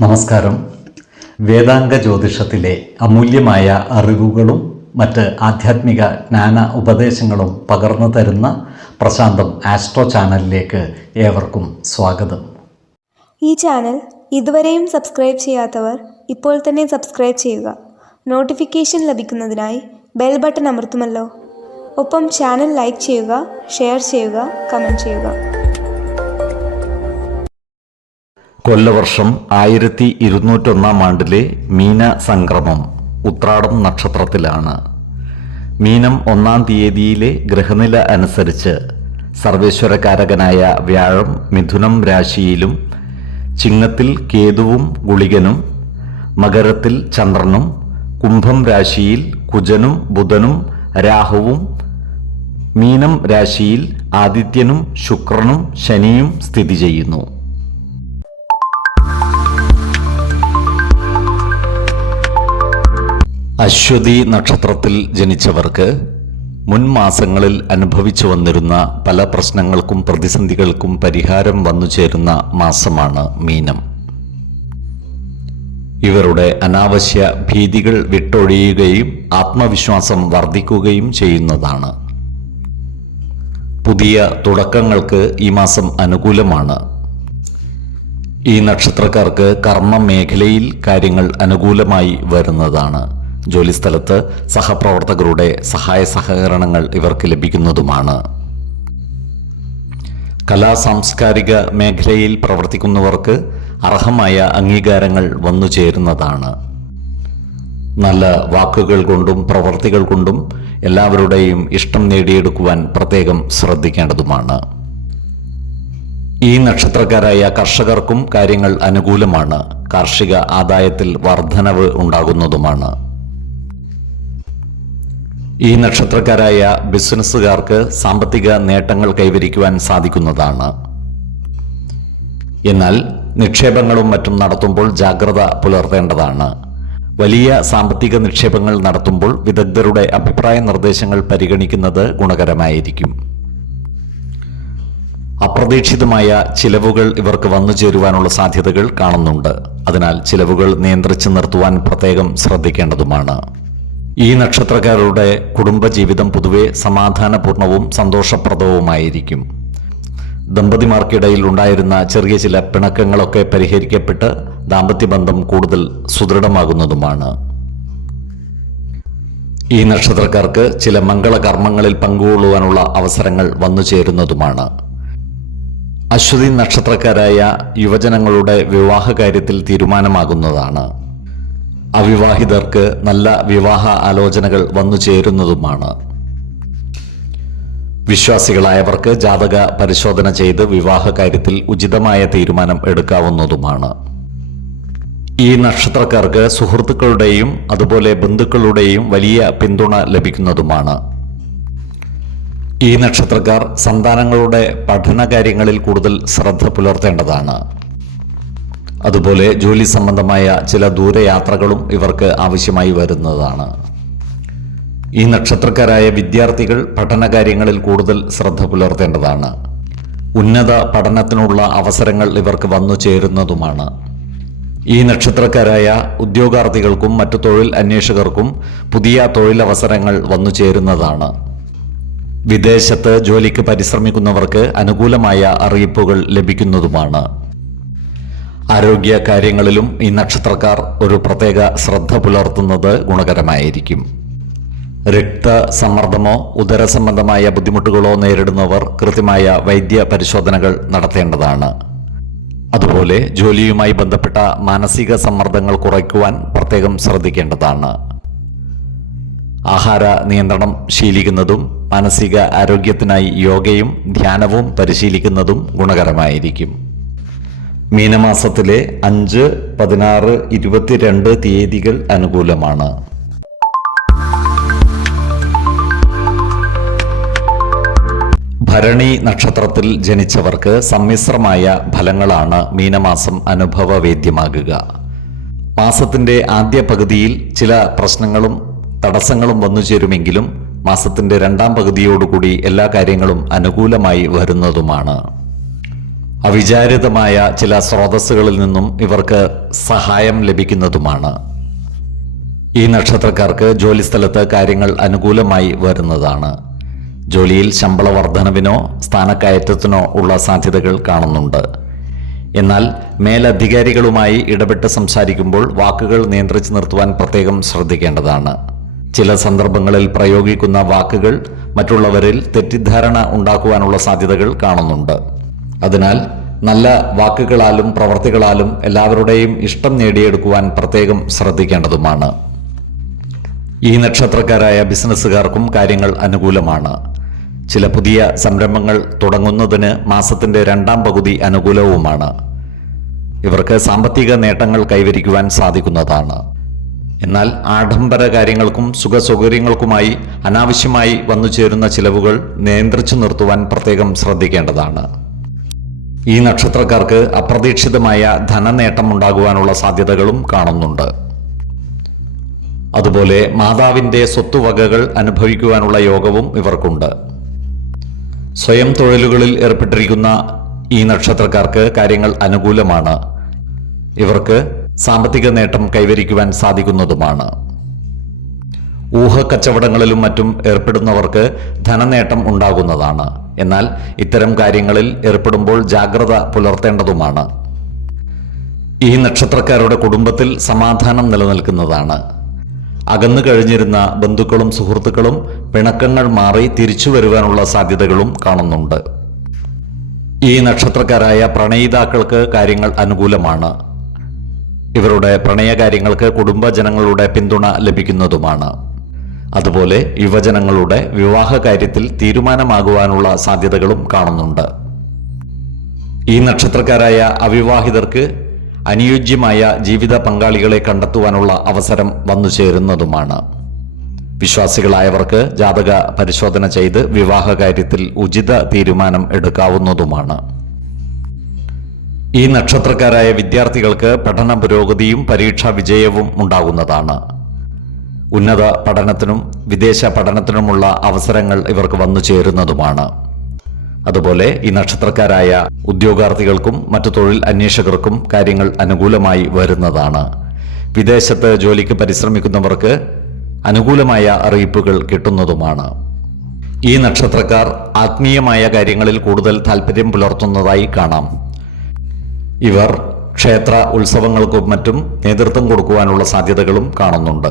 നമസ്കാരം. വേദാംഗ ജ്യോതിഷത്തിലെ അമൂല്യമായ അറിവുകളും മറ്റ് ആധ്യാത്മിക ജ്ഞാന ഉപദേശങ്ങളും പകർന്നു തരുന്ന പ്രശാന്തം ആസ്ട്രോ ചാനലിലേക്ക് ഏവർക്കും സ്വാഗതം. ഈ ചാനൽ ഇതുവരെയും സബ്സ്ക്രൈബ് ചെയ്യാത്തവർ ഇപ്പോൾ തന്നെ സബ്സ്ക്രൈബ് ചെയ്യുക. നോട്ടിഫിക്കേഷൻ ലഭിക്കുന്നതിനായി ബെൽ ബട്ടൺ അമർത്തുമല്ലോ. ഒപ്പം ചാനൽ ലൈക്ക് ചെയ്യുക, ഷെയർ ചെയ്യുക, കമൻറ്റ് ചെയ്യുക. കൊല്ലവർഷം 1201 ആണ്ടിലെ മീന സംക്രമം ഉത്രാടം നക്ഷത്രത്തിലാണ്. മീനം 1-ാം തീയതിയിലെ ഗ്രഹനില അനുസരിച്ച് സർവേശ്വരകാരകനായ വ്യാഴം മിഥുനം രാശിയിലും, ചിങ്ങത്തിൽ കേതുവും ഗുളികനും, മകരത്തിൽ ചന്ദ്രനും, കുംഭം രാശിയിൽ കുജനും ബുധനും രാഹുവും, മീനം രാശിയിൽ ആദിത്യനും ശുക്രനും ശനിയും സ്ഥിതി ചെയ്യുന്നു. അശ്വതി നക്ഷത്രത്തിൽ ജനിച്ചവർക്ക് മുൻ മാസങ്ങളിൽ അനുഭവിച്ചു വന്നിരുന്ന പല പ്രശ്നങ്ങൾക്കും പ്രതിസന്ധികൾക്കും പരിഹാരം വന്നു ചേരുന്ന മാസമാണ് മീനം. ഇവരുടെ അനാവശ്യ ഭീതികൾ വിട്ടൊഴിയുകയും ആത്മവിശ്വാസം വർദ്ധിക്കുകയും ചെയ്യുന്നതാണ്. പുതിയ തുടക്കങ്ങൾക്ക് ഈ മാസം അനുകൂലമാണ്. ഈ നക്ഷത്രക്കാർക്ക് കർമ്മ മേഖലയിൽ കാര്യങ്ങൾ അനുകൂലമായി വരുന്നതാണ്. ജോലിസ്ഥലത്ത് സഹപ്രവർത്തകരുടെ സഹായ സഹകരണങ്ങൾ ഇവർക്ക് ലഭിക്കുന്നതുമാണ്. കലാ സാംസ്കാരിക മേഖലയിൽ പ്രവർത്തിക്കുന്നവർക്ക് അർഹമായ അംഗീകാരങ്ങൾ വന്നു ചേരുന്നതാണ്. നല്ല വാക്കുകൾ കൊണ്ടും പ്രവർത്തികൾ കൊണ്ടും എല്ലാവരുടെയും ഇഷ്ടം നേടിയെടുക്കുവാൻ പ്രത്യേകം ശ്രദ്ധിക്കേണ്ടതുമാണ്. ഈ നക്ഷത്രക്കാരായ കർഷകർക്കും കാര്യങ്ങൾ അനുകൂലമാണ്. കാർഷിക ആദായത്തിൽ വർധനവ് ഉണ്ടാകുന്നതുമാണ്. ഈ നക്ഷത്രക്കാരായ ബിസിനസ്സുകാർക്ക് സാമ്പത്തിക നേട്ടങ്ങൾ കൈവരിക്കുവാൻ സാധിക്കുന്നതാണ്. എന്നാൽ നിക്ഷേപങ്ങളും മറ്റും നടത്തുമ്പോൾ ജാഗ്രത പുലർത്തേണ്ടതാണ്. വലിയ സാമ്പത്തിക നിക്ഷേപങ്ങൾ നടത്തുമ്പോൾ വിദഗ്ധരുടെ അഭിപ്രായ നിർദ്ദേശങ്ങൾ പരിഗണിക്കുന്നത് ഗുണകരമായിരിക്കും. അപ്രതീക്ഷിതമായ ചിലവുകൾ ഇവർക്ക് വന്നു ചേരുവാനുള്ള സാധ്യതകൾ കാണുന്നുണ്ട്. അതിനാൽ ചിലവുകൾ നിയന്ത്രിച്ചു നിർത്തുവാൻ പ്രത്യേകം ശ്രദ്ധിക്കേണ്ടതുമാണ്. ഈ നക്ഷത്രക്കാരുടെ കുടുംബജീവിതം പൊതുവെ സമാധാനപൂർണവും സന്തോഷപ്രദവുമായിരിക്കും. ദമ്പതിമാർക്കിടയിൽ ഉണ്ടായിരുന്ന ചെറിയ ചില പിണക്കങ്ങളൊക്കെ പരിഹരിക്കപ്പെട്ട് ദാമ്പത്യബന്ധം കൂടുതൽ സുദൃഢമാകുന്നതുമാണ്. ഈ നക്ഷത്രക്കാർക്ക് ചില മംഗളകർമ്മങ്ങളിൽ പങ്കുകൊള്ളുവാനുള്ള അവസരങ്ങൾ വന്നു ചേരുന്നതുമാണ്. അശ്വതി നക്ഷത്രക്കാരായ യുവജനങ്ങളുടെ വിവാഹകാര്യത്തിൽ തീരുമാനമാകുന്നതാണ്. അവിവാഹിതർക്ക് നല്ല വിവാഹ ആലോചനകൾ വന്നു ചേരുന്നതുമാണ്. വിശ്വാസികളായവർക്ക് ജാതക പരിശോധന ചെയ്ത് വിവാഹ കാര്യത്തിൽ ഉചിതമായ തീരുമാനം എടുക്കാവുന്നതുമാണ്. ഈ നക്ഷത്രക്കാർക്ക് സുഹൃത്തുക്കളുടെയും അതുപോലെ ബന്ധുക്കളുടെയും വലിയ പിന്തുണ ലഭിക്കുന്നതുമാണ്. ഈ നക്ഷത്രക്കാർ സന്താനങ്ങളുടെ പഠനകാര്യങ്ങളിൽ കൂടുതൽ ശ്രദ്ധ പുലർത്തേണ്ടതാണ്. അതുപോലെ ജോലി സംബന്ധമായ ചില ദൂരയാത്രകളും ഇവർക്ക് ആവശ്യമായി വരുന്നതാണ്. ഈ നക്ഷത്രക്കാരായ വിദ്യാർത്ഥികൾ പഠനകാര്യങ്ങളിൽ കൂടുതൽ ശ്രദ്ധ പുലർത്തേണ്ടതാണ്. ഉന്നത പഠനത്തിനുള്ള അവസരങ്ങൾ ഇവർക്ക് വന്നു ചേരുന്നതുമാണ്. ഈ നക്ഷത്രക്കാരായ ഉദ്യോഗാർത്ഥികൾക്കും മറ്റു തൊഴിൽ അന്വേഷകർക്കും പുതിയ തൊഴിലവസരങ്ങൾ വന്നു ചേരുന്നതാണ്. വിദേശത്ത് ജോലിക്ക് പരിശ്രമിക്കുന്നവർക്ക് അനുകൂലമായ അറിയിപ്പുകൾ ലഭിക്കുന്നതുമാണ്. ആരോഗ്യ കാര്യങ്ങളിലും ഈ നക്ഷത്രക്കാർ ഒരു പ്രത്യേക ശ്രദ്ധ പുലർത്തുന്നത് ഗുണകരമായിരിക്കും. രക്തസമ്മർദ്ദമോ ഉദരസംബന്ധമായ ബുദ്ധിമുട്ടുകളോ നേരിടുന്നവർ കൃത്യമായ വൈദ്യ പരിശോധനകൾ നടത്തേണ്ടതാണ്. അതുപോലെ ജോലിയുമായി ബന്ധപ്പെട്ട മാനസിക സമ്മർദ്ദങ്ങൾ കുറയ്ക്കുവാൻ പ്രത്യേകം ശ്രദ്ധിക്കേണ്ടതാണ്. ആഹാര നിയന്ത്രണം ശീലിക്കുന്നതും മാനസിക ആരോഗ്യത്തിനായി യോഗയും ധ്യാനവും പരിശീലിക്കുന്നതും ഗുണകരമായിരിക്കും. മീനമാസത്തിലെ 5, 16, 22 തീയതികൾ അനുകൂലമാണ്. ഭരണി നക്ഷത്രത്തിൽ ജനിച്ചവർക്ക് സമ്മിശ്രമായ ഫലങ്ങളാണ് മീനമാസം അനുഭവവേദ്യമാകുക. മാസത്തിന്റെ ആദ്യ പകുതിയിൽ ചില പ്രശ്നങ്ങളും തടസ്സങ്ങളും വന്നു ചേരുമെങ്കിലും മാസത്തിന്റെ 2ാം പകുതിയോടുകൂടി എല്ലാ കാര്യങ്ങളും അനുകൂലമായി വരുന്നതുമാണ്. അവിചാരിതമായ ചില സ്രോതസ്സുകളിൽ നിന്നും ഇവർക്ക് സഹായം ലഭിക്കുന്നതുമാണ്. ഈ നക്ഷത്രക്കാർക്ക് ജോലിസ്ഥലത്ത് കാര്യങ്ങൾ അനുകൂലമായി വരുന്നതാണ്. ജോലിയിൽ ശമ്പള വർധനവിനോ സ്ഥാനക്കയറ്റത്തിനോ ഉള്ള സാധ്യതകൾ കാണുന്നുണ്ട്. എന്നാൽ മേലധികാരികളുമായി ഇടപെട്ട് സംസാരിക്കുമ്പോൾ വാക്കുകൾ നിയന്ത്രിച്ചു നിർത്തുവാൻ പ്രത്യേകം ശ്രദ്ധിക്കേണ്ടതാണ്. ചില സന്ദർഭങ്ങളിൽ പ്രയോഗിക്കുന്ന വാക്കുകൾ മറ്റുള്ളവരിൽ തെറ്റിദ്ധാരണ ഉണ്ടാക്കുവാനുള്ള സാധ്യതകൾ കാണുന്നുണ്ട്. അതിനാൽ നല്ല വാക്കുകളാലും പ്രവർത്തികളാലും എല്ലാവരുടെയും ഇഷ്ടം നേടിയെടുക്കുവാൻ പ്രത്യേകം ശ്രദ്ധിക്കേണ്ടതുമാണ്. ഈ നക്ഷത്രക്കാരായ ബിസിനസ്സുകാർക്കും കാര്യങ്ങൾ അനുകൂലമാണ്. ചില പുതിയ സംരംഭങ്ങൾ തുടങ്ങുന്നതിന് മാസത്തിന്റെ രണ്ടാം പകുതി അനുകൂലവുമാണ്. ഇവർക്ക് സാമ്പത്തിക നേട്ടങ്ങൾ കൈവരിക്കുവാൻ സാധിക്കുന്നതാണ്. എന്നാൽ ആഡംബര കാര്യങ്ങൾക്കും സുഖസൗകര്യങ്ങൾക്കുമായി അനാവശ്യമായി വന്നു ചേരുന്ന ചിലവുകൾ നിയന്ത്രിച്ചു നിർത്തുവാൻ പ്രത്യേകം ശ്രദ്ധിക്കേണ്ടതാണ്. ഈ നക്ഷത്രക്കാർക്ക് അപ്രതീക്ഷിതമായ ധനനേട്ടം ഉണ്ടാകുവാനുള്ള സാധ്യതകളും കാണുന്നുണ്ട്. അതുപോലെ മാതാവിൻ്റെ സ്വത്തുവകകൾ അനുഭവിക്കുവാനുള്ള യോഗവും ഇവർക്കുണ്ട്. സ്വയം തൊഴിലുകളിൽ ഏർപ്പെട്ടിരിക്കുന്ന ഈ നക്ഷത്രക്കാർക്ക് കാര്യങ്ങൾ അനുകൂലമാണ്. ഇവർക്ക് സാമ്പത്തിക നേട്ടം കൈവരിക്കുവാൻ സാധിക്കുന്നതുമാണ്. ഊഹക്കച്ചവടങ്ങളിലും മറ്റും ഏർപ്പെടുന്നവർക്ക് ധനനേട്ടം ഉണ്ടാകുന്നതാണ്. എന്നാൽ ഇത്തരം കാര്യങ്ങളിൽ ഏർപ്പെടുമ്പോൾ ജാഗ്രത പുലർത്തേണ്ടതുമാണ്. ഈ നക്ഷത്രക്കാരുടെ കുടുംബത്തിൽ സമാധാനം നിലനിൽക്കുന്നതാണ്. അകന്നു കഴിഞ്ഞിരുന്ന ബന്ധുക്കളും സുഹൃത്തുക്കളും പിണക്കങ്ങൾ മാറി തിരിച്ചു വരുവാനുള്ള സാധ്യതകളും കാണുന്നുണ്ട്. ഈ നക്ഷത്രക്കാരായ പ്രണയിതാക്കൾക്ക് കാര്യങ്ങൾ അനുകൂലമാണ്. ഇവരുടെ പ്രണയകാര്യങ്ങൾക്ക് കുടുംബജനങ്ങളുടെ പിന്തുണ ലഭിക്കുന്നതുമാണ്. അതുപോലെ യുവജനങ്ങളുടെ വിവാഹ കാര്യത്തിൽ തീരുമാനമാകുവാനുള്ള സാധ്യതകളും കാണുന്നുണ്ട്. ഈ നക്ഷത്രക്കാരായ അവിവാഹിതർക്ക് അനുയോജ്യമായ ജീവിത പങ്കാളികളെ കണ്ടെത്തുവാനുള്ള അവസരം വന്നു ചേരുന്നതുമാണ്. വിശ്വാസികളായവർക്ക് ജാതക പരിശോധന ചെയ്ത് വിവാഹ കാര്യത്തിൽ ഉചിത തീരുമാനം എടുക്കാവുന്നതുമാണ്. ഈ നക്ഷത്രക്കാരായ വിദ്യാർത്ഥികൾക്ക് പഠന പുരോഗതിയും പരീക്ഷാ വിജയവും ഉണ്ടാകുന്നതാണ്. ഉന്നത പഠനത്തിനും വിദേശ പഠനത്തിനുമുള്ള അവസരങ്ങൾ ഇവർക്ക് വന്നു ചേരുന്നതുമാണ്. അതുപോലെ ഈ നക്ഷത്രക്കാരായ ഉദ്യോഗാർത്ഥികൾക്കും മറ്റു തൊഴിൽ അന്വേഷകർക്കും കാര്യങ്ങൾ അനുകൂലമായി വരുന്നതാണ്. വിദേശത്ത് ജോലിക്ക് പരിശ്രമിക്കുന്നവർക്ക് അനുകൂലമായ അറിയിപ്പുകൾ കിട്ടുന്നതുമാണ്. ഈ നക്ഷത്രക്കാർ ആത്മീയമായ കാര്യങ്ങളിൽ കൂടുതൽ താല്പര്യം പുലർത്തുന്നതായി കാണാം. ഇവർ ക്ഷേത്ര ഉത്സവങ്ങൾക്കും മറ്റും നേതൃത്വം കൊടുക്കുവാനുള്ള സാധ്യതകളും കാണുന്നുണ്ട്.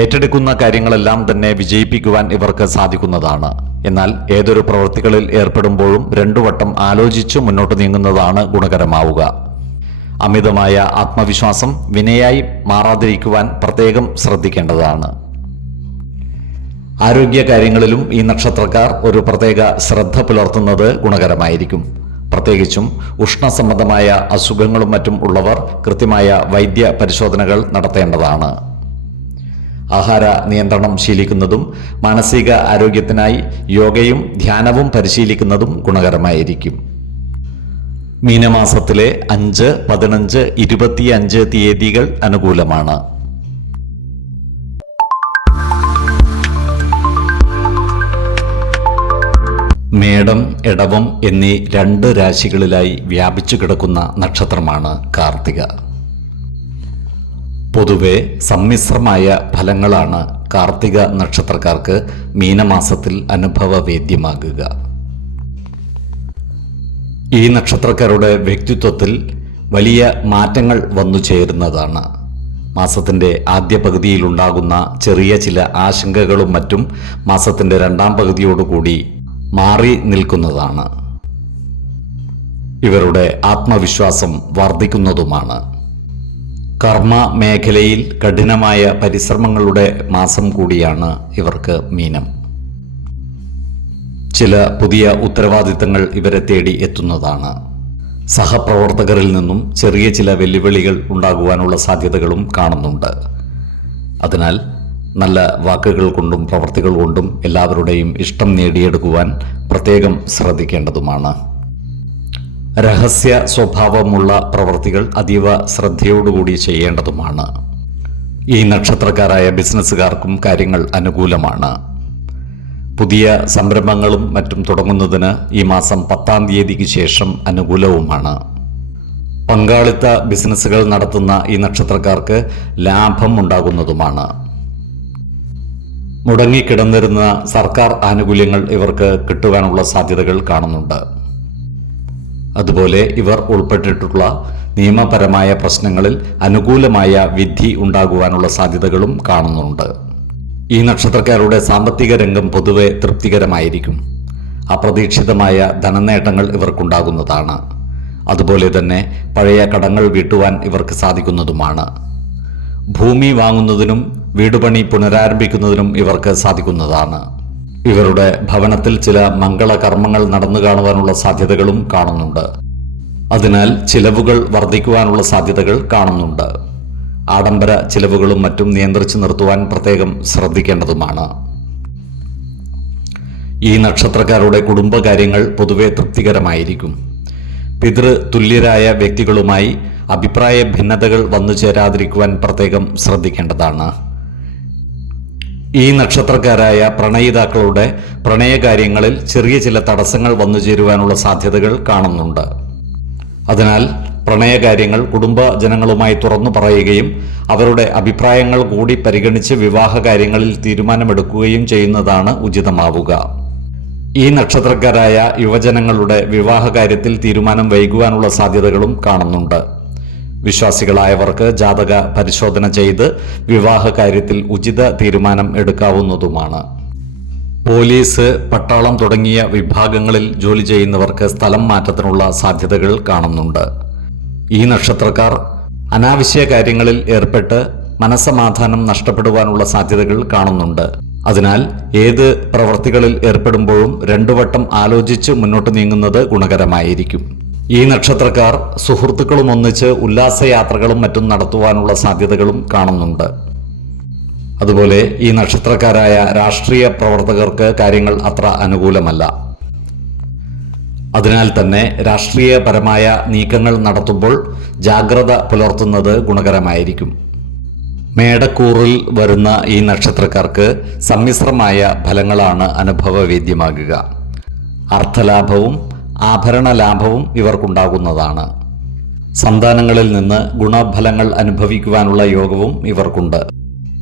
ഏറ്റെടുക്കുന്ന കാര്യങ്ങളെല്ലാം തന്നെ വിജയിപ്പിക്കുവാൻ ഇവർക്ക് സാധിക്കുന്നതാണ്. എന്നാൽ ഏതൊരു പ്രവൃത്തികളിൽ ഏർപ്പെടുമ്പോഴും രണ്ടുവട്ടം ആലോചിച്ചു മുന്നോട്ട് നീങ്ങുന്നതാണ് ഗുണകരമാവുക. അമിതമായ ആത്മവിശ്വാസം വിനയായി മാറാതിരിക്കുവാൻ പ്രത്യേകം ശ്രദ്ധിക്കേണ്ടതാണ്. ആരോഗ്യ കാര്യങ്ങളിലും ഈ നക്ഷത്രക്കാർ ഒരു പ്രത്യേക ശ്രദ്ധ പുലർത്തുന്നത് ഗുണകരമായിരിക്കും. പ്രത്യേകിച്ചും ഉഷ്ണസംബന്ധമായ അസുഖങ്ങളും മറ്റും ഉള്ളവർ കൃത്യമായ വൈദ്യ പരിശോധനകൾ നടത്തേണ്ടതാണ്. ആഹാര നിയന്ത്രണം ശീലിക്കുന്നതും മാനസിക ആരോഗ്യത്തിനായി യോഗയും ധ്യാനവും പരിശീലിക്കുന്നതും ഗുണകരമായിരിക്കും. മീനമാസത്തിലെ 5, 15, 25 തീയതികൾ അനുകൂലമാണ്. മേടം, ഇടവം എന്നീ 2 രാശികളിലായി വ്യാപിച്ചു കിടക്കുന്ന നക്ഷത്രമാണ് കാർത്തിക. പൊതുവെ സമ്മിശ്രമായ ഫലങ്ങളാണ് കാർത്തിക നക്ഷത്രക്കാർക്ക് മീനമാസത്തിൽ അനുഭവവേദ്യമാകുക. ഈ നക്ഷത്രക്കാരുടെ വ്യക്തിത്വത്തിൽ വലിയ മാറ്റങ്ങൾ വന്നു ചേരുന്നതാണ്. മാസത്തിൻ്റെ ആദ്യ പകുതിയിലുണ്ടാകുന്ന ചെറിയ ചില ആശങ്കകളും മറ്റും മാസത്തിൻ്റെ രണ്ടാം പകുതിയോടുകൂടി മാറി നിൽക്കുന്നതാണ്. ഇവരുടെ ആത്മവിശ്വാസം വർദ്ധിക്കുന്നതുമാണ്. കർമ്മ മേഖലയിൽ കഠിനമായ പരിശ്രമങ്ങളുടെ മാസം കൂടിയാണ് ഇവർക്ക് മീനം. ചില പുതിയ ഉത്തരവാദിത്തങ്ങൾ ഇവരെ തേടി എത്തുന്നതാണ്. സഹപ്രവർത്തകരിൽ നിന്നും ചെറിയ ചില വെല്ലുവിളികൾ ഉണ്ടാകുവാനുള്ള സാധ്യതകളും കാണുന്നുണ്ട്. അതിനാൽ നല്ല വാക്കുകൾ കൊണ്ടും പ്രവർത്തികൾ കൊണ്ടും എല്ലാവരുടെയും ഇഷ്ടം നേടിയെടുക്കുവാൻ പ്രത്യേകം ശ്രദ്ധിക്കേണ്ടതുമാണ്. രഹസ്യ സ്വഭാവമുള്ള പ്രവൃത്തികൾ അതീവ ശ്രദ്ധയോടുകൂടി ചെയ്യേണ്ടതുമാണ്. ഈ നക്ഷത്രക്കാരായ ബിസിനസ്സുകാർക്കും കാര്യങ്ങൾ അനുകൂലമാണ്. പുതിയ സംരംഭങ്ങളും മറ്റും തുടങ്ങുന്നതിന് ഈ മാസം 10-ാം തീയതിക്ക് ശേഷം അനുകൂലവുമാണ്. പങ്കാളിത്ത ബിസിനസ്സുകൾ നടത്തുന്ന ഈ നക്ഷത്രക്കാർക്ക് ലാഭം ഉണ്ടാകുന്നതുമാണ്. മുടങ്ങിക്കിടന്നിരുന്ന സർക്കാർ ആനുകൂല്യങ്ങൾ ഇവർക്ക് കിട്ടുവാനുള്ള സാധ്യതകൾ കാണുന്നുണ്ട്. അതുപോലെ ഇവർ ഉൾപ്പെട്ടിട്ടുള്ള നിയമപരമായ പ്രശ്നങ്ങളിൽ അനുകൂലമായ വിധി ഉണ്ടാകുവാനുള്ള സാധ്യതകളും കാണുന്നുണ്ട്. ഈ നക്ഷത്രക്കാരുടെ സാമ്പത്തിക രംഗം പൊതുവെ തൃപ്തികരമായിരിക്കും. അപ്രതീക്ഷിതമായ ധനനേട്ടങ്ങൾ ഇവർക്കുണ്ടാകുന്നതാണ്. അതുപോലെ തന്നെ പഴയ കടങ്ങൾ വീട്ടുവാൻ ഇവർക്ക് സാധിക്കുന്നതുമാണ്. ഭൂമി വാങ്ങുന്നതിനും വീടുപണി പുനരാരംഭിക്കുന്നതിനും ഇവർക്ക് സാധിക്കുന്നതാണ്. ഇവരുടെ ഭവനത്തിൽ ചില മംഗളകർമ്മങ്ങൾ നടന്നു കാണുവാനുള്ള സാധ്യതകളും കാണുന്നുണ്ട്. അതിനാൽ ചിലവുകൾ വർദ്ധിക്കുവാനുള്ള സാധ്യതകൾ കാണുന്നുണ്ട്. ആഡംബര ചിലവുകളും മറ്റും നിയന്ത്രിച്ചു നിർത്തുവാൻ പ്രത്യേകം ശ്രദ്ധിക്കേണ്ടതുമാണ്. ഈ നക്ഷത്രക്കാരുടെ കുടുംബകാര്യങ്ങൾ പൊതുവെ തൃപ്തികരമായിരിക്കും. പിതൃതുല്യരായ വ്യക്തികളുമായി അഭിപ്രായ ഭിന്നതകൾ വന്നു ചേരാതിരിക്കുവാൻ പ്രത്യേകം ശ്രദ്ധിക്കേണ്ടതാണ്. ഈ നക്ഷത്രക്കാരായ പ്രണയിതാക്കളുടെ പ്രണയകാര്യങ്ങളിൽ ചെറിയ ചില തടസ്സങ്ങൾ വന്നു ചേരുവാനുള്ള സാധ്യതകൾ കാണുന്നുണ്ട്. അതിനാൽ പ്രണയകാര്യങ്ങൾ കുടുംബജനങ്ങളുമായി തുറന്നു പറയുകയും അവരുടെ അഭിപ്രായങ്ങൾ കൂടി പരിഗണിച്ച് വിവാഹ കാര്യങ്ങളിൽ തീരുമാനമെടുക്കുകയും ചെയ്യുന്നതാണ് ഉചിതമാവുക. ഈ നക്ഷത്രക്കാരായ യുവജനങ്ങളുടെ വിവാഹ കാര്യത്തിൽ തീരുമാനം വൈകുവാനുള്ള സാധ്യതകളും കാണുന്നുണ്ട്. വിശ്വാസികളായവർക്ക് ജാതക പരിശോധന ചെയ്ത് വിവാഹ കാര്യത്തിൽ ഉചിത തീരുമാനം എടുക്കാവുന്നതുമാണ്. പോലീസ്, പട്ടാളം തുടങ്ങിയ വിഭാഗങ്ങളിൽ ജോലി ചെയ്യുന്നവർക്ക് സ്ഥലം മാറ്റത്തിനുള്ള സാധ്യതകൾ കാണുന്നുണ്ട്. ഈ നക്ഷത്രക്കാർ അനാവശ്യ കാര്യങ്ങളിൽ ഏർപ്പെട്ട് മനസ്സമാധാനം നഷ്ടപ്പെടുവാനുള്ള സാധ്യതകൾ കാണുന്നുണ്ട്. അതിനാൽ ഏത് പ്രവൃത്തികളിൽ ഏർപ്പെടുമ്പോഴും 2 വട്ടം ആലോചിച്ച് മുന്നോട്ട് നീങ്ങുന്നത് ഗുണകരമായിരിക്കും. ഈ നക്ഷത്രക്കാർ സുഹൃത്തുക്കളും ഒന്നിച്ച് ഉല്ലാസയാത്രകളും മറ്റും നടത്തുവാനുള്ള സാധ്യതകളും കാണുന്നുണ്ട്. അതുപോലെ ഈ നക്ഷത്രക്കാരായ രാഷ്ട്രീയ പ്രവർത്തകർക്ക് കാര്യങ്ങൾ അത്ര അനുകൂലമല്ല. അതിനാൽ തന്നെ രാഷ്ട്രീയപരമായ നീക്കങ്ങൾ നടത്തുമ്പോൾ ജാഗ്രത പുലർത്തുന്നത് ഗുണകരമായിരിക്കും. മേടക്കൂറിൽ വരുന്ന ഈ നക്ഷത്രക്കാർക്ക് സമ്മിശ്രമായ ഫലങ്ങളാണ് അനുഭവവേദ്യമാകുക. അർത്ഥലാഭവും ആഭരണ ലാഭവും ഇവർക്കുണ്ടാകുന്നതാണ്. സന്താനങ്ങളിൽ നിന്ന് ഗുണഫലങ്ങൾ അനുഭവിക്കുവാനുള്ള യോഗവും ഇവർക്കുണ്ട്.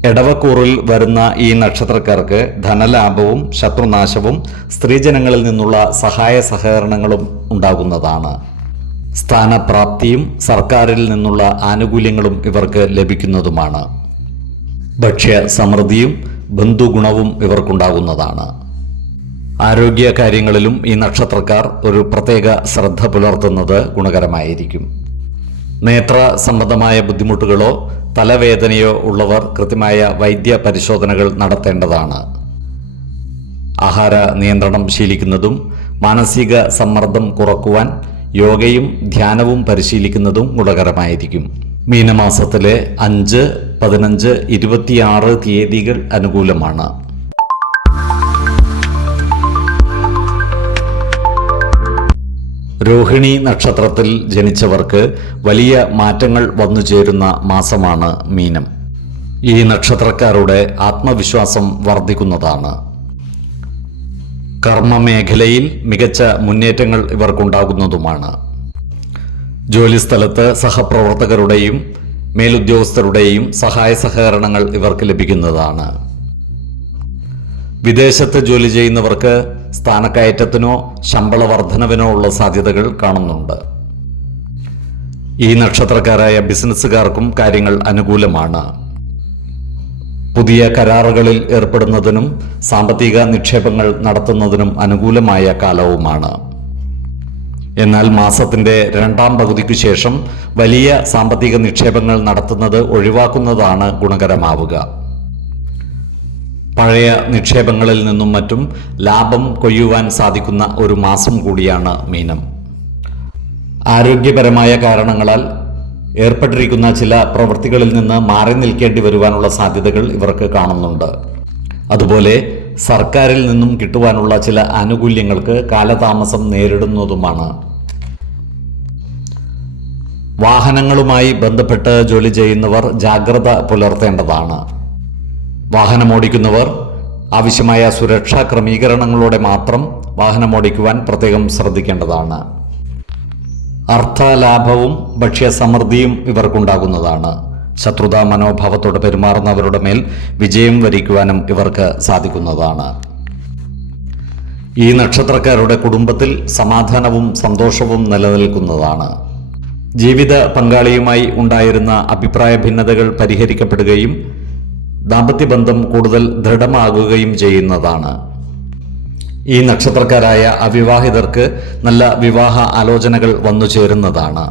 എടവക്കൂറിൽ വരുന്ന ഈ നക്ഷത്രക്കാർക്ക് ധനലാഭവും ശത്രുനാശവും സ്ത്രീജനങ്ങളിൽ നിന്നുള്ള സഹായ സഹകരണങ്ങളും ഉണ്ടാകുന്നതാണ്. സ്ഥാനപ്രാപ്തിയും സർക്കാരിൽ നിന്നുള്ള ആനുകൂല്യങ്ങളും ഇവർക്ക് ലഭിക്കുന്നതുമാണ്. ഭക്ഷ്യ സമൃദ്ധിയും ബന്ധുഗുണവും ഇവർക്കുണ്ടാകുന്നതാണ്. ആരോഗ്യ കാര്യങ്ങളിലും ഈ നക്ഷത്രക്കാർ ഒരു പ്രത്യേക ശ്രദ്ധ പുലർത്തുന്നത് ഗുണകരമായിരിക്കും. നേത്ര സംബന്ധമായ ബുദ്ധിമുട്ടുകളോ തലവേദനയോ ഉള്ളവർ കൃത്യമായ വൈദ്യ പരിശോധനകൾ നടത്തേണ്ടതാണ്. ആഹാര നിയന്ത്രണം ശീലിക്കുന്നതും മാനസിക സമ്മർദ്ദം കുറക്കുവാൻ യോഗയും ധ്യാനവും പരിശീലിക്കുന്നതും ഗുണകരമായിരിക്കും. മീനമാസത്തിലെ 5, 15, 26 തീയതികൾ അനുകൂലമാണ്. രോഹിണി നക്ഷത്രത്തിൽ ജനിച്ചവർക്ക് വലിയ മാറ്റങ്ങൾ വന്നു ചേരുന്ന മാസമാണ് മീനം. ഈ നക്ഷത്രക്കാരുടെ ആത്മവിശ്വാസം വർദ്ധിക്കുന്നതാണ്. കർമ്മമേഖലയിൽ മികച്ച മുന്നേറ്റങ്ങൾ ഇവർക്കുണ്ടാകുന്നതുമാണ്. ജോലിസ്ഥലത്ത് സഹപ്രവർത്തകരുടെയും മേലുദ്യോഗസ്ഥരുടെയും സഹായ സഹകരണങ്ങൾ ഇവർക്ക് ലഭിക്കുന്നതാണ്. വിദേശത്ത് ജോലി ചെയ്യുന്നവർക്ക് സ്ഥാനക്കയറ്റത്തിനോ ശമ്പള വർധനവിനോ ഉള്ള സാധ്യതകൾ കാണുന്നുണ്ട്. ഈ നക്ഷത്രക്കാരായ ബിസിനസ്സുകാർക്കും കാര്യങ്ങൾ അനുകൂലമാണ്. പുതിയ കരാറുകളിൽ ഏർപ്പെടുന്നതിനും സാമ്പത്തിക നിക്ഷേപങ്ങൾ നടത്തുന്നതിനും അനുകൂലമായ കാലവുമാണ്. എന്നാൽ മാസത്തിന്റെ 2ാം പകുതിക്കു ശേഷം വലിയ സാമ്പത്തിക നിക്ഷേപങ്ങൾ നടത്തുന്നത് ഒഴിവാക്കുന്നതാണ് ഗുണകരമാവുക. പഴയ നിക്ഷേപങ്ങളിൽ നിന്നും മറ്റും ലാഭം കൊയ്യുവാൻ സാധിക്കുന്ന ഒരു മാസം കൂടിയാണ് മീനം. ആരോഗ്യപരമായ കാരണങ്ങളാൽ ഏർപ്പെട്ടിരിക്കുന്ന ചില പ്രവൃത്തികളിൽ നിന്ന് മാറി നിൽക്കേണ്ടി വരുവാനുള്ള സാധ്യതകൾ ഇവർക്ക് കാണുന്നുണ്ട്. അതുപോലെ സർക്കാരിൽ നിന്നും കിട്ടുവാനുള്ള ചില ആനുകൂല്യങ്ങൾക്ക് കാലതാമസം നേരിടുന്നതുമാണ്. വാഹനങ്ങളുമായി ബന്ധപ്പെട്ട് ജോലി ചെയ്യുന്നവർ ജാഗ്രത പുലർത്തേണ്ടതാണ്. വാഹനമോടിക്കുന്നവർ ആവശ്യമായ സുരക്ഷാ ക്രമീകരണങ്ങളോടെ മാത്രം വാഹനമോടിക്കുവാൻ പ്രത്യേകം ശ്രദ്ധിക്കേണ്ടതാണ്. അർത്ഥലാഭവും ഭക്ഷ്യസമൃദ്ധിയും ഇവർക്കുണ്ടാകുന്നതാണ്. ശത്രുതാ മനോഭാവത്തോടെ പെരുമാറുന്നവരുടെ മേൽ വിജയം വരിക്കുവാനും ഇവർക്ക് സാധിക്കുന്നതാണ്. ഈ നക്ഷത്രക്കാരുടെ കുടുംബത്തിൽ സമാധാനവും സന്തോഷവും നിലനിൽക്കുന്നതാണ്. ജീവിത പങ്കാളിയുമായി ഉണ്ടായിരുന്ന അഭിപ്രായ ഭിന്നതകൾ പരിഹരിക്കപ്പെടുകയും ദാമ്പത്യബന്ധം കൂടുതൽ ദൃഢമാകുകയും ചെയ്യുന്നതാണ്. ഈ നക്ഷത്രക്കാരായ അവിവാഹിതർക്ക് നല്ല വിവാഹ ആലോചനകൾ വന്നു ചേരുന്നതാണ്.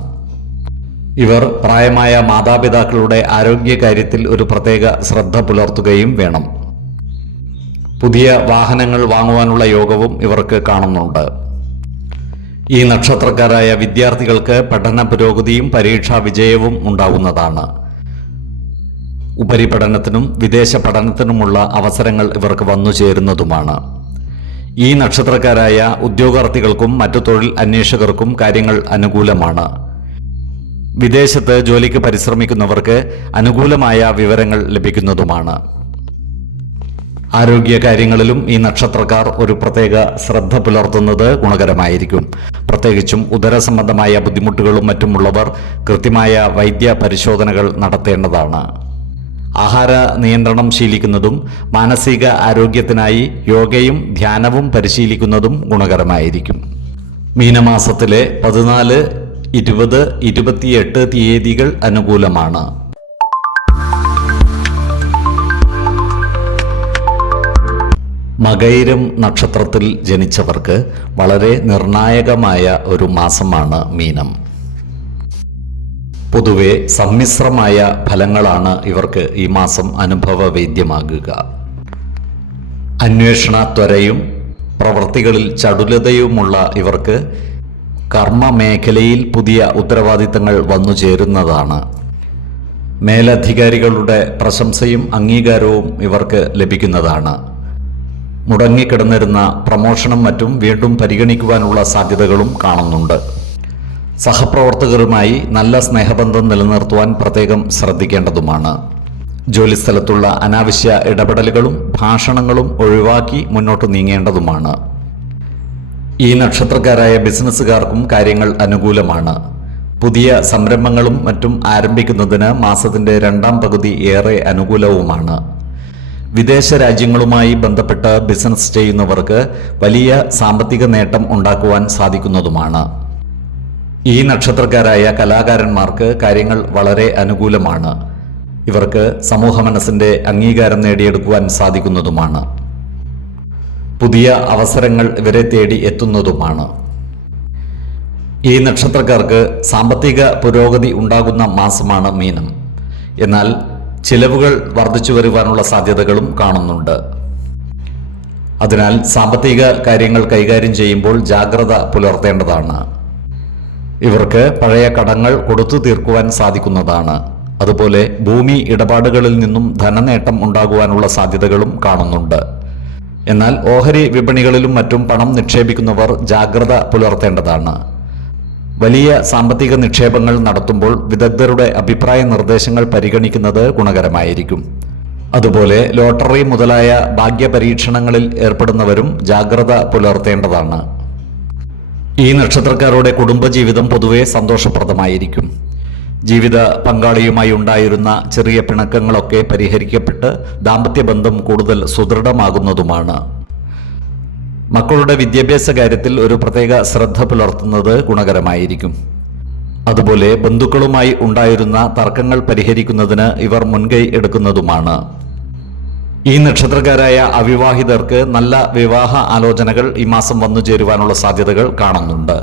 ഇവർ പ്രായമായ മാതാപിതാക്കളുടെ ആരോഗ്യകാര്യത്തിൽ ഒരു പ്രത്യേക ശ്രദ്ധ പുലർത്തുകയും വേണം. പുതിയ വാഹനങ്ങൾ വാങ്ങുവാനുള്ള യോഗവും ഇവർക്ക് കാണുന്നുണ്ട്. ഈ നക്ഷത്രക്കാരായ വിദ്യാർത്ഥികൾക്ക് പഠന പുരോഗതിയും പരീക്ഷാ വിജയവും ഉണ്ടാകുന്നതാണ്. ഉപരിപഠനത്തിനും വിദേശ പഠനത്തിനുമുള്ള അവസരങ്ങൾ ഇവർക്ക് വന്നു ചേരുന്നതുമാണ്. ഈ നക്ഷത്രക്കാരായ ഉദ്യോഗാർത്ഥികൾക്കും മറ്റു തൊഴിൽ അന്വേഷകർക്കും കാര്യങ്ങൾ അനുകൂലമാണ്. വിദേശത്ത് ജോലിക്ക് പരിശ്രമിക്കുന്നവർക്ക് അനുകൂലമായ വിവരങ്ങൾ ലഭിക്കുന്നതുമാണ്. ആരോഗ്യകാര്യങ്ങളിലും ഈ നക്ഷത്രക്കാർ ഒരു പ്രത്യേക ശ്രദ്ധ പുലർത്തുന്നത് ഗുണകരമായിരിക്കും. പ്രത്യേകിച്ചും ഉദരസംബന്ധമായ ബുദ്ധിമുട്ടുകളും മറ്റുമുള്ളവർ കൃത്യമായ വൈദ്യ പരിശോധനകൾ നടത്തേണ്ടതാണ്. ആഹാര നിയന്ത്രണം ശീലിക്കുന്നതും മാനസിക ആരോഗ്യത്തിനായി യോഗയും ധ്യാനവും പരിശീലിക്കുന്നതും ഗുണകരമായിരിക്കും. മീനമാസത്തിലെ 14, 20, 28 തീയതികൾ അനുകൂലമാണ്. മകയിരം നക്ഷത്രത്തിൽ ജനിച്ചവർക്ക് വളരെ നിർണായകമായ ഒരു മാസമാണ് മീനം. പൊതുവെ സമ്മിശ്രമായ ഫലങ്ങളാണ് ഇവർക്ക് ഈ മാസം അനുഭവവേദ്യമാകുക. അന്വേഷണ ത്വരയും പ്രവൃത്തികളിൽ ചടുലതയുമുള്ള ഇവർക്ക് കർമ്മ മേഖലയിൽ പുതിയ ഉത്തരവാദിത്തങ്ങൾ വന്നു ചേരുന്നതാണ്. മേലധികാരികളുടെ പ്രശംസയും അംഗീകാരവും ഇവർക്ക് ലഭിക്കുന്നതാണ്. മുടങ്ങിക്കിടന്നിരുന്ന പ്രമോഷനും മറ്റും വീണ്ടും പരിഗണിക്കുവാനുള്ള സാധ്യതകളും കാണുന്നുണ്ട്. സഹപ്രവർത്തകരുമായി നല്ല സ്നേഹബന്ധം നിലനിർത്തുവാൻ പ്രത്യേകം ശ്രദ്ധിക്കേണ്ടതുമാണ്. ജോലിസ്ഥലത്തുള്ള അനാവശ്യ ഇടപെടലുകളും ഭാഷണങ്ങളും ഒഴിവാക്കി മുന്നോട്ട് നീങ്ങേണ്ടതുമാണ്. ഈ നക്ഷത്രക്കാരായ ബിസിനസ്സുകാർക്കും കാര്യങ്ങൾ അനുകൂലമാണ്. പുതിയ സംരംഭങ്ങളും മറ്റും ആരംഭിക്കുന്നതിന് മാസത്തിന്റെ 2ാം പകുതി ഏറെ അനുകൂലവുമാണ്. വിദേശ രാജ്യങ്ങളുമായി ബന്ധപ്പെട്ട് ബിസിനസ് ചെയ്യുന്നവർക്ക് വലിയ സാമ്പത്തിക നേട്ടം ഉണ്ടാക്കുവാൻ സാധിക്കുന്നതുമാണ്. ഈ നക്ഷത്രക്കാരായ കലാകാരന്മാർക്ക് കാര്യങ്ങൾ വളരെ അനുകൂലമാണ്. ഇവർക്ക് സമൂഹ മനസ്സിന്റെ അംഗീകാരം നേടിയെടുക്കുവാൻ സാധിക്കുന്നതുമാണ്. പുതിയ അവസരങ്ങൾ ഇവരെ തേടി എത്തുന്നതുമാണ്. ഈ നക്ഷത്രക്കാർക്ക് സാമ്പത്തിക പുരോഗതി ഉണ്ടാകുന്ന മാസമാണ് മീനം. എന്നാൽ ചിലവുകൾ വർദ്ധിച്ചു വരുവാനുള്ള സാധ്യതകളും കാണുന്നുണ്ട്. അതിനാൽ സാമ്പത്തിക കാര്യങ്ങൾ കൈകാര്യം ചെയ്യുമ്പോൾ ജാഗ്രത പുലർത്തേണ്ടതാണ്. ഇവർക്ക് പഴയ കടങ്ങൾ കൊടുത്തു തീർക്കുവാൻ സാധിക്കുന്നതാണ്. അതുപോലെ ഭൂമി ഇടപാടുകളിൽ നിന്നും ധനനേട്ടം ഉണ്ടാകുവാനുള്ള സാധ്യതകളും കാണുന്നുണ്ട്. എന്നാൽ ഓഹരി വിപണികളിലും മറ്റും പണം നിക്ഷേപിക്കുന്നവർ ജാഗ്രത പുലർത്തേണ്ടതാണ്. വലിയ സാമ്പത്തിക നിക്ഷേപങ്ങൾ നടത്തുമ്പോൾ വിദഗ്ധരുടെ അഭിപ്രായ നിർദ്ദേശങ്ങൾ പരിഗണിക്കുന്നത് ഗുണകരമായിരിക്കും. അതുപോലെ ലോട്ടറി മുതലായ ഭാഗ്യപരീക്ഷണങ്ങളിൽ ഏർപ്പെടുന്നവരും ജാഗ്രത പുലർത്തേണ്ടതാണ്. ഈ നക്ഷത്രക്കാരുടെ കുടുംബജീവിതം പൊതുവെ സന്തോഷപ്രദമായിരിക്കും. ജീവിത പങ്കാളിയുമായി ഉണ്ടായിരുന്ന ചെറിയ പിണക്കങ്ങളൊക്കെ പരിഹരിക്കപ്പെട്ട് ദാമ്പത്യബന്ധം കൂടുതൽ സുദൃഢമാകുന്നതുമാണ്. മക്കളുടെ വിദ്യാഭ്യാസ കാര്യത്തിൽ ഒരു പ്രത്യേക ശ്രദ്ധ പുലർത്തുന്നത് ഗുണകരമായിരിക്കും. അതുപോലെ ബന്ധുക്കളുമായി ഉണ്ടായിരുന്ന തർക്കങ്ങൾ പരിഹരിക്കുന്നതിന് ഇവർ മുൻകൈ എടുക്കുന്നതുമാണ്. ഈ നക്ഷത്രക്കാരായ അവിവാഹിതർക്ക് നല്ല വിവാഹ ആലോചനകൾ ഈ മാസം വന്നു ചേരുവാനുള്ള സാധ്യതകൾ കാണുന്നുണ്ട്.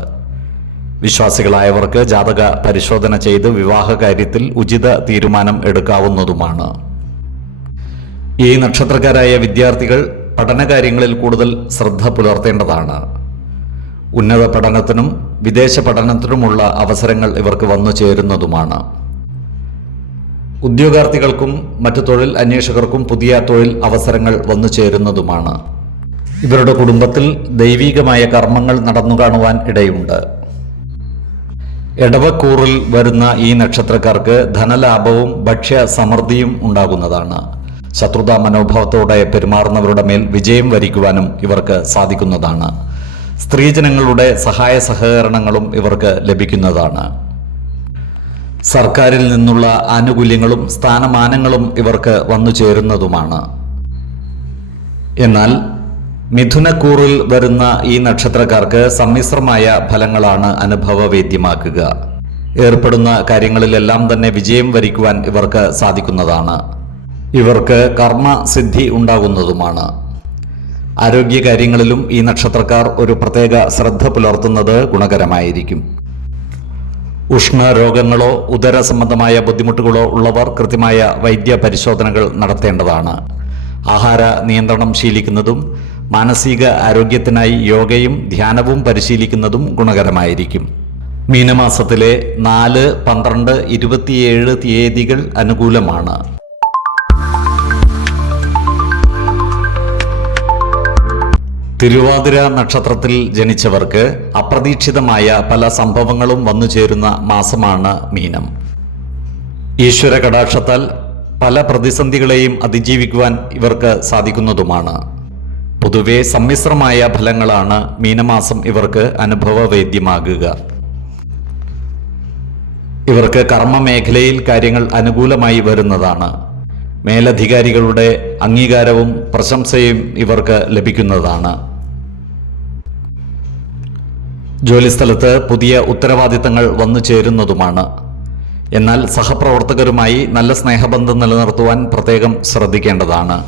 വിശ്വാസികളായവർക്ക് ജാതക പരിശോധന ചെയ്ത് വിവാഹ കാര്യത്തിൽ ഉചിത തീരുമാനം എടുക്കാവുന്നതുമാണ്. ഈ നക്ഷത്രക്കാരായ വിദ്യാർത്ഥികൾ പഠനകാര്യങ്ങളിൽ കൂടുതൽ ശ്രദ്ധ പുലർത്തേണ്ടതാണ്. ഉന്നത പഠനത്തിനും വിദേശ പഠനത്തിനുമുള്ള അവസരങ്ങൾ ഇവർക്ക് വന്നു ചേരുന്നതുമാണ്. ഉദ്യോഗാർത്ഥികൾക്കും മറ്റു തൊഴിൽ അന്വേഷകർക്കും പുതിയ തൊഴിൽ അവസരങ്ങൾ വന്നു ചേരുന്നതുമാണ്. ഇവരുടെ കുടുംബത്തിൽ ദൈവികമായ കർമ്മങ്ങൾ നടന്നു കാണുവാൻ ഇടയുണ്ട്. എടവക്കൂറിൽ വരുന്ന ഈ നക്ഷത്രക്കാർക്ക് ധനലാഭവും ഭക്ഷ്യ സമൃദ്ധിയും ഉണ്ടാകുന്നതാണ്. ശത്രുതാ മനോഭാവത്തോടെ പെരുമാറുന്നവരുടെ മേൽ വിജയം വരിക്കുവാനും ഇവർക്ക് സാധിക്കുന്നതാണ്. സ്ത്രീജനങ്ങളുടെ സഹായ സഹകരണങ്ങളും ഇവർക്ക് ലഭിക്കുന്നതാണ്. സർക്കാരിൽ നിന്നുള്ള ആനുകൂല്യങ്ങളും സ്ഥാനമാനങ്ങളും ഇവർക്ക് വന്നു ചേരുന്നതുമാണ്. എന്നാൽ മിഥുനക്കൂറിൽ വരുന്ന ഈ നക്ഷത്രക്കാർക്ക് സമ്മിശ്രമായ ഫലങ്ങളാണ് അനുഭവവേദ്യമാക്കുക. ഏർപ്പെടുന്ന കാര്യങ്ങളിലെല്ലാം തന്നെ വിജയം വരിക്കുവാൻ ഇവർക്ക് സാധിക്കുന്നതാണ്. ഇവർക്ക് കർമ്മസിദ്ധി ഉണ്ടാകുന്നതുമാണ്. ആരോഗ്യകാര്യങ്ങളിലും ഈ നക്ഷത്രക്കാർ ഒരു പ്രത്യേക ശ്രദ്ധ പുലർത്തുന്നത് ഗുണകരമായിരിക്കും. ഉഷ്ണരോഗങ്ങളോ ഉദര സംബന്ധമായ ബുദ്ധിമുട്ടുകളോ ഉള്ളവർ കൃത്യമായ വൈദ്യ പരിശോധനകൾ നടത്തേണ്ടതാണ്. ആഹാര നിയന്ത്രണം ശീലിക്കുന്നതും മാനസിക ആരോഗ്യത്തിനായി യോഗയും ധ്യാനവും പരിശീലിക്കുന്നതും ഗുണകരമായിരിക്കും. മീനമാസത്തിലെ 4, 12, 27 തീയതികൾ അനുകൂലമാണ്. തിരുവാതിര നക്ഷത്രത്തിൽ ജനിച്ചവർക്ക് അപ്രതീക്ഷിതമായ പല സംഭവങ്ങളും വന്നു ചേരുന്ന മാസമാണ് മീനം. ഈശ്വര കടാക്ഷത്താൽ പല പ്രതിസന്ധികളെയും അതിജീവിക്കുവാൻ ഇവർക്ക് സാധിക്കുന്നതുമാണ്. പൊതുവെ സമ്മിശ്രമായ ഫലങ്ങളാണ് മീനമാസം ഇവർക്ക് അനുഭവവേദ്യമാകുക. ഇവർക്ക് കർമ്മമേഖലയിൽ കാര്യങ്ങൾ അനുകൂലമായി വരുന്നതാണ്. മേലധികാരികളുടെ അംഗീകാരവും പ്രശംസയും ഇവർക്ക് ലഭിക്കുന്നതാണ്. ജോലിസ്ഥലത്ത് പുതിയ ഉത്തരവാദിത്തങ്ങൾ വന്നു ചേരുന്നതുമാണ്. എന്നാൽ സഹപ്രവർത്തകരുമായി നല്ല സ്നേഹബന്ധം നിലനിർത്തുവാൻ പ്രത്യേകം ശ്രദ്ധിക്കേണ്ടതാണ്.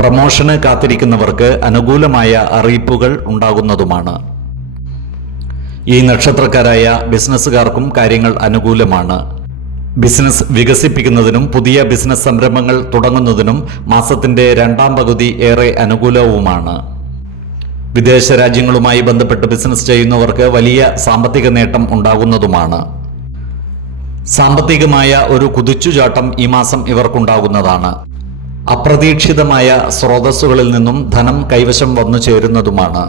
പ്രമോഷന് കാത്തിരിക്കുന്നവർക്ക് അനുകൂലമായ അറിയിപ്പുകൾ ഉണ്ടാകുന്നതുമാണ്. ഈ നക്ഷത്രക്കാരായ ബിസിനസ്സുകാർക്കും കാര്യങ്ങൾ അനുകൂലമാണ്. ബിസിനസ് വികസിപ്പിക്കുന്നതിനും പുതിയ ബിസിനസ് സംരംഭങ്ങൾ തുടങ്ങുന്നതിനും മാസത്തിന്റെ 2ാം പകുതി ഏറെ അനുകൂലവുമാണ്. വിദേശ രാജ്യങ്ങളുമായി ബന്ധപ്പെട്ട് ബിസിനസ് ചെയ്യുന്നവർക്ക് വലിയ സാമ്പത്തിക നേട്ടം ഉണ്ടാകുന്നതുമാണ്. സാമ്പത്തികമായ ഒരു കുതിച്ചുചാട്ടം ഈ മാസം ഇവർക്കുണ്ടാകുന്നതാണ്. അപ്രതീക്ഷിതമായ സ്രോതസ്സുകളിൽ നിന്നും ധനം കൈവശം വന്നു ചേരുന്നതുമാണ്.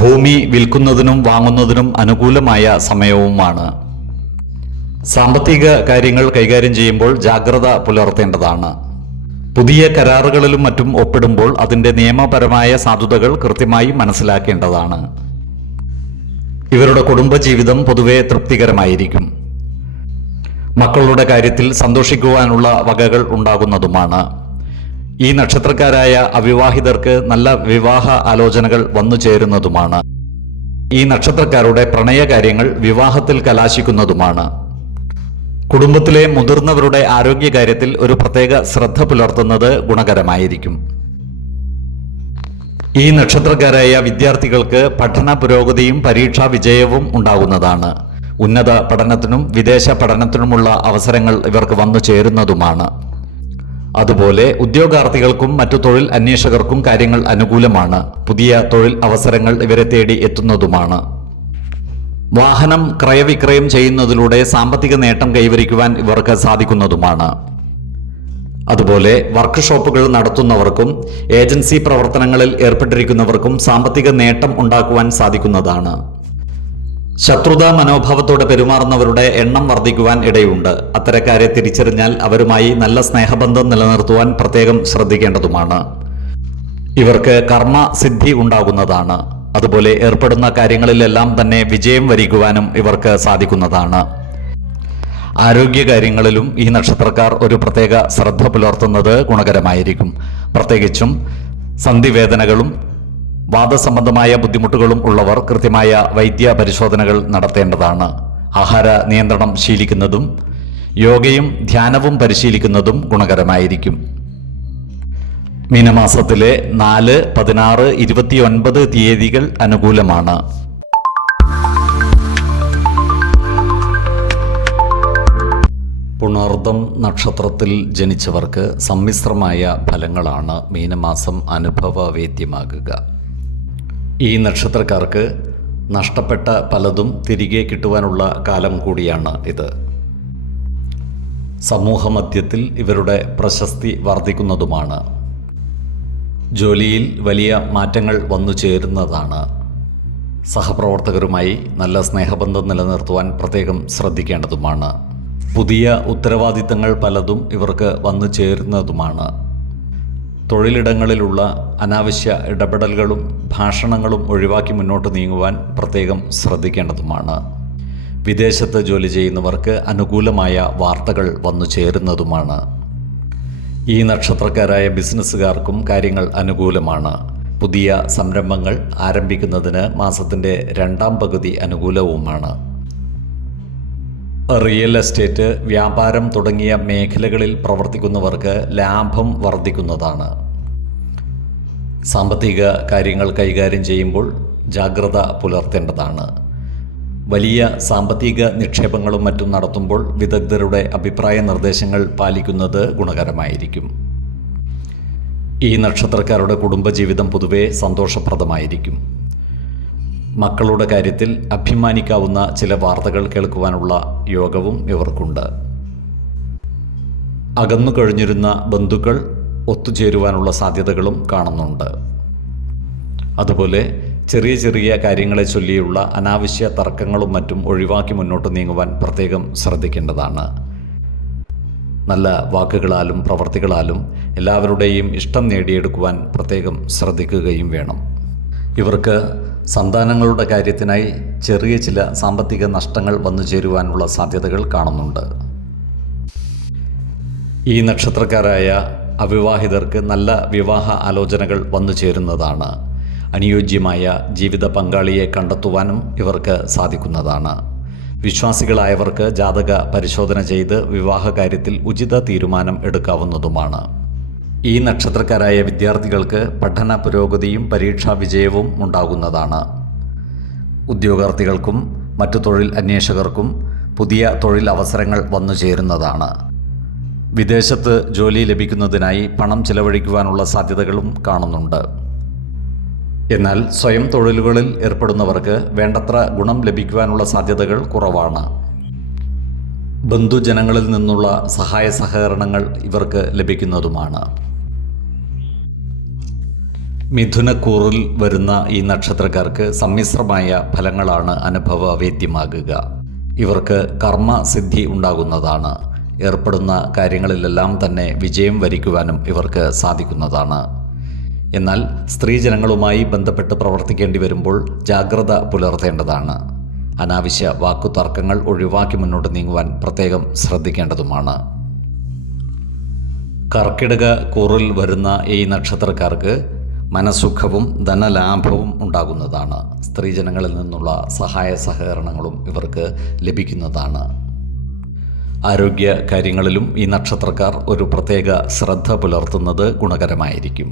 ഭൂമി വിൽക്കുന്നതിനും വാങ്ങുന്നതിനും അനുകൂലമായ സമയവുമാണ്. സാമ്പത്തിക കാര്യങ്ങൾ കൈകാര്യം ചെയ്യുമ്പോൾ ജാഗ്രത പുലർത്തേണ്ടതാണ്. പുതിയ കരാറുകളിലും മറ്റും ഒപ്പിടുമ്പോൾ അതിൻ്റെ നിയമപരമായ സാധുതകൾ കൃത്യമായി മനസ്സിലാക്കേണ്ടതാണ്. ഇവരുടെ കുടുംബജീവിതം പൊതുവെ തൃപ്തികരമായിരിക്കും. മക്കളുടെ കാര്യത്തിൽ സന്തോഷിക്കുവാനുള്ള വകകൾ ഉണ്ടാകുന്നതുമാണ്. ഈ നക്ഷത്രക്കാരായ അവിവാഹിതർക്ക് നല്ല വിവാഹ ആലോചനകൾ വന്നു ചേരുന്നതുമാണ്. ഈ നക്ഷത്രക്കാരുടെ പ്രണയകാര്യങ്ങൾ വിവാഹത്തിൽ കലാശിക്കുന്നതുമാണ്. കുടുംബത്തിലെ മുതിർന്നവരുടെ ആരോഗ്യകാര്യത്തിൽ ഒരു പ്രത്യേക ശ്രദ്ധ പുലർത്തുന്നത് ഗുണകരമായിരിക്കും. ഈ നക്ഷത്രക്കാരായ വിദ്യാർത്ഥികൾക്ക് പഠന പുരോഗതിയും പരീക്ഷാ വിജയവും ഉണ്ടാകുന്നതാണ്. ഉന്നത പഠനത്തിനും വിദേശ പഠനത്തിനുമുള്ള അവസരങ്ങൾ ഇവർക്ക് വന്നു ചേരുന്നതുമാണ്. അതുപോലെ ഉദ്യോഗാർത്ഥികൾക്കും മറ്റു തൊഴിൽ അന്വേഷകർക്കും കാര്യങ്ങൾ അനുകൂലമാണ്. പുതിയ തൊഴിൽ അവസരങ്ങൾ ഇവരെ തേടി എത്തുന്നതുമാണ്. വാഹനം ക്രയവിക്രയം ചെയ്യുന്നതിലൂടെ സാമ്പത്തിക നേട്ടം കൈവരിക്കുവാൻ ഇവർക്ക് സാധിക്കുന്നതുമാണ്. അതുപോലെ വർക്ക്ഷോപ്പുകൾ നടത്തുന്നവർക്കും ഏജൻസി പ്രവർത്തനങ്ങളിൽ ഏർപ്പെട്ടിരിക്കുന്നവർക്കും സാമ്പത്തിക നേട്ടം ഉണ്ടാക്കുവാൻ സാധിക്കുന്നതാണ്. ശത്രുതാ മനോഭാവത്തോടെ പെരുമാറുന്നവരുടെ എണ്ണം വർദ്ധിക്കുവാൻ ഇടയുണ്ട്. അത്തരക്കാരെ തിരിച്ചറിഞ്ഞാൽ അവരുമായി നല്ല സ്നേഹബന്ധം നിലനിർത്തുവാൻ പ്രത്യേകം ശ്രദ്ധിക്കേണ്ടതുമാണ്. ഇവർക്ക് കർമ്മസിദ്ധി ഉണ്ടാകുന്നതാണ്. അതുപോലെ ഏർപ്പെടുന്ന കാര്യങ്ങളിലെല്ലാം തന്നെ വിജയം വരിക്കുവാനും ഇവർക്ക് സാധിക്കുന്നതാണ്. ആരോഗ്യകാര്യങ്ങളിലും ഈ നക്ഷത്രക്കാർ ഒരു പ്രത്യേക ശ്രദ്ധ പുലർത്തുന്നത് ഗുണകരമായിരിക്കും. പ്രത്യേകിച്ചും സന്ധിവേദനകളും വാദസംബന്ധമായ ബുദ്ധിമുട്ടുകളും ഉള്ളവർ കൃത്യമായ വൈദ്യ പരിശോധനകൾ നടത്തേണ്ടതാണ്. ആഹാര നിയന്ത്രണം ശീലിക്കുന്നതും യോഗയും ധ്യാനവും പരിശീലിക്കുന്നതും ഗുണകരമായിരിക്കും. മീനമാസത്തിലെ 4, 16, 29 തീയതികൾ അനുകൂലമാണ്. പുണർദം നക്ഷത്രത്തിൽ ജനിച്ചവർക്ക് സമ്മിശ്രമായ ഫലങ്ങളാണ് മീനമാസം അനുഭവവേദ്യമാകുക. ഈ നക്ഷത്രക്കാർക്ക് നഷ്ടപ്പെട്ട പലതും തിരികെ കിട്ടുവാനുള്ള കാലം കൂടിയാണ് ഇത്. സമൂഹമധ്യത്തിൽ ഇവരുടെ പ്രശസ്തി വർദ്ധിക്കുന്നതുമാണ്. ജോലിയിൽ വലിയ മാറ്റങ്ങൾ വന്നു ചേരുന്നതാണ്. സഹപ്രവർത്തകരുമായി നല്ല സ്നേഹബന്ധം നിലനിർത്തുവാൻ പ്രത്യേകം ശ്രദ്ധിക്കേണ്ടതുമാണ്. പുതിയ ഉത്തരവാദിത്തങ്ങൾ പലതും ഇവർക്ക് വന്നു ചേരുന്നതുമാണ്. തൊഴിലിടങ്ങളിലുള്ള അനാവശ്യ ഇടപെടലുകളും ഭാഷണങ്ങളും ഒഴിവാക്കി മുന്നോട്ട് നീങ്ങുവാൻ പ്രത്യേകം ശ്രദ്ധിക്കേണ്ടതുമാണ്. വിദേശത്ത് ജോലി ചെയ്യുന്നവർക്ക് അനുകൂലമായ വാർത്തകൾ വന്നു ചേരുന്നതുമാണ്. ഈ നക്ഷത്രക്കാരായ ബിസിനസ്സുകാർക്കും കാര്യങ്ങൾ അനുകൂലമാണ്. പുതിയ സംരംഭങ്ങൾ ആരംഭിക്കുന്നതിന് മാസത്തിൻ്റെ രണ്ടാം പകുതി അനുകൂലവുമാണ്. റിയൽ എസ്റ്റേറ്റ്, വ്യാപാരം തുടങ്ങിയ മേഖലകളിൽ പ്രവർത്തിക്കുന്നവർക്ക് ലാഭം വർദ്ധിക്കുന്നതാണ്. സാമ്പത്തിക കാര്യങ്ങൾ കൈകാര്യം ചെയ്യുമ്പോൾ ജാഗ്രത പുലർത്തേണ്ടതാണ്. വലിയ സാമ്പത്തിക നിക്ഷേപങ്ങളും മറ്റും നടത്തുമ്പോൾ വിദഗ്ധരുടെ അഭിപ്രായ നിർദ്ദേശങ്ങൾ പാലിക്കുന്നത് ഗുണകരമായിരിക്കും. ഈ നക്ഷത്രക്കാരുടെ കുടുംബജീവിതം പൊതുവെ സന്തോഷപ്രദമായിരിക്കും. മക്കളുടെ കാര്യത്തിൽ അഭിമാനിക്കാവുന്ന ചില വാർത്തകൾ കേൾക്കുവാനുള്ള യോഗവും ഇവർക്കുണ്ട്. അകന്നു കഴിഞ്ഞിരുന്ന ബന്ധുക്കൾ ഒത്തുചേരുവാനുള്ള സാധ്യതകളും കാണുന്നുണ്ട്. അതുപോലെ ചെറിയ ചെറിയ കാര്യങ്ങളെ ചൊല്ലിയുള്ള അനാവശ്യ തർക്കങ്ങളും മറ്റും ഒഴിവാക്കി മുന്നോട്ട് നീങ്ങുവാൻ പ്രത്യേകം ശ്രദ്ധിക്കേണ്ടതാണ്. നല്ല വാക്കുകളാലും പ്രവർത്തികളാലും എല്ലാവരുടെയും ഇഷ്ടം നേടിയെടുക്കുവാൻ പ്രത്യേകം ശ്രദ്ധിക്കുകയും വേണം. ഇവർക്ക് സന്താനങ്ങളുടെ കാര്യത്തിനായി ചെറിയ ചില സാമ്പത്തിക നഷ്ടങ്ങൾ വന്നു ചേരുവാനുള്ള സാധ്യതകൾ കാണുന്നുണ്ട്. ഈ നക്ഷത്രക്കാരായ അവിവാഹിതർക്ക് നല്ല വിവാഹ ആലോചനകൾ വന്നു ചേരുന്നതാണ്. അനുയോജ്യമായ ജീവിത പങ്കാളിയെ കണ്ടെത്തുവാനും ഇവർക്ക് സാധിക്കുന്നതാണ്. വിശ്വാസികളായവർക്ക് ജാതക പരിശോധന ചെയ്ത് വിവാഹ കാര്യത്തിൽ ഉചിത തീരുമാനം എടുക്കാവുന്നതുമാണ്. ഈ നക്ഷത്രക്കാരായ വിദ്യാർത്ഥികൾക്ക് പഠന പുരോഗതിയും പരീക്ഷാ വിജയവും ഉണ്ടാകുന്നതാണ്. ഉദ്യോഗാർത്ഥികൾക്കും മറ്റു തൊഴിൽ അന്വേഷകർക്കും പുതിയ തൊഴിൽ അവസരങ്ങൾ വന്നു ചേരുന്നതാണ്. വിദേശത്ത് ജോലി ലഭിക്കുന്നതിനായി പണം ചിലവഴിക്കുവാനുള്ള സാധ്യതകളും കാണുന്നുണ്ട്. എന്നാൽ സ്വയം തൊഴിലുകളിൽ ഏർപ്പെടുന്നവർക്ക് വേണ്ടത്ര ഗുണം ലഭിക്കുവാനുള്ള സാധ്യതകൾ കുറവാണ്. ബന്ധുജനങ്ങളിൽ നിന്നുള്ള സഹായ സഹകരണങ്ങൾ ഇവർക്ക് ലഭിക്കുന്നതുമാണ്. മിഥുനക്കൂറിൽ വരുന്ന ഈ നക്ഷത്രക്കാർക്ക് സമ്മിശ്രമായ ഫലങ്ങളാണ് അനുഭവവേദ്യമാകുക. ഇവർക്ക് കർമ്മസിദ്ധി ഉണ്ടാകുന്നതാണ്. ഏർപ്പെടുന്ന കാര്യങ്ങളിലെല്ലാം തന്നെ വിജയം വരിക്കുവാനും ഇവർക്ക് സാധിക്കുന്നതാണ്. എന്നാൽ സ്ത്രീജനങ്ങളുമായി ബന്ധപ്പെട്ട് പ്രവർത്തിക്കേണ്ടി വരുമ്പോൾ ജാഗ്രത പുലർത്തേണ്ടതാണ്. അനാവശ്യ വാക്കുതർക്കങ്ങൾ ഒഴിവാക്കി മുന്നോട്ട് നീങ്ങുവാൻ പ്രത്യേകം ശ്രദ്ധിക്കേണ്ടതുമാണ്. കർക്കിടക കൂറിൽ വരുന്ന ഈ നക്ഷത്രക്കാർക്ക് മനസുഖവും ധനലാഭവും ഉണ്ടാകുന്നതാണ്. സ്ത്രീജനങ്ങളിൽ നിന്നുള്ള സഹായ സഹകരണങ്ങളും ഇവർക്ക് ലഭിക്കുന്നതാണ്. ആരോഗ്യ കാര്യങ്ങളിലും ഈ നക്ഷത്രക്കാർ ഒരു പ്രത്യേക ശ്രദ്ധ പുലർത്തുന്നത് ഗുണകരമായിരിക്കും.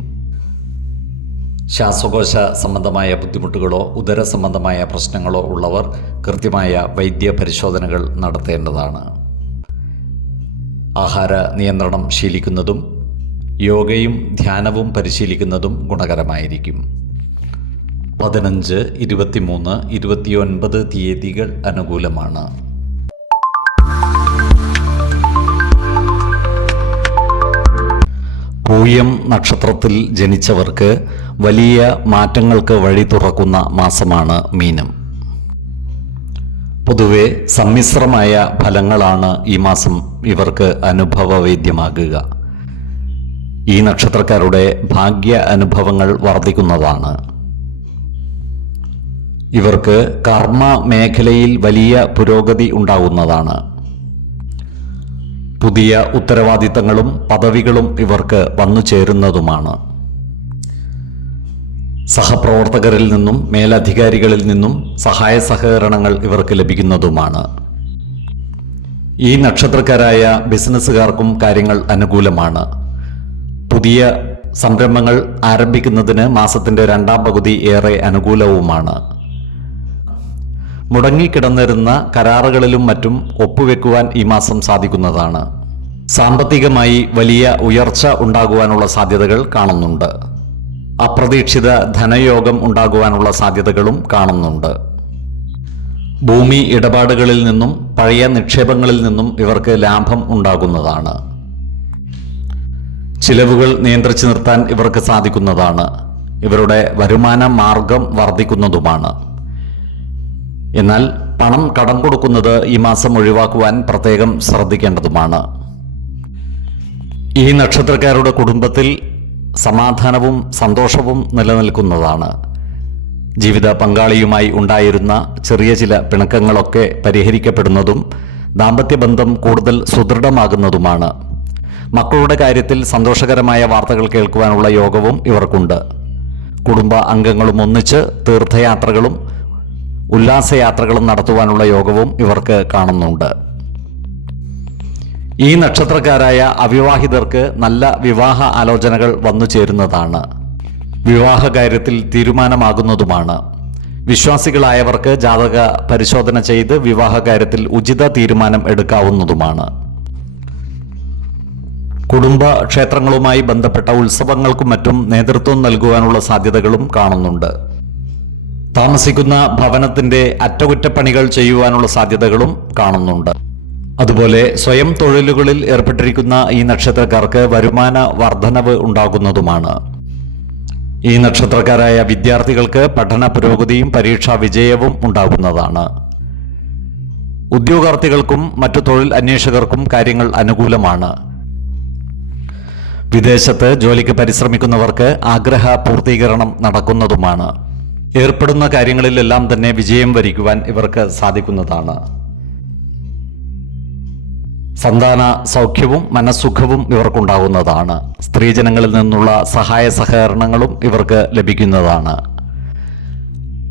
ശ്വാസകോശ സംബന്ധമായ ബുദ്ധിമുട്ടുകളോ ഉദര സംബന്ധമായ പ്രശ്നങ്ങളോ ഉള്ളവർ കൃത്യമായ വൈദ്യ പരിശോധനകൾ നടത്തേണ്ടതാണ്. ആഹാര നിയന്ത്രണം ശീലിക്കുന്നതും യോഗയും ധ്യാനവും പരിശീലിക്കുന്നതും ഗുണകരമായിരിക്കും. 15, 23, 29 തീയതികൾ അനുകൂലമാണ്. പൂയം നക്ഷത്രത്തിൽ ജനിച്ചവർക്ക് വലിയ മാറ്റങ്ങൾക്ക് വഴി തുറക്കുന്ന മാസമാണ് മീനം. പൊതുവെ സമ്മിശ്രമായ ഫലങ്ങളാണ് ഈ മാസം ഇവർക്ക് അനുഭവവേദ്യമാകുക. ഈ നക്ഷത്രക്കാരുടെ ഭാഗ്യ അനുഭവങ്ങൾ വർദ്ധിക്കുന്നതാണ്. ഇവർക്ക് കർമ്മ മേഖലയിൽ വലിയ പുരോഗതി ഉണ്ടാകുന്നതാണ്. പുതിയ ഉത്തരവാദിത്തങ്ങളും പദവികളും ഇവർക്ക് വന്നു ചേരുന്നതുമാണ്. സഹപ്രവർത്തകരിൽ നിന്നും മേലധികാരികളിൽ നിന്നും സഹായ സഹകരണങ്ങൾ ഇവർക്ക് ലഭിക്കുന്നതുമാണ്. ഈ നക്ഷത്രക്കാരായ ബിസിനസ്സുകാർക്കും കാര്യങ്ങൾ അനുകൂലമാണ്. പുതിയ സംരംഭങ്ങൾ ആരംഭിക്കുന്നതിന് മാസത്തിൻ്റെ രണ്ടാം പകുതി ഏറെ അനുകൂലവുമാണ്. മുടങ്ങിക്കിടന്നിരുന്ന കരാറുകളിലും മറ്റും ഒപ്പുവെക്കുവാൻ ഈ മാസം സാധിക്കുന്നതാണ്. സാമ്പത്തികമായി വലിയ ഉയർച്ച ഉണ്ടാകുവാനുള്ള സാധ്യതകൾ കാണുന്നുണ്ട്. അപ്രതീക്ഷിത ധനയോഗം ഉണ്ടാകുവാനുള്ള സാധ്യതകളും കാണുന്നുണ്ട്. ഭൂമി ഇടപാടുകളിൽ നിന്നും പഴയ നിക്ഷേപങ്ങളിൽ നിന്നും ഇവർക്ക് ലാഭം ഉണ്ടാകുന്നതാണ്. ചിലവുകൾ നിയന്ത്രിച്ചു നിർത്താൻ ഇവർക്ക് സാധിക്കുന്നതാണ്. ഇവരുടെ വരുമാന മാർഗം വർദ്ധിക്കുന്നതുമാണ്. എന്നാൽ പണം കടം കൊടുക്കുന്നത് ഈ മാസം ഒഴിവാക്കുവാൻ പ്രത്യേകം ശ്രദ്ധിക്കേണ്ടതുമാണ്. ഈ നക്ഷത്രക്കാരുടെ കുടുംബത്തിൽ സമാധാനവും സന്തോഷവും നിലനിൽക്കുന്നതാണ്. ജീവിത പങ്കാളിയുമായി ഉണ്ടായിരുന്ന ചെറിയ ചില പിണക്കങ്ങളൊക്കെ പരിഹരിക്കപ്പെടുന്നതും ദാമ്പത്യബന്ധം കൂടുതൽ സുദൃഢമാകുന്നതുമാണ്. മക്കളുടെ കാര്യത്തിൽ സന്തോഷകരമായ വാർത്തകൾ കേൾക്കുവാനുള്ള യോഗവും ഇവർക്കുണ്ട്. കുടുംബ അംഗങ്ങളും ഒന്നിച്ച് തീർത്ഥയാത്രകളും ഉല്ലാസയാത്രകളും നടത്തുവാനുള്ള യോഗവും ഇവർക്ക് കാണുന്നുണ്ട്. ഈ നക്ഷത്രക്കാരായ അവിവാഹിതർക്ക് നല്ല വിവാഹ ആലോചനകൾ വന്നു ചേരുന്നതാണ്. വിവാഹ കാര്യത്തിൽ തീരുമാനമാകുന്നതുമാണ്. വിശ്വാസികളായവർക്ക് ജാതക പരിശോധന ചെയ്ത് വിവാഹ കാര്യത്തിൽ ഉചിത തീരുമാനം എടുക്കാവുന്നതുമാണ്. കുടുംബ ക്ഷേത്രങ്ങളുമായി ബന്ധപ്പെട്ട ഉത്സവങ്ങൾക്കും മറ്റും നേതൃത്വം നൽകുവാനുള്ള സാധ്യതകളും കാണുന്നുണ്ട്. താമസിക്കുന്ന ഭവനത്തിന്റെ അറ്റകുറ്റപ്പണികൾ ചെയ്യുവാനുള്ള സാധ്യതകളും കാണുന്നുണ്ട്. അതുപോലെ സ്വയം തൊഴിലുകളിൽ ഏർപ്പെട്ടിരിക്കുന്ന ഈ നക്ഷത്രക്കാർക്ക് വരുമാന വർധനവ് ഉണ്ടാകുന്നതുമാണ്. ഈ നക്ഷത്രക്കാരായ വിദ്യാർത്ഥികൾക്ക് പഠന പുരോഗതിയും പരീക്ഷാ വിജയവും ഉണ്ടാകുന്നതാണ്. ഉദ്യോഗാർത്ഥികൾക്കും മറ്റു തൊഴിൽ അന്വേഷകർക്കും കാര്യങ്ങൾ അനുകൂലമാണ്. വിദേശത്ത് ജോലിക്ക് പരിശ്രമിക്കുന്നവർക്ക് ആഗ്രഹ പൂർത്തീകരണം നടക്കുന്നതുമാണ്. ഏർപ്പെടുന്ന കാര്യങ്ങളിലെല്ലാം തന്നെ വിജയം വരിക്കുവാൻ ഇവർക്ക് സാധിക്കുന്നതാണ്. സന്താന സൗഖ്യവും മനസ്സുഖവും ഇവർക്കുണ്ടാകുന്നതാണ്. സ്ത്രീജനങ്ങളിൽ നിന്നുള്ള സഹായ സഹകരണങ്ങളും ഇവർക്ക് ലഭിക്കുന്നതാണ്.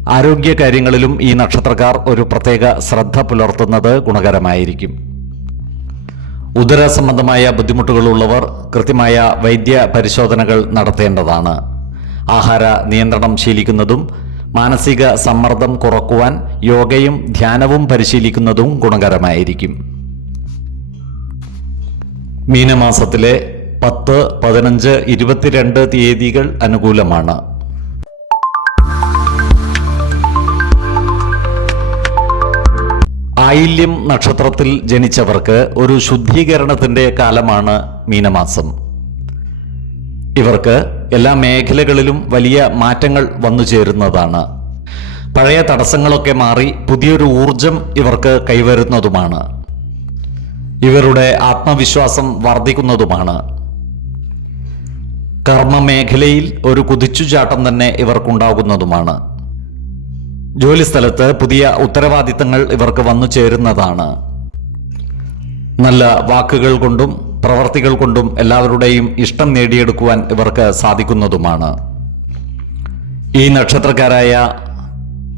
ആരോഗ്യ കാര്യങ്ങളിലും ഈ നക്ഷത്രക്കാർ ഒരു പ്രത്യേക ശ്രദ്ധ പുലർത്തുന്നത് ഗുണകരമായിരിക്കും. ഉദര സംബന്ധമായ ബുദ്ധിമുട്ടുകളുള്ളവർ കൃത്യമായ വൈദ്യ പരിശോധനകൾ നടത്തേണ്ടതാണ്. ആഹാര നിയന്ത്രണം ശീലിക്കുന്നതും മാനസിക സമ്മർദ്ദം കുറക്കുവാൻ യോഗയും ധ്യാനവും പരിശീലിക്കുന്നതും ഗുണകരമായിരിക്കും. മീനമാസത്തിലെ 10, 15, 22 തീയതികൾ അനുകൂലമാണ്. ആയില്യം നക്ഷത്രത്തിൽ ജനിച്ചവർക്ക് ഒരു ശുദ്ധീകരണത്തിന്റെ കാലമാണ് മീനമാസം. ഇവർക്ക് എല്ലാ മേഖലകളിലും വലിയ മാറ്റങ്ങൾ വന്നു ചേരുന്നതാണ്. പഴയ തടസ്സങ്ങളൊക്കെ മാറി പുതിയൊരു ഊർജം ഇവർക്ക് കൈവരുന്നതുമാണ്. ഇവരുടെ ആത്മവിശ്വാസം വർദ്ധിക്കുന്നതുമാണ്. കർമ്മമേഖലയിൽ ഒരു കുതിച്ചുചാട്ടം തന്നെ ഇവർക്കുണ്ടാകുന്നതുമാണ്. ജോലിസ്ഥലത്ത് പുതിയ ഉത്തരവാദിത്തങ്ങൾ ഇവർക്ക് വന്നു ചേരുന്നതാണ്. നല്ല വാക്കുകൾ കൊണ്ടും പ്രവർത്തികൾ കൊണ്ടും എല്ലാവരുടെയും ഇഷ്ടം നേടിയെടുക്കുവാൻ ഇവർക്ക് സാധിക്കുന്നതുമാണ്. ഈ നക്ഷത്രക്കാരായ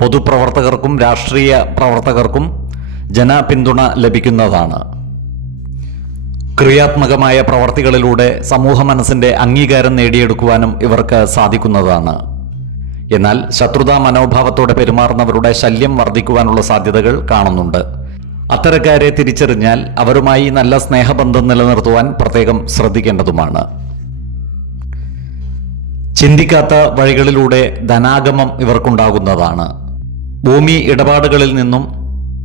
പൊതുപ്രവർത്തകർക്കും രാഷ്ട്രീയ പ്രവർത്തകർക്കും ജനപിന്തുണ ലഭിക്കുന്നതാണ്. ക്രിയാത്മകമായ പ്രവർത്തികളിലൂടെ സമൂഹ മനസ്സിന്റെ അംഗീകാരം നേടിയെടുക്കുവാനും ഇവർക്ക് സാധിക്കുന്നതാണ്. എന്നാൽ ശത്രുതാ മനോഭാവത്തോടെ പെരുമാറുന്നവരുടെ ശല്യം വർദ്ധിക്കുവാനുള്ള സാധ്യതകൾ കാണുന്നുണ്ട്. അത്തരക്കാരെ തിരിച്ചറിഞ്ഞാൽ അവരുമായി നല്ല സ്നേഹബന്ധം നിലനിർത്തുവാൻ പ്രത്യേകം ശ്രദ്ധിക്കേണ്ടതുമാണ്. ചിന്തിക്കാത്ത വഴികളിലൂടെ ധനാഗമം ഇവർക്കുണ്ടാകുന്നതാണ്. ഭൂമി ഇടപാടുകളിൽ നിന്നും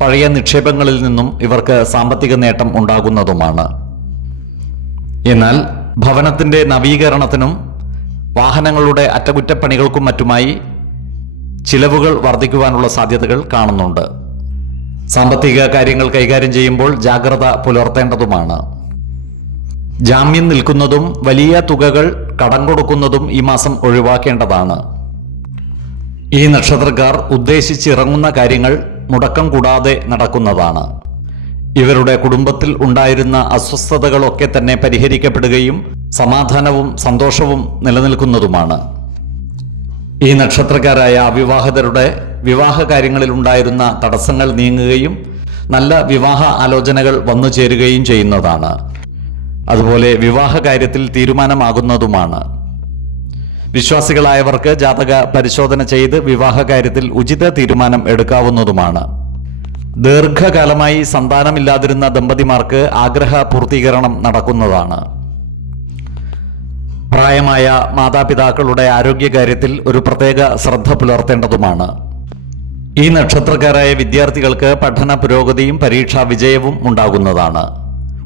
പഴയ നിക്ഷേപങ്ങളിൽ നിന്നും ഇവർക്ക് സാമ്പത്തിക നേട്ടം ഉണ്ടാകുന്നതുമാണ്. എന്നാൽ ഭവനത്തിന്റെ നവീകരണത്തിനും വാഹനങ്ങളുടെ അറ്റകുറ്റപ്പണികൾക്കും മറ്റുമായി ചിലവുകൾ വർദ്ധിക്കുവാനുള്ള സാധ്യതകൾ കാണുന്നുണ്ട്. സാമ്പത്തിക കാര്യങ്ങൾ കൈകാര്യം ചെയ്യുമ്പോൾ ജാഗ്രത പുലർത്തേണ്ടതുമാണ്. ജാമ്യം നിൽക്കുന്നതും വലിയ തുകകൾ കടം കൊടുക്കുന്നതും ഈ മാസം ഒഴിവാക്കേണ്ടതാണ്. ഈ നക്ഷത്രക്കാർ ഉദ്ദേശിച്ചിറങ്ങുന്ന കാര്യങ്ങൾ മുടക്കം കൂടാതെ നടക്കുന്നതാണ്. ഇവരുടെ കുടുംബത്തിൽ ഉണ്ടായിരുന്ന അസ്വസ്ഥതകളൊക്കെ തന്നെ പരിഹരിക്കപ്പെടുകയും സമാധാനവും സന്തോഷവും നിലനിൽക്കുന്നതുമാണ്. ഈ നക്ഷത്രക്കാരായ അവിവാഹിതരുടെ വിവാഹ കാര്യങ്ങളിൽ ഉണ്ടായിരുന്ന തടസ്സങ്ങൾ നീങ്ങുകയും നല്ല വിവാഹ ആലോചനകൾ വന്നു ചേരുകയും ചെയ്യുന്നതാണ്. അതുപോലെ വിവാഹ കാര്യത്തിൽ തീരുമാനമാകുന്നതുമാണ്. വിശ്വാസികളായവർക്ക് ജാതക പരിശോധന ചെയ്ത് വിവാഹ കാര്യത്തിൽ ഉചിത തീരുമാനം എടുക്കാവുന്നതുമാണ്. ദീർഘകാലമായി സന്താനമില്ലാതിരുന്ന ദമ്പതിമാർക്ക് ആഗ്രഹ പൂർത്തീകരണം നടക്കുന്നതാണ്. പ്രായമായ മാതാപിതാക്കളുടെ ആരോഗ്യകാര്യത്തിൽ ഒരു പ്രത്യേക ശ്രദ്ധ പുലർത്തേണ്ടതുമാണ്. ഈ നക്ഷത്രക്കാരായ വിദ്യാർത്ഥികൾക്ക് പഠന പുരോഗതിയും പരീക്ഷാ വിജയവും ഉണ്ടാകുന്നതാണ്.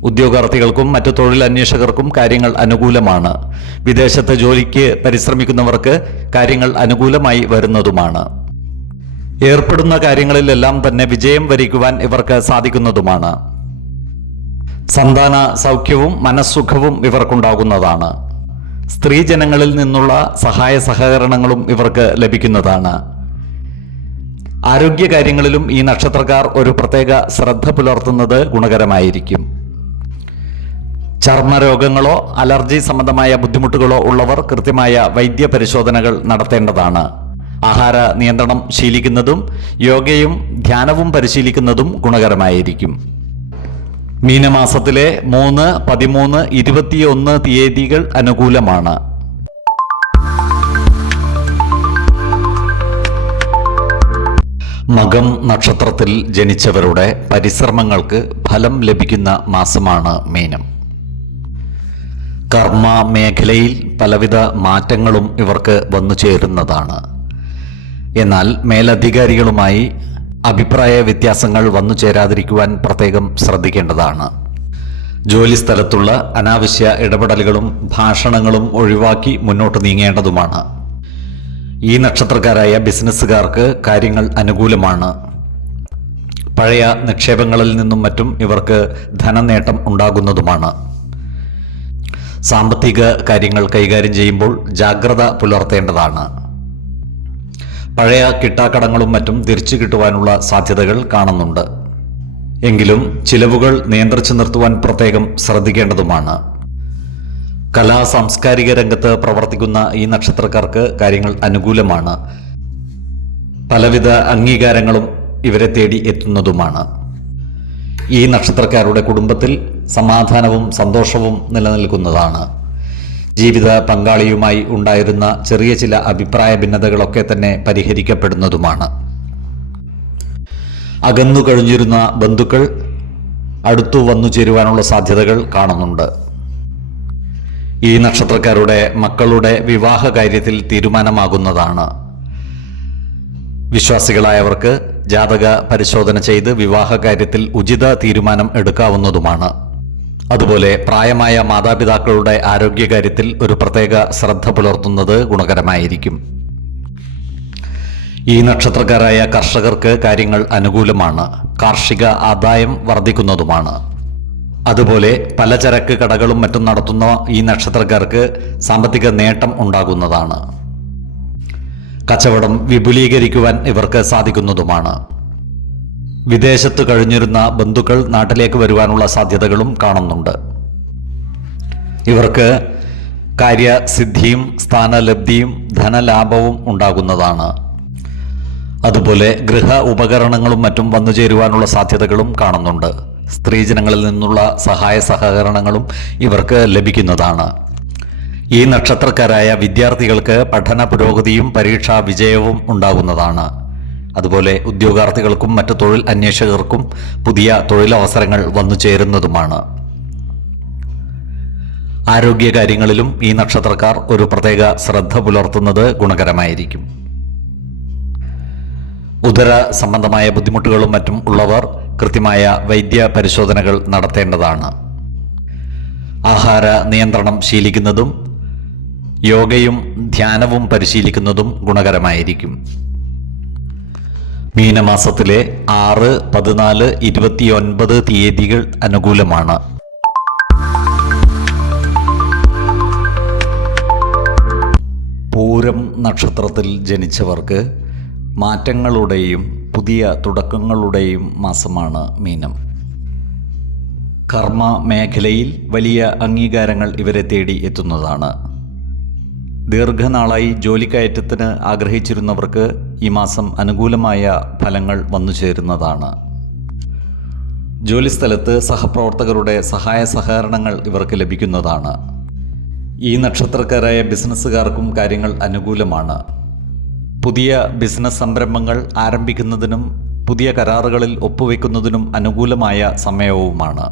ഉദ്യോഗാർത്ഥികൾക്കും മറ്റു തൊഴിൽ അന്വേഷകർക്കും കാര്യങ്ങൾ അനുകൂലമാണ്. വിദേശത്ത് ജോലിക്ക് പരിശ്രമിക്കുന്നവർക്ക് കാര്യങ്ങൾ അനുകൂലമായി വരുന്നതുമാണ്. ഏർപ്പെടുന്ന കാര്യങ്ങളിലെല്ലാം തന്നെ വിജയം വരിക്കുവാൻ ഇവർക്ക് സാധിക്കുന്നതുമാണ്. സന്താന സൗഖ്യവും മനസ്സുഖവും ഇവർക്കുണ്ടാകുന്നതാണ്. സ്ത്രീജനങ്ങളിൽ നിന്നുള്ള സഹായ സഹകരണങ്ങളും ഇവർക്ക് ലഭിക്കുന്നതാണ്. ആരോഗ്യകാര്യങ്ങളിലും ഈ നക്ഷത്രക്കാർ ഒരു പ്രത്യേക ശ്രദ്ധ പുലർത്തുന്നത് ഗുണകരമായിരിക്കും. ചർമ്മരോഗങ്ങളോ അലർജി സംബന്ധമായ ബുദ്ധിമുട്ടുകളോ ഉള്ളവർ കൃത്യമായ വൈദ്യ പരിശോധനകൾ നടത്തേണ്ടതാണ്. ആഹാര നിയന്ത്രണം ശീലിക്കുന്നതും യോഗയും ധ്യാനവും പരിശീലിക്കുന്നതും ഗുണകരമായിരിക്കും. മീനമാസത്തിലെ 3, 13, 21 തീയതികൾ അനുകൂലമാണ്. മകം നക്ഷത്രത്തിൽ ജനിച്ചവരുടെ പരിശ്രമങ്ങൾക്ക് ഫലം ലഭിക്കുന്ന മാസമാണ് മീനം. കർമ്മ മേഖലയിൽ പലവിധ മാറ്റങ്ങളും ഇവർക്ക് വന്നു ചേരുന്നതാണ്. എന്നാൽ മേലധികാരികളുമായി അഭിപ്രായ വ്യത്യാസങ്ങൾ വന്നു ചേരാതിരിക്കുവാൻ പ്രത്യേകം ശ്രദ്ധിക്കേണ്ടതാണ്. ജോലിസ്ഥലത്തുള്ള അനാവശ്യ ഇടപെടലുകളും ഭാഷണങ്ങളും ഒഴിവാക്കി മുന്നോട്ട് നീങ്ങേണ്ടതുമാണ്. ഈ നക്ഷത്രക്കാരായ ബിസിനസ്സുകാർക്ക് കാര്യങ്ങൾ അനുകൂലമാണ്. പഴയ നിക്ഷേപങ്ങളിൽ നിന്നും മറ്റും ഇവർക്ക് ധനനേട്ടം ഉണ്ടാകുന്നതുമാണ്. സാമ്പത്തിക കാര്യങ്ങൾ കൈകാര്യം ചെയ്യുമ്പോൾ ജാഗ്രത പുലർത്തേണ്ടതാണ്. പഴയ കിട്ടാക്കടങ്ങളും മറ്റും തിരിച്ചു കിട്ടുവാനുള്ള സാധ്യതകൾ കാണുന്നുണ്ട്. എങ്കിലും ചിലവുകൾ നിയന്ത്രിച്ചു നിർത്തുവാൻ പ്രത്യേകം ശ്രദ്ധിക്കേണ്ടതുമാണ്. കലാ സാംസ്കാരിക രംഗത്ത് പ്രവർത്തിക്കുന്ന ഈ നക്ഷത്രക്കാർക്ക് കാര്യങ്ങൾ അനുകൂലമാണ്. പലവിധ അംഗീകാരങ്ങളും ഇവരെ തേടി എത്തുന്നതുമാണ്. ഈ നക്ഷത്രക്കാരുടെ കുടുംബത്തിൽ സമാധാനവും സന്തോഷവും നിലനിൽക്കുന്നതാണ്. ജീവിത പങ്കാളിയുമായി ഉണ്ടായിരുന്ന ചെറിയ ചില അഭിപ്രായ ഭിന്നതകളൊക്കെ തന്നെ പരിഹരിക്കപ്പെടുന്നതുമാണ്. അകന്നു കഴിഞ്ഞിരുന്ന ബന്ധുക്കൾ അടുത്തു വന്നു ചേരുവാനുള്ള സാധ്യതകൾ കാണുന്നുണ്ട്. ഈ നക്ഷത്രക്കാരുടെ മക്കളുടെ വിവാഹ കാര്യത്തിൽ തീരുമാനമാകുന്നതാണ്. വിശ്വാസികളായവർക്ക് ജാതക പരിശോധന ചെയ്ത് വിവാഹ കാര്യത്തിൽ ഉചിത തീരുമാനം എടുക്കാവുന്നതുമാണ്. അതുപോലെ പ്രായമായ മാതാപിതാക്കളുടെ ആരോഗ്യകാര്യത്തിൽ ഒരു പ്രത്യേക ശ്രദ്ധ പുലർത്തുന്നത് ഗുണകരമായിരിക്കും. ഈ നക്ഷത്രക്കാരായ കർഷകർക്ക് കാര്യങ്ങൾ അനുകൂലമാണ്. കാർഷിക ആദായം വർദ്ധിക്കുന്നതുമാണ്. അതുപോലെ പലചരക്ക് കടകളും മറ്റും നടത്തുന്ന ഈ നക്ഷത്രക്കാർക്ക് സാമ്പത്തിക നേട്ടം ഉണ്ടാകുന്നതാണ്. കച്ചവടം വിപുലീകരിക്കുവാൻ ഇവർക്ക് സാധിക്കുന്നതുമാണ്. വിദേശത്ത് കഴിഞ്ഞിരുന്ന ബന്ധുക്കൾ നാട്ടിലേക്ക് വരുവാനുള്ള സാധ്യതകളും കാണുന്നുണ്ട്. ഇവർക്ക് കാര്യസിദ്ധിയും സ്ഥാനലബ്ധിയും ധനലാഭവും ഉണ്ടാകുന്നതാണ്. അതുപോലെ ഗൃഹ ഉപകരണങ്ങളും മറ്റും വന്നു ചേരുവാനുള്ള സാധ്യതകളും കാണുന്നുണ്ട്. സ്ത്രീജനങ്ങളിൽ നിന്നുള്ള സഹായ സഹകരണങ്ങളും ഇവർക്ക് ലഭിക്കുന്നതാണ്. ഈ നക്ഷത്രക്കാരായ വിദ്യാർത്ഥികൾക്ക് പഠന പുരോഗതിയും പരീക്ഷാ വിജയവും ഉണ്ടാകുന്നതാണ്. അതുപോലെ ഉദ്യോഗാർത്ഥികൾക്കും മറ്റ് തൊഴിൽ അന്വേഷകർക്കും പുതിയ തൊഴിലവസരങ്ങൾ വന്നു ചേരുന്നതുമാണ്. ആരോഗ്യകാര്യങ്ങളിലും ഈ നക്ഷത്രക്കാർ ഒരു പ്രത്യേക ശ്രദ്ധ പുലർത്തുന്നത് ഗുണകരമായിരിക്കും. ഉദര സംബന്ധമായ ബുദ്ധിമുട്ടുകളും മറ്റും ഉള്ളവർ കൃത്യമായ വൈദ്യ പരിശോധനകൾ നടത്തേണ്ടതാണ്. ആഹാര നിയന്ത്രണം ശീലിക്കുന്നതും യോഗയും ധ്യാനവും പരിശീലിക്കുന്നതും ഗുണകരമായിരിക്കും. മീനമാസത്തിലെ 6, 14, 29 തീയതികൾ അനുകൂലമാണ്. പൂരം നക്ഷത്രത്തിൽ ജനിച്ചവർക്ക് മാറ്റങ്ങളുടെയും പുതിയ തുടക്കങ്ങളുടെയും മാസമാണ് മീനം. കർമ്മ മേഖലയിൽ വലിയ അംഗീകാരങ്ങൾ ഇവരെ തേടി എത്തുന്നതാണ്. ദീർഘനാളായി ജോലിക്കയറ്റത്തിന് ആഗ്രഹിച്ചിരുന്നവർക്ക് ഈ മാസം അനുകൂലമായ ഫലങ്ങൾ വന്നു ചേരുന്നതാണ്. ജോലിസ്ഥലത്ത് സഹപ്രവർത്തകരുടെ സഹായ സഹകരണങ്ങൾ ഇവർക്ക് ലഭിക്കുന്നതാണ്. ഈ നക്ഷത്രക്കാരായ ബിസിനസ്സുകാർക്കും കാര്യങ്ങൾ അനുകൂലമാണ്. പുതിയ ബിസിനസ് സംരംഭങ്ങൾ ആരംഭിക്കുന്നതിനും പുതിയ കരാറുകളിൽ ഒപ്പുവെക്കുന്നതിനും അനുകൂലമായ സമയവുമാണ്.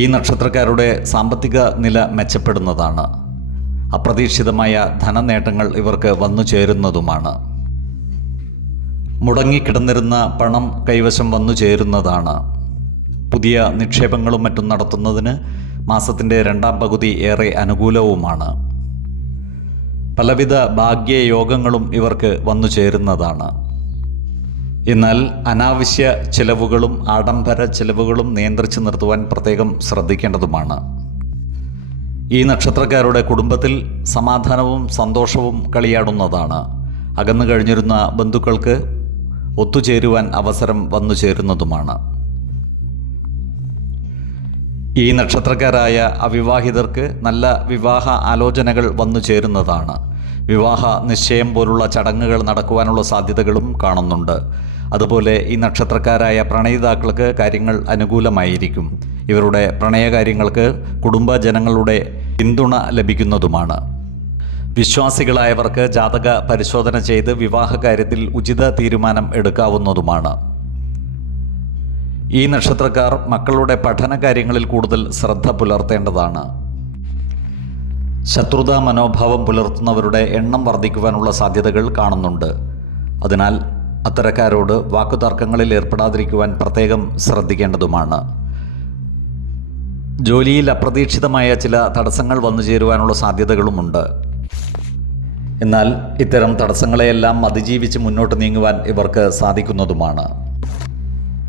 ഈ നക്ഷത്രക്കാരുടെ സാമ്പത്തിക നില മെച്ചപ്പെടുന്നതാണ്. അപ്രതീക്ഷിതമായ ധനനേട്ടങ്ങൾ ഇവർക്ക് വന്നു ചേരുന്നതുമാണ്. മുടങ്ങിക്കിടന്നിരുന്ന പണം കൈവശം വന്നു ചേരുന്നതാണ്. പുതിയ നിക്ഷേപങ്ങളും മറ്റും നടത്തുന്നതിന് മാസത്തിൻ്റെ 2ാം പകുതി ഏറെ അനുകൂലവുമാണ്. പലവിധ ഭാഗ്യയോഗങ്ങളും ഇവർക്ക് വന്നു ചേരുന്നതാണ്. എന്നാൽ അനാവശ്യ ചിലവുകളും ആഡംബര ചിലവുകളും നിയന്ത്രിച്ചു നിർത്തുവാൻ പ്രത്യേകം ശ്രദ്ധിക്കേണ്ടതുമാണ്. ഈ നക്ഷത്രക്കാരുടെ കുടുംബത്തിൽ സമാധാനവും സന്തോഷവും കളിയാടുന്നതാണ്. അകന്നു കഴിഞ്ഞിരുന്ന ബന്ധുക്കൾക്ക് ഒത്തുചേരുവാൻ അവസരം വന്നു ചേരുന്നതുമാണ്. ഈ നക്ഷത്രക്കാരായ അവിവാഹിതർക്ക് നല്ല വിവാഹ ആലോചനകൾ വന്നു ചേരുന്നതാണ്. വിവാഹ നിശ്ചയം പോലുള്ള ചടങ്ങുകൾ നടക്കുവാനുള്ള സാധ്യതകളും കാണുന്നുണ്ട്. അതുപോലെ ഈ നക്ഷത്രക്കാരായ പ്രണയിതാക്കൾക്ക് കാര്യങ്ങൾ അനുകൂലമായിരിക്കും. ഇവരുടെ പ്രണയകാര്യങ്ങൾക്ക് കുടുംബജനങ്ങളുടെ പിന്തുണ ലഭിക്കുന്നതുമാണ്. വിശ്വാസികളായവർക്ക് ജാതക പരിശോധന ചെയ്ത് വിവാഹ കാര്യത്തിൽ ഉചിത തീരുമാനം എടുക്കാവുന്നതുമാണ്. ഈ നക്ഷത്രക്കാർ മക്കളുടെ പഠന കാര്യങ്ങളിൽ കൂടുതൽ ശ്രദ്ധ പുലർത്തേണ്ടതാണ്. ശത്രുതാ മനോഭാവം പുലർത്തുന്നവരുടെ എണ്ണം വർദ്ധിക്കുവാനുള്ള സാധ്യതകൾ കാണുന്നുണ്ട്. അതിനാൽ അത്തരക്കാരോട് വാക്കുതർക്കങ്ങളിൽ ഏർപ്പെടാതിരിക്കുവാൻ പ്രത്യേകം ശ്രദ്ധിക്കേണ്ടതുമാണ്. ജോലിയിൽ അപ്രതീക്ഷിതമായ ചില തടസ്സങ്ങൾ വന്നു ചേരുവാനുള്ള സാധ്യതകളുമുണ്ട്. എന്നാൽ ഇത്തരം തടസ്സങ്ങളെയെല്ലാം അതിജീവിച്ച് മുന്നോട്ട് നീങ്ങുവാൻ ഇവർക്ക് സാധിക്കുന്നതുമാണ്.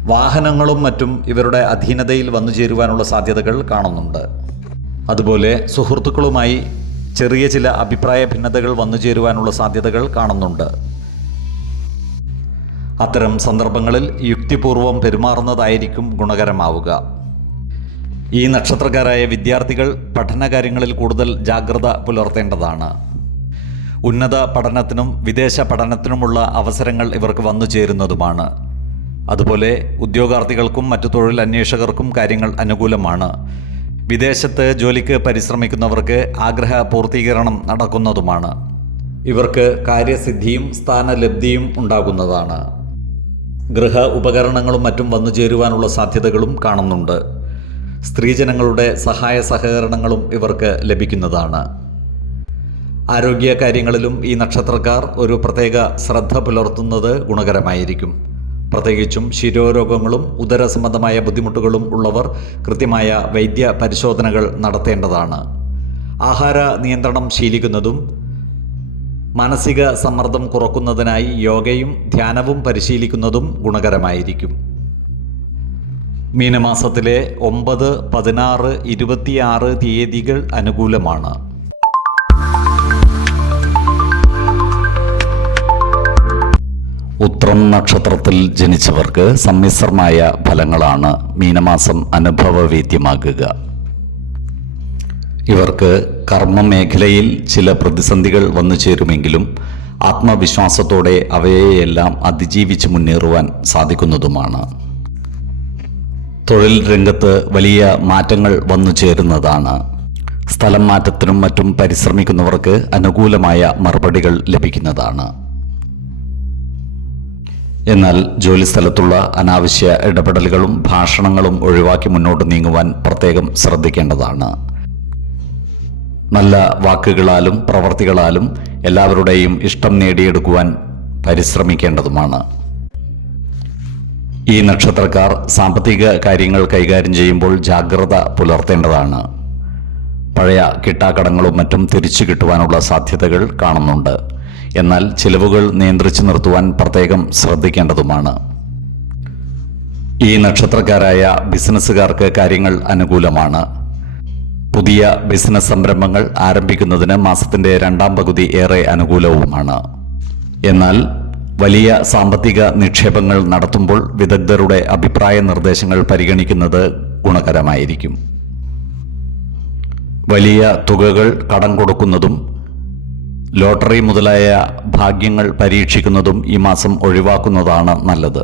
വാഹനങ്ങളും മറ്റും ഇവരുടെ അധീനതയിൽ വന്നു ചേരുവാനുള്ള സാധ്യതകൾ കാണുന്നുണ്ട്. അതുപോലെ സുഹൃത്തുക്കളുമായി ചെറിയ ചില അഭിപ്രായ ഭിന്നതകൾ വന്നു ചേരുവാനുള്ള സാധ്യതകൾ കാണുന്നുണ്ട്. അത്തരം സന്ദർഭങ്ങളിൽ യുക്തിപൂർവം പെരുമാറുന്നതായിരിക്കും ഗുണകരമാവുക. ഈ നക്ഷത്രക്കാരായ വിദ്യാർത്ഥികൾ പഠനകാര്യങ്ങളിൽ കൂടുതൽ ജാഗ്രത പുലർത്തേണ്ടതാണ്. ഉന്നത പഠനത്തിനും വിദേശ പഠനത്തിനുമുള്ള അവസരങ്ങൾ ഇവർക്ക് വന്നു ചേരുന്നതുമാണ്. അതുപോലെ ഉദ്യോഗാർത്ഥികൾക്കും മറ്റു തൊഴിൽ അന്വേഷകർക്കും കാര്യങ്ങൾ അനുകൂലമാണ്. വിദേശത്ത് ജോലിക്ക് പരിശ്രമിക്കുന്നവർക്ക് ആഗ്രഹ പൂർത്തീകരണം നടക്കുന്നതുമാണ്. ഇവർക്ക് കാര്യസിദ്ധിയും സ്ഥാനലബ്ധിയും ഉണ്ടാകുന്നതാണ്. ഗൃഹ ഉപകരണങ്ങളും മറ്റും വന്നു ചേരുവാനുള്ള സാധ്യതകളും കാണുന്നുണ്ട്. സ്ത്രീജനങ്ങളുടെ സഹായ സഹകരണങ്ങളും ഇവർക്ക് ലഭിക്കുന്നതാണ്. ആരോഗ്യ കാര്യങ്ങളിലും ഈ നക്ഷത്രക്കാർ ഒരു പ്രത്യേക ശ്രദ്ധ പുലർത്തുന്നത് ഗുണകരമായിരിക്കും. പ്രത്യേകിച്ചും ശിരോരോഗങ്ങളും ഉദര സംബന്ധമായ ബുദ്ധിമുട്ടുകളും ഉള്ളവർ കൃത്യമായ വൈദ്യ പരിശോധനകൾ നടത്തേണ്ടതാണ്. ആഹാര നിയന്ത്രണം ശീലിക്കുന്നതും മാനസിക സമ്മർദ്ദം കുറക്കുന്നതിനായി യോഗയും ധ്യാനവും പരിശീലിക്കുന്നതും ഗുണകരമായിരിക്കും. മീനമാസത്തിലെ 9, 16, 26 തീയതികൾ അനുകൂലമാണ്. ഉത്രം നക്ഷത്രത്തിൽ ജനിച്ചവർക്ക് സമ്മിശ്രമായ ഫലങ്ങളാണ് മീനമാസം അനുഭവവേദ്യമാകുക. ഇവർക്ക് കർമ്മമേഖലയിൽ ചില പ്രതിസന്ധികൾ വന്നു ചേരുമെങ്കിലും ആത്മവിശ്വാസത്തോടെ അവയെയെല്ലാം അതിജീവിച്ച് മുന്നേറുവാൻ സാധിക്കുന്നതുമാണ്. തൊഴിൽ രംഗത്ത് വലിയ മാറ്റങ്ങൾ വന്നു ചേരുന്നതാണ്. സ്ഥലം മാറ്റത്തിനും മറ്റും പരിശ്രമിക്കുന്നവർക്ക് അനുകൂലമായ മറുപടികൾ ലഭിക്കുന്നതാണ്. എന്നാൽ ജോലിസ്ഥലത്തുള്ള അനാവശ്യ ഇടപെടലുകളും ഭാഷണങ്ങളും ഒഴിവാക്കി മുന്നോട്ട് നീങ്ങുവാൻ പ്രത്യേകം ശ്രദ്ധിക്കേണ്ടതാണ്. നല്ല വാക്കുകളാലും പ്രവർത്തികളാലും എല്ലാവരുടെയും ഇഷ്ടം നേടിയെടുക്കുവാൻ പരിശ്രമിക്കേണ്ടതുമാണ്. ഈ നക്ഷത്രക്കാർ സാമ്പത്തിക കാര്യങ്ങൾ കൈകാര്യം ചെയ്യുമ്പോൾ ജാഗ്രത പുലർത്തേണ്ടതാണ്. പഴയ കിട്ടാക്കടങ്ങളും മറ്റും തിരിച്ചു കിട്ടുവാനുള്ള സാധ്യതകൾ കാണുന്നുണ്ട്. എന്നാൽ ചിലവുകൾ നിയന്ത്രിച്ചു നിർത്തുവാൻ പ്രത്യേകം ശ്രദ്ധിക്കേണ്ടതുമാണ്. ഈ നക്ഷത്രക്കാരായ ബിസിനസ്സുകാർക്ക് കാര്യങ്ങൾ അനുകൂലമാണ്. പുതിയ ബിസിനസ് സംരംഭങ്ങൾ ആരംഭിക്കുന്നതിന് മാസത്തിൻ്റെ 2ാം പകുതി ഏറെ അനുകൂലവുമാണ്. എന്നാൽ വലിയ സാമ്പത്തിക നിക്ഷേപങ്ങൾ നടത്തുമ്പോൾ വിദഗ്ധരുടെ അഭിപ്രായ നിർദ്ദേശങ്ങൾ പരിഗണിക്കുന്നത് ഗുണകരമായിരിക്കും. വലിയ തുകകൾ കടം കൊടുക്കുന്നതും ലോട്ടറി മുതലായ ഭാഗ്യങ്ങൾ പരീക്ഷിക്കുന്നതും ഈ മാസം ഒഴിവാക്കുന്നതാണ് നല്ലത്.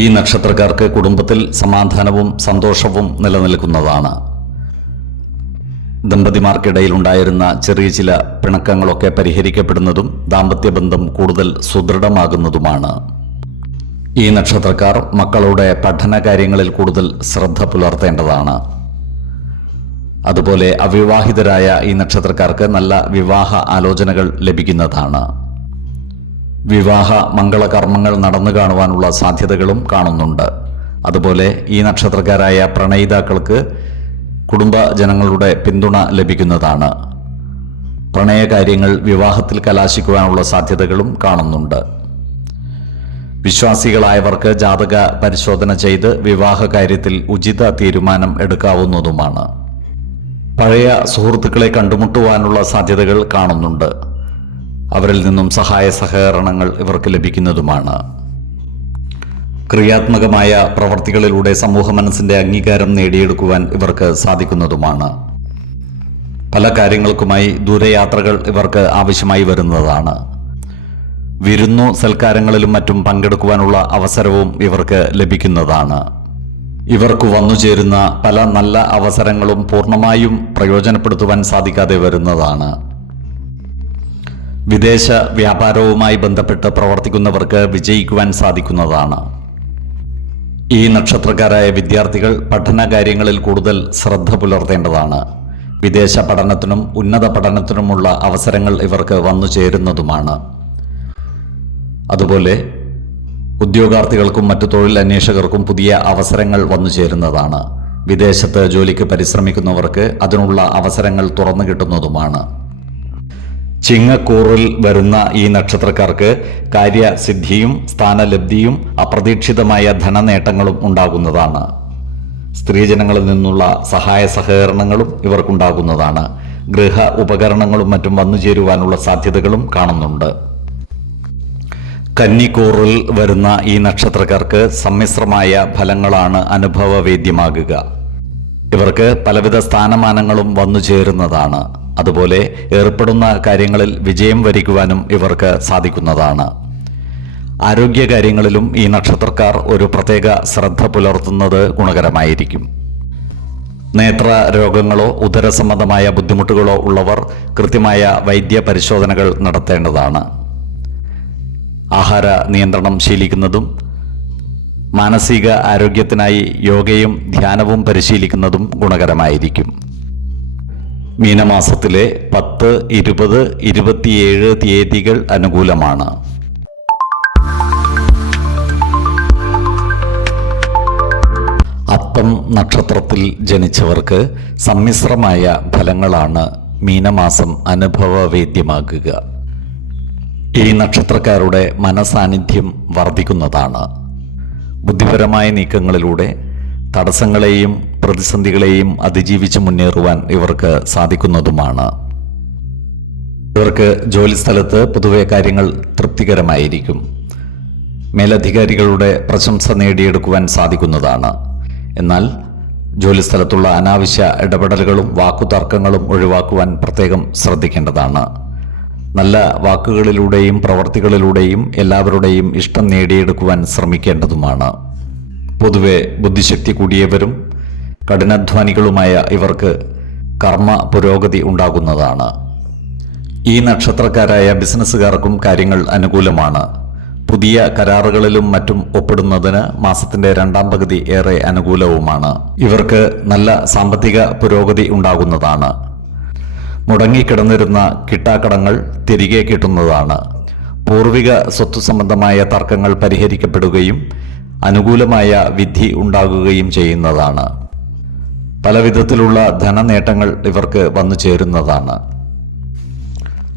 ഈ നക്ഷത്രക്കാർക്ക് കുടുംബത്തിൽ സമാധാനവും സന്തോഷവും നിലനിൽക്കുന്നതാണ്. ദമ്പതിമാർക്കിടയിൽ ഉണ്ടായിരുന്ന ചെറിയ ചില പിണക്കങ്ങളൊക്കെ പരിഹരിക്കപ്പെടുന്നതും ദാമ്പത്യബന്ധം കൂടുതൽ സുദൃഢമാകുന്നതുമാണ്. ഈ നക്ഷത്രക്കാർ മക്കളുടെ പഠന കാര്യങ്ങളിൽ കൂടുതൽ ശ്രദ്ധ പുലർത്തേണ്ടതാണ്. അതുപോലെ അവിവാഹിതരായ ഈ നക്ഷത്രക്കാർക്ക് നല്ല വിവാഹ ആലോചനകൾ ലഭിക്കുന്നതാണ്. വിവാഹ മംഗളകർമ്മങ്ങൾ നടന്നു കാണുവാനുള്ള സാധ്യതകളും കാണുന്നുണ്ട്. അതുപോലെ ഈ നക്ഷത്രക്കാരായ പ്രണയിതാക്കൾക്ക് കുടുംബജനങ്ങളുടെ പിന്തുണ ലഭിക്കുന്നതാണ്. പ്രണയകാര്യങ്ങൾ വിവാഹത്തിൽ കലാശിക്കുവാനുള്ള സാധ്യതകളും കാണുന്നുണ്ട്. വിശ്വാസികളായവർക്ക് ജാതക പരിശോധന ചെയ്ത് വിവാഹ കാര്യത്തിൽ ഉചിത തീരുമാനം എടുക്കാവുന്നതുമാണ്. പഴയ സുഹൃത്തുക്കളെ കണ്ടുമുട്ടുവാനുള്ള സാധ്യതകൾ കാണുന്നുണ്ട്. അവരിൽ നിന്നും സഹായ സഹകരണങ്ങൾ ഇവർക്ക് ലഭിക്കുന്നതുമാണ്. ക്രിയാത്മകമായ പ്രവർത്തികളിലൂടെ സമൂഹ മനസ്സിന്റെ അംഗീകാരം നേടിയെടുക്കുവാൻ ഇവർക്ക് സാധിക്കുന്നതുമാണ്. പല കാര്യങ്ങൾക്കുമായി ദൂരയാത്രകൾ ഇവർക്ക് ആവശ്യമായി വരുന്നതാണ്. വിരുന്നു സൽക്കാരങ്ങളിലും മറ്റും പങ്കെടുക്കുവാനുള്ള അവസരവും ഇവർക്ക് ലഭിക്കുന്നതാണ്. ഇവർക്ക് വന്നുചേരുന്ന പല നല്ല അവസരങ്ങളും പൂർണ്ണമായും പ്രയോജനപ്പെടുത്തുവാൻ സാധിക്കാതെ വരുന്നതാണ്. വിദേശ വ്യാപാരവുമായി ബന്ധപ്പെട്ട് പ്രവർത്തിക്കുന്നവർക്ക് വിജയിക്കുവാൻ സാധിക്കുന്നതാണ്. ഈ നക്ഷത്രക്കാരായ വിദ്യാർത്ഥികൾ പഠന കാര്യങ്ങളിൽ കൂടുതൽ ശ്രദ്ധ പുലർത്തേണ്ടതാണ്. വിദേശ പഠനത്തിനും ഉന്നത പഠനത്തിനുമുള്ള അവസരങ്ങൾ ഇവർക്ക് വന്നു ചേരുന്നതുമാണ്. അതുപോലെ ഉദ്യോഗാർത്ഥികൾക്കും മറ്റു തൊഴിൽ അന്വേഷകർക്കും പുതിയ അവസരങ്ങൾ വന്നു ചേരുന്നതാണ്. വിദേശത്ത് ജോലിക്ക് പരിശ്രമിക്കുന്നവർക്ക് അതിനുള്ള അവസരങ്ങൾ തുറന്നു കിട്ടുന്നതുമാണ്. ചിങ്ങക്കൂറിൽ വരുന്ന ഈ നക്ഷത്രക്കാർക്ക് കാര്യസിദ്ധിയും സ്ഥാനലബ്ധിയും അപ്രതീക്ഷിതമായ ധനനേട്ടങ്ങളും ഉണ്ടാകുന്നതാണ്. സ്ത്രീജനങ്ങളിൽ നിന്നുള്ള സഹായ സഹകരണങ്ങളും ഇവർക്കുണ്ടാകുന്നതാണ്. ഗൃഹ ഉപകരണങ്ങളും മറ്റും വന്നു ചേരുവാനുള്ള സാധ്യതകളും കാണുന്നുണ്ട്. കന്നിക്കൂറിൽ വരുന്ന ഈ നക്ഷത്രക്കാർക്ക് സമ്മിശ്രമായ ഫലങ്ങളാണ് അനുഭവവേദ്യമാകുക. ഇവർക്ക് പലവിധ സ്ഥാനമാനങ്ങളും വന്നു ചേരുന്നതാണ്. അതുപോലെ ഏർപ്പെടുന്ന കാര്യങ്ങളിൽ വിജയം വരിക്കുവാനും ഇവർക്ക് സാധിക്കുന്നതാണ്. ആരോഗ്യകാര്യങ്ങളിലും ഈ നക്ഷത്രക്കാർ ഒരു പ്രത്യേക ശ്രദ്ധ പുലർത്തുന്നത് ഗുണകരമായിരിക്കും. നേത്ര രോഗങ്ങളോ ഉദരസംബന്ധമായ ബുദ്ധിമുട്ടുകളോ ഉള്ളവർ കൃത്യമായ വൈദ്യ പരിശോധനകൾ നടത്തേണ്ടതാണ്. ആഹാര നിയന്ത്രണം ശീലിക്കുന്നതും മാനസിക ആരോഗ്യത്തിനായി യോഗയും ധ്യാനവും പരിശീലിക്കുന്നതും ഗുണകരമായിരിക്കും. മീനമാസത്തിലെ 10, 20, 27 തീയതികൾ അനുകൂലമാണ്. അത്തം നക്ഷത്രത്തിൽ ജനിച്ചവർക്ക് സമ്മിശ്രമായ ഫലങ്ങളാണ് മീനമാസം അനുഭവവേദ്യമാകുക. ഈ നക്ഷത്രക്കാരുടെ മനസാന്നിധ്യം വർദ്ധിക്കുന്നതാണ്. ബുദ്ധിപരമായ നീക്കങ്ങളിലൂടെ തടസ്സങ്ങളെയും പ്രതിസന്ധികളെയും അതിജീവിച്ച് മുന്നേറുവാൻ ഇവർക്ക് സാധിക്കുന്നതുമാണ്. ഇവർക്ക് ജോലിസ്ഥലത്ത് പൊതുവെ കാര്യങ്ങൾ തൃപ്തികരമായിരിക്കും. മേലധികാരികളുടെ പ്രശംസ നേടിയെടുക്കുവാൻ സാധിക്കുന്നതാണ്. എന്നാൽ ജോലിസ്ഥലത്തുള്ള അനാവശ്യ ഇടപെടലുകളും വാക്കുതർക്കങ്ങളും ഒഴിവാക്കുവാൻ പ്രത്യേകം ശ്രദ്ധിക്കേണ്ടതാണ്. നല്ല വാക്കുകളിലൂടെയും പ്രവർത്തികളിലൂടെയും എല്ലാവരുടെയും ഇഷ്ടം നേടിയെടുക്കുവാൻ ശ്രമിക്കേണ്ടതുമാണ്. പൊതുവെ ബുദ്ധിശക്തി കൂടിയവരും കഠിനാധ്വാനികളുമായ ഇവർക്ക് കർമ്മ പുരോഗതി ഉണ്ടാകുന്നതാണ്. ഈ നക്ഷത്രക്കാരായ ബിസിനസ്സുകാർക്കും കാര്യങ്ങൾ അനുകൂലമാണ്. പുതിയ കരാറുകളിലും മറ്റും ഒപ്പിടുന്നതിന് മാസത്തിന്റെ 2ാം പകുതി ഏറെ അനുകൂലവുമാണ്. ഇവർക്ക് നല്ല സാമ്പത്തിക പുരോഗതി ഉണ്ടാകുന്നതാണ്. മുടങ്ങിക്കിടന്നിരുന്ന കിട്ടാക്കടങ്ങൾ തിരികെ കിട്ടുന്നതാണ്. പൂർവിക സ്വത്ത് സംബന്ധമായ തർക്കങ്ങൾ പരിഹരിക്കപ്പെടുകയും അനുകൂലമായ വിധി ഉണ്ടാകുകയും ചെയ്യുന്നതാണ്. പലവിധത്തിലുള്ള ധനനേട്ടങ്ങൾ ഇവർക്ക് വന്നു ചേരുന്നതാണ്.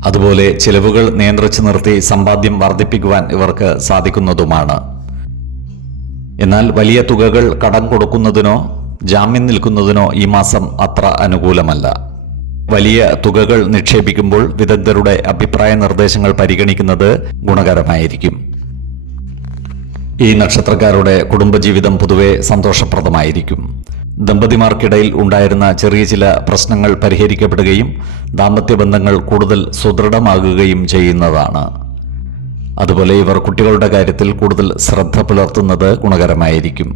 അതുപോലെ ചിലവുകൾ നിയന്ത്രിച്ചു നിർത്തി സമ്പാദ്യം വർദ്ധിപ്പിക്കുവാൻ ഇവർക്ക് സാധിക്കുന്നതുമാണ്. എന്നാൽ വലിയ തുകകൾ കടം കൊടുക്കുന്നതിനോ ജാമ്യം നിൽക്കുന്നതിനോ ഈ മാസം അത്ര അനുകൂലമല്ല. വലിയ തുകകൾ നിക്ഷേപിക്കുമ്പോൾ വിദഗ്ധരുടെ അഭിപ്രായ നിർദ്ദേശങ്ങൾ പരിഗണിക്കുന്നത് ഗുണകരമായിരിക്കും. ഈ നക്ഷത്രക്കാരുടെ കുടുംബജീവിതം പൊതുവെ സന്തോഷപ്രദമായിരിക്കും. ദമ്പതിമാർക്കിടയിൽ ഉണ്ടായിരുന്ന ചെറിയ ചില പ്രശ്നങ്ങൾ പരിഹരിക്കപ്പെടുകയും ദാമ്പത്യ ബന്ധങ്ങൾ കൂടുതൽ സുദൃഢമാകുകയും ചെയ്യുന്നതാണ്. അതുപോലെ ഇവർ കുട്ടികളുടെ കാര്യത്തിൽ കൂടുതൽ ശ്രദ്ധ പുലർത്തുന്നത് ഗുണകരമായിരിക്കും.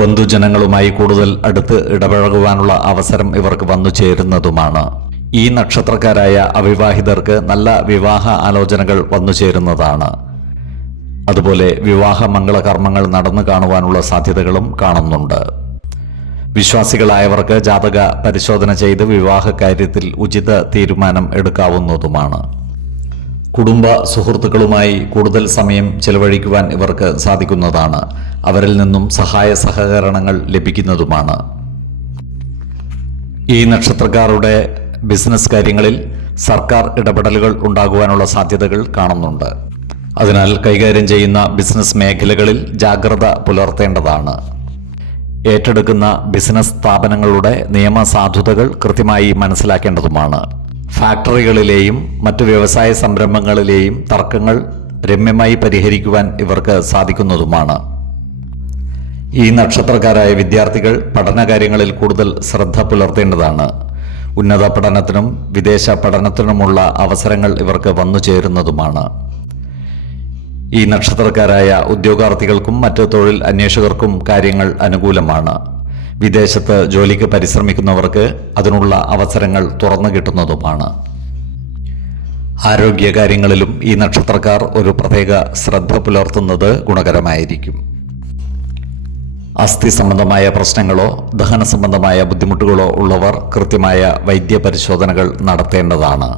ബന്ധുജനങ്ങളുമായി കൂടുതൽ അടുത്ത് ഇടപഴകുവാനുള്ള അവസരം ഇവർക്ക് വന്നു ചേരുന്നതുമാണ്. ഈ നക്ഷത്രക്കാരായ അവിവാഹിതർക്ക് നല്ല വിവാഹ ആലോചനകൾ വന്നു ചേരുന്നതാണ്. അതുപോലെ വിവാഹ മംഗളകർമ്മങ്ങൾ നടന്നു കാണുവാനുള്ള സാധ്യതകളും കാണുന്നുണ്ട്. വിശ്വാസികളായവർക്ക് ജാതക പരിശോധന ചെയ്ത് വിവാഹ കാര്യത്തിൽ ഉചിത തീരുമാനം എടുക്കാവുന്നതുമാണ്. കുടുംബ സുഹൃത്തുക്കളുമായി കൂടുതൽ സമയം ചെലവഴിക്കുവാൻ ഇവർക്ക് സാധിക്കുന്നതാണ്. അവരിൽ നിന്നും സഹായ സഹകരണങ്ങൾ ലഭിക്കുന്നതുമാണ്. ഈ നക്ഷത്രക്കാരുടെ ബിസിനസ് കാര്യങ്ങളിൽ സർക്കാർ ഇടപെടലുകൾ ഉണ്ടാകുവാനുള്ള സാധ്യതകൾ കാണുന്നുണ്ട്. അതിനാൽ കൈകാര്യം ചെയ്യുന്ന ബിസിനസ് മേഖലകളിൽ ജാഗ്രത പുലർത്തേണ്ടതാണ്. ഏറ്റെടുക്കുന്ന ബിസിനസ് സ്ഥാപനങ്ങളുടെ നിയമസാധുതകൾ കൃത്യമായി മനസ്സിലാക്കേണ്ടതുമാണ്. ഫാക്ടറികളിലെയും മറ്റു വ്യവസായ സംരംഭങ്ങളിലെയും തർക്കങ്ങൾ രമ്യമായി പരിഹരിക്കുവാൻ ഇവർക്ക് സാധിക്കുന്നതുമാണ്. ഈ നക്ഷത്രക്കാരായ വിദ്യാർത്ഥികൾ പഠനകാര്യങ്ങളിൽ കൂടുതൽ ശ്രദ്ധ പുലർത്തേണ്ടതാണ്. ഉന്നത പഠനത്തിനും വിദേശ പഠനത്തിനുമുള്ള അവസരങ്ങൾ ഇവർക്ക് വന്നു ചേരുന്നതുമാണ്. ഈ നക്ഷത്രക്കാരായ ഉദ്യോഗാർത്ഥികൾക്കും മറ്റ് തൊഴിൽ അന്വേഷകർക്കും കാര്യങ്ങൾ അനുകൂലമാണ്. വിദേശത്ത് ജോലിക്ക് പരിശ്രമിക്കുന്നവർക്ക് അതിനുള്ള അവസരങ്ങൾ തുറന്നു കിട്ടുന്നതുമാണ്. ആരോഗ്യകാര്യങ്ങളിലും ഈ നക്ഷത്രക്കാർ ഒരു പ്രത്യേക ശ്രദ്ധ പുലർത്തുന്നത് ഗുണകരമായിരിക്കും. അസ്ഥി സംബന്ധമായ പ്രശ്നങ്ങളോ ദഹന സംബന്ധമായ ബുദ്ധിമുട്ടുകളോ ഉള്ളവർ കൃത്യമായ വൈദ്യപരിശോധനകൾ നടത്തേണ്ടതാണ്.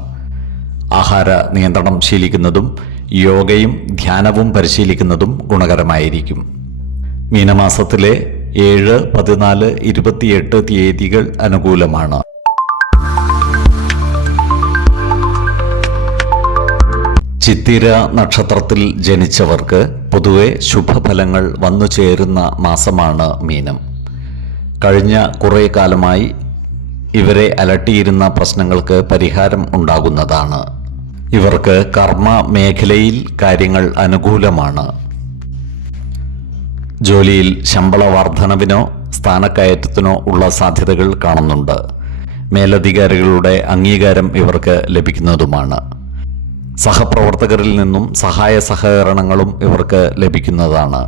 ആഹാര നിയന്ത്രണം ശീലിക്കുന്നതും യോഗയും ധ്യാനവും പരിശീലിക്കുന്നതും ഗുണകരമായിരിക്കും. മീനമാസത്തിലെ 7, 14, 28 തീയതികൾ അനുകൂലമാണ്. ചിത്തിര നക്ഷത്രത്തിൽ ജനിച്ചവർക്ക് പൊതുവെ ശുഭഫലങ്ങൾ വന്നു ചേരുന്ന മാസമാണ് മീനം. കഴിഞ്ഞ കുറേ കാലമായി ഇവരെ അലട്ടിയിരുന്ന പ്രശ്നങ്ങൾക്ക് പരിഹാരം ഉണ്ടാകുന്നതാണ്. ഇവർക്ക് കർമ്മ മേഖലയിൽ കാര്യങ്ങൾ അനുകൂലമാണ്. ജോലിയിൽ ശമ്പള വർധനവിനോ സ്ഥാനക്കയറ്റത്തിനോ ഉള്ള സാധ്യതകൾ കാണുന്നുണ്ട്. മേലധികാരികളുടെ അംഗീകാരം ഇവർക്ക് ലഭിക്കുന്നതുമാണ്. സഹപ്രവർത്തകരിൽ നിന്നും സഹായ സഹകരണങ്ങളും ഇവർക്ക് ലഭിക്കുന്നതാണ്.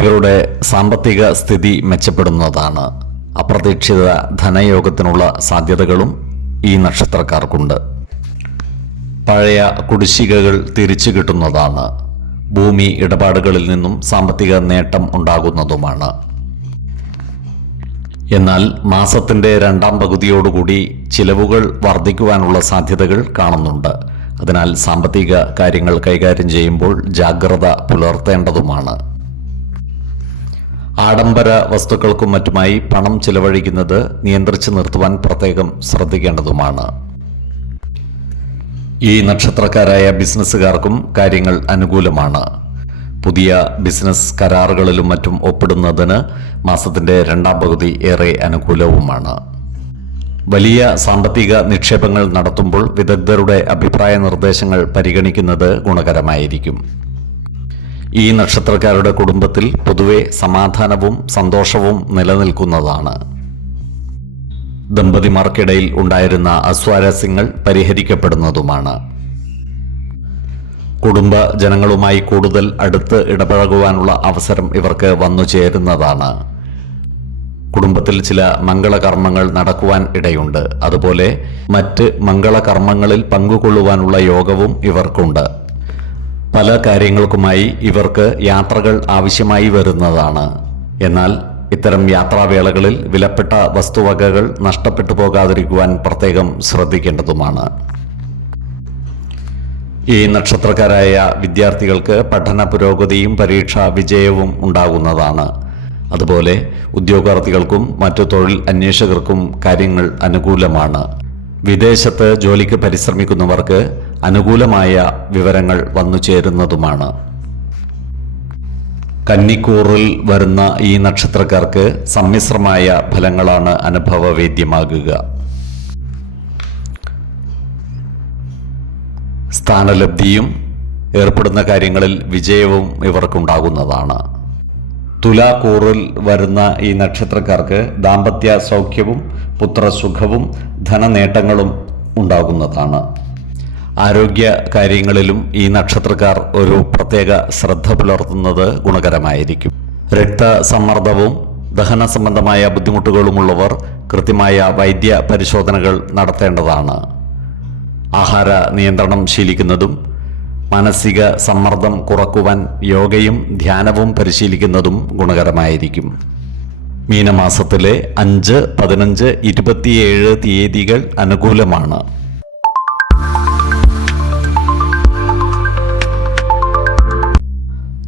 ഇവരുടെ സാമ്പത്തിക സ്ഥിതി മെച്ചപ്പെടുന്നതാണ്. അപ്രതീക്ഷിത ധനയോഗത്തിനുള്ള സാധ്യതകളും ഈ നക്ഷത്രക്കാർക്കുണ്ട്. പഴയ കുടിശ്ശികകൾ തിരിച്ചു കിട്ടുന്നതാണ്. ഭൂമി ഇടപാടുകളിൽ നിന്നും സാമ്പത്തിക നേട്ടം ഉണ്ടാകുന്നതുമാണ്. എന്നാൽ മാസത്തിൻ്റെ രണ്ടാം പകുതിയോടുകൂടി ചിലവുകൾ വർദ്ധിക്കുവാനുള്ള സാധ്യതകൾ കാണുന്നുണ്ട്. അതിനാൽ സാമ്പത്തിക കാര്യങ്ങൾ കൈകാര്യം ചെയ്യുമ്പോൾ ജാഗ്രത പുലർത്തേണ്ടതുമാണ്. ആഡംബര വസ്തുക്കൾക്കും മറ്റുമായി പണം ചിലവഴിക്കുന്നത് നിയന്ത്രിച്ചു നിർത്തുവാൻ പ്രത്യേകം ശ്രദ്ധിക്കേണ്ടതുമാണ്. ഈ നക്ഷത്രക്കാരായ ബിസിനസ്സുകാർക്കും കാര്യങ്ങൾ അനുകൂലമാണ്. പുതിയ ബിസിനസ് കരാറുകളിലും മറ്റും ഒപ്പിടുന്നതിന് മാസത്തിൻ്റെ രണ്ടാം പകുതി ഏറെ അനുകൂലവുമാണ്. വലിയ സാമ്പത്തിക നിക്ഷേപങ്ങൾ നടത്തുമ്പോൾ വിദഗ്ധരുടെ അഭിപ്രായ നിർദ്ദേശങ്ങൾ പരിഗണിക്കുന്നത് ഗുണകരമായിരിക്കും. ഈ നക്ഷത്രക്കാരുടെ കുടുംബത്തിൽ പൊതുവെ സമാധാനവും സന്തോഷവും നിലനിൽക്കുന്നതാണ്. ദമ്പതിമാർക്കിടയിൽ ഉണ്ടായിരുന്ന അസ്വാരസ്യങ്ങൾ പരിഹരിക്കപ്പെടുന്നതുമാണ്. കുടുംബ ജനങ്ങളുമായി കൂടുതൽ അടുത്ത് ഇടപഴകുവാനുള്ള അവസരം ഇവർക്ക് വന്നു ചേരുന്നതാണ്. കുടുംബത്തിൽ ചില മംഗളകർമ്മങ്ങൾ നടക്കുവാൻ ഇടയുണ്ട്. അതുപോലെ മറ്റ് മംഗളകർമ്മങ്ങളിൽ പങ്കുകൊള്ളുവാനുള്ള യോഗവും ഇവർക്കുണ്ട്. പല കാര്യങ്ങൾക്കുമായി ഇവർക്ക് യാത്രകൾ ആവശ്യമായി വരുന്നതാണ്. എന്നാൽ ഇത്തരം യാത്രാവേളകളിൽ വിലപ്പെട്ട വസ്തുവകകൾ നഷ്ടപ്പെട്ടു പോകാതിരിക്കുവാൻ പ്രത്യേകം ശ്രദ്ധിക്കേണ്ടതുമാണ്. ഈ നക്ഷത്രക്കാരായ വിദ്യാർത്ഥികൾക്ക് പഠന പുരോഗതിയും പരീക്ഷാ വിജയവും ഉണ്ടാകുന്നതാണ്. അതുപോലെ ഉദ്യോഗാർത്ഥികൾക്കും മറ്റു തൊഴിൽ അന്വേഷകർക്കും കാര്യങ്ങൾ അനുകൂലമാണ്. വിദേശത്ത് ജോലിക്ക് പരിശ്രമിക്കുന്നവർക്ക് അനുകൂലമായ വിവരങ്ങൾ വന്നു ചേരുന്നതുമാണ്. കന്നിക്കൂറിൽ വരുന്ന ഈ നക്ഷത്രക്കാർക്ക് സമ്മിശ്രമായ ഫലങ്ങളാണ് അനുഭവവേദ്യമാകുക. സ്ഥാനലബ്ധിയും ഏർപ്പെടുന്ന കാര്യങ്ങളിൽ വിജയവും ഇവർക്കുണ്ടാകുന്നതാണ്. തുലാക്കൂറിൽ വരുന്ന ഈ നക്ഷത്രക്കാർക്ക് ദാമ്പത്യ സൗഖ്യവും പുത്രസുഖവും ധനനേട്ടങ്ങളും ഉണ്ടാകുന്നതാണ്. ആരോഗ്യ കാര്യങ്ങളിലും ഈ നക്ഷത്രക്കാർ ഒരു പ്രത്യേക ശ്രദ്ധ പുലർത്തുന്നത് ഗുണകരമായിരിക്കും. രക്തസമ്മർദ്ദവും ദഹന സംബന്ധമായ ബുദ്ധിമുട്ടുകളുമുള്ളവർ കൃത്യമായ വൈദ്യ പരിശോധനകൾ നടത്തേണ്ടതാണ്. ആഹാര നിയന്ത്രണം ശീലിക്കുന്നതും മാനസിക സമ്മർദ്ദം കുറക്കുവാൻ യോഗയും ധ്യാനവും പരിശീലിക്കുന്നതും ഗുണകരമായിരിക്കും. മീനമാസത്തിലെ 5, 15, 27 തീയതികൾ അനുകൂലമാണ്.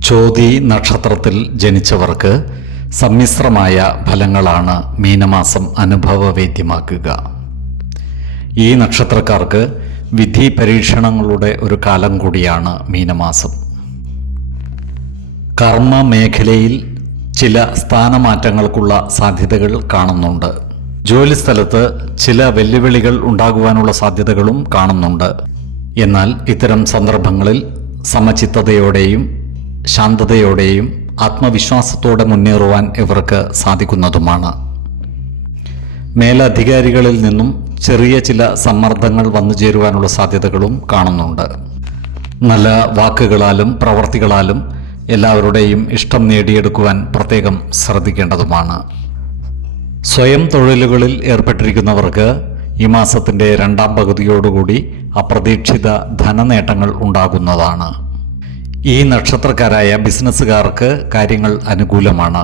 ചോതി നക്ഷത്രത്തിൽ ജനിച്ചവർക്ക് സമ്മിശ്രമായ ഫലങ്ങളാണ് മീനമാസം അനുഭവവേദ്യമാക്കുക. ഈ നക്ഷത്രക്കാർക്ക് വിധി പരീക്ഷണങ്ങളുടെ ഒരു കാലം കൂടിയാണ് മീനമാസം. കർമ്മ മേഖലയിൽ ചില സ്ഥാനമാറ്റങ്ങൾക്കുള്ള സാധ്യതകൾ കാണുന്നുണ്ട്. ജോലിസ്ഥലത്ത് ചില വെല്ലുവിളികൾ ഉണ്ടാകുവാനുള്ള സാധ്യതകളും കാണുന്നുണ്ട്. എന്നാൽ ഇത്തരം സന്ദർഭങ്ങളിൽ സമചിത്തതയോടെയും ശാന്തതയോടെയും ആത്മവിശ്വാസത്തോടെ മുന്നേറുവാൻ ഇവർക്ക് സാധിക്കുന്നതുമാണ്. മേലധികാരികളിൽ നിന്നും ചെറിയ ചില സമ്മർദ്ദങ്ങൾ വന്നു ചേരുവാനുള്ള സാധ്യതകളും കാണുന്നുണ്ട്. നല്ല വാക്കുകളാലും പ്രവർത്തികളാലും എല്ലാവരുടെയും ഇഷ്ടം നേടിയെടുക്കുവാൻ പ്രത്യേകം ശ്രദ്ധിക്കേണ്ടതുമാണ്. സ്വയം തൊഴിലുകളിൽ ഏർപ്പെട്ടിരിക്കുന്നവർക്ക് ഈ മാസത്തിൻ്റെ രണ്ടാം പകുതിയോടുകൂടി അപ്രതീക്ഷിത ധനനേട്ടങ്ങൾ ഉണ്ടാകുന്നതാണ്. ഈ നക്ഷത്രക്കാരായ ബിസിനസ്സുകാർക്ക് കാര്യങ്ങൾ അനുകൂലമാണ്.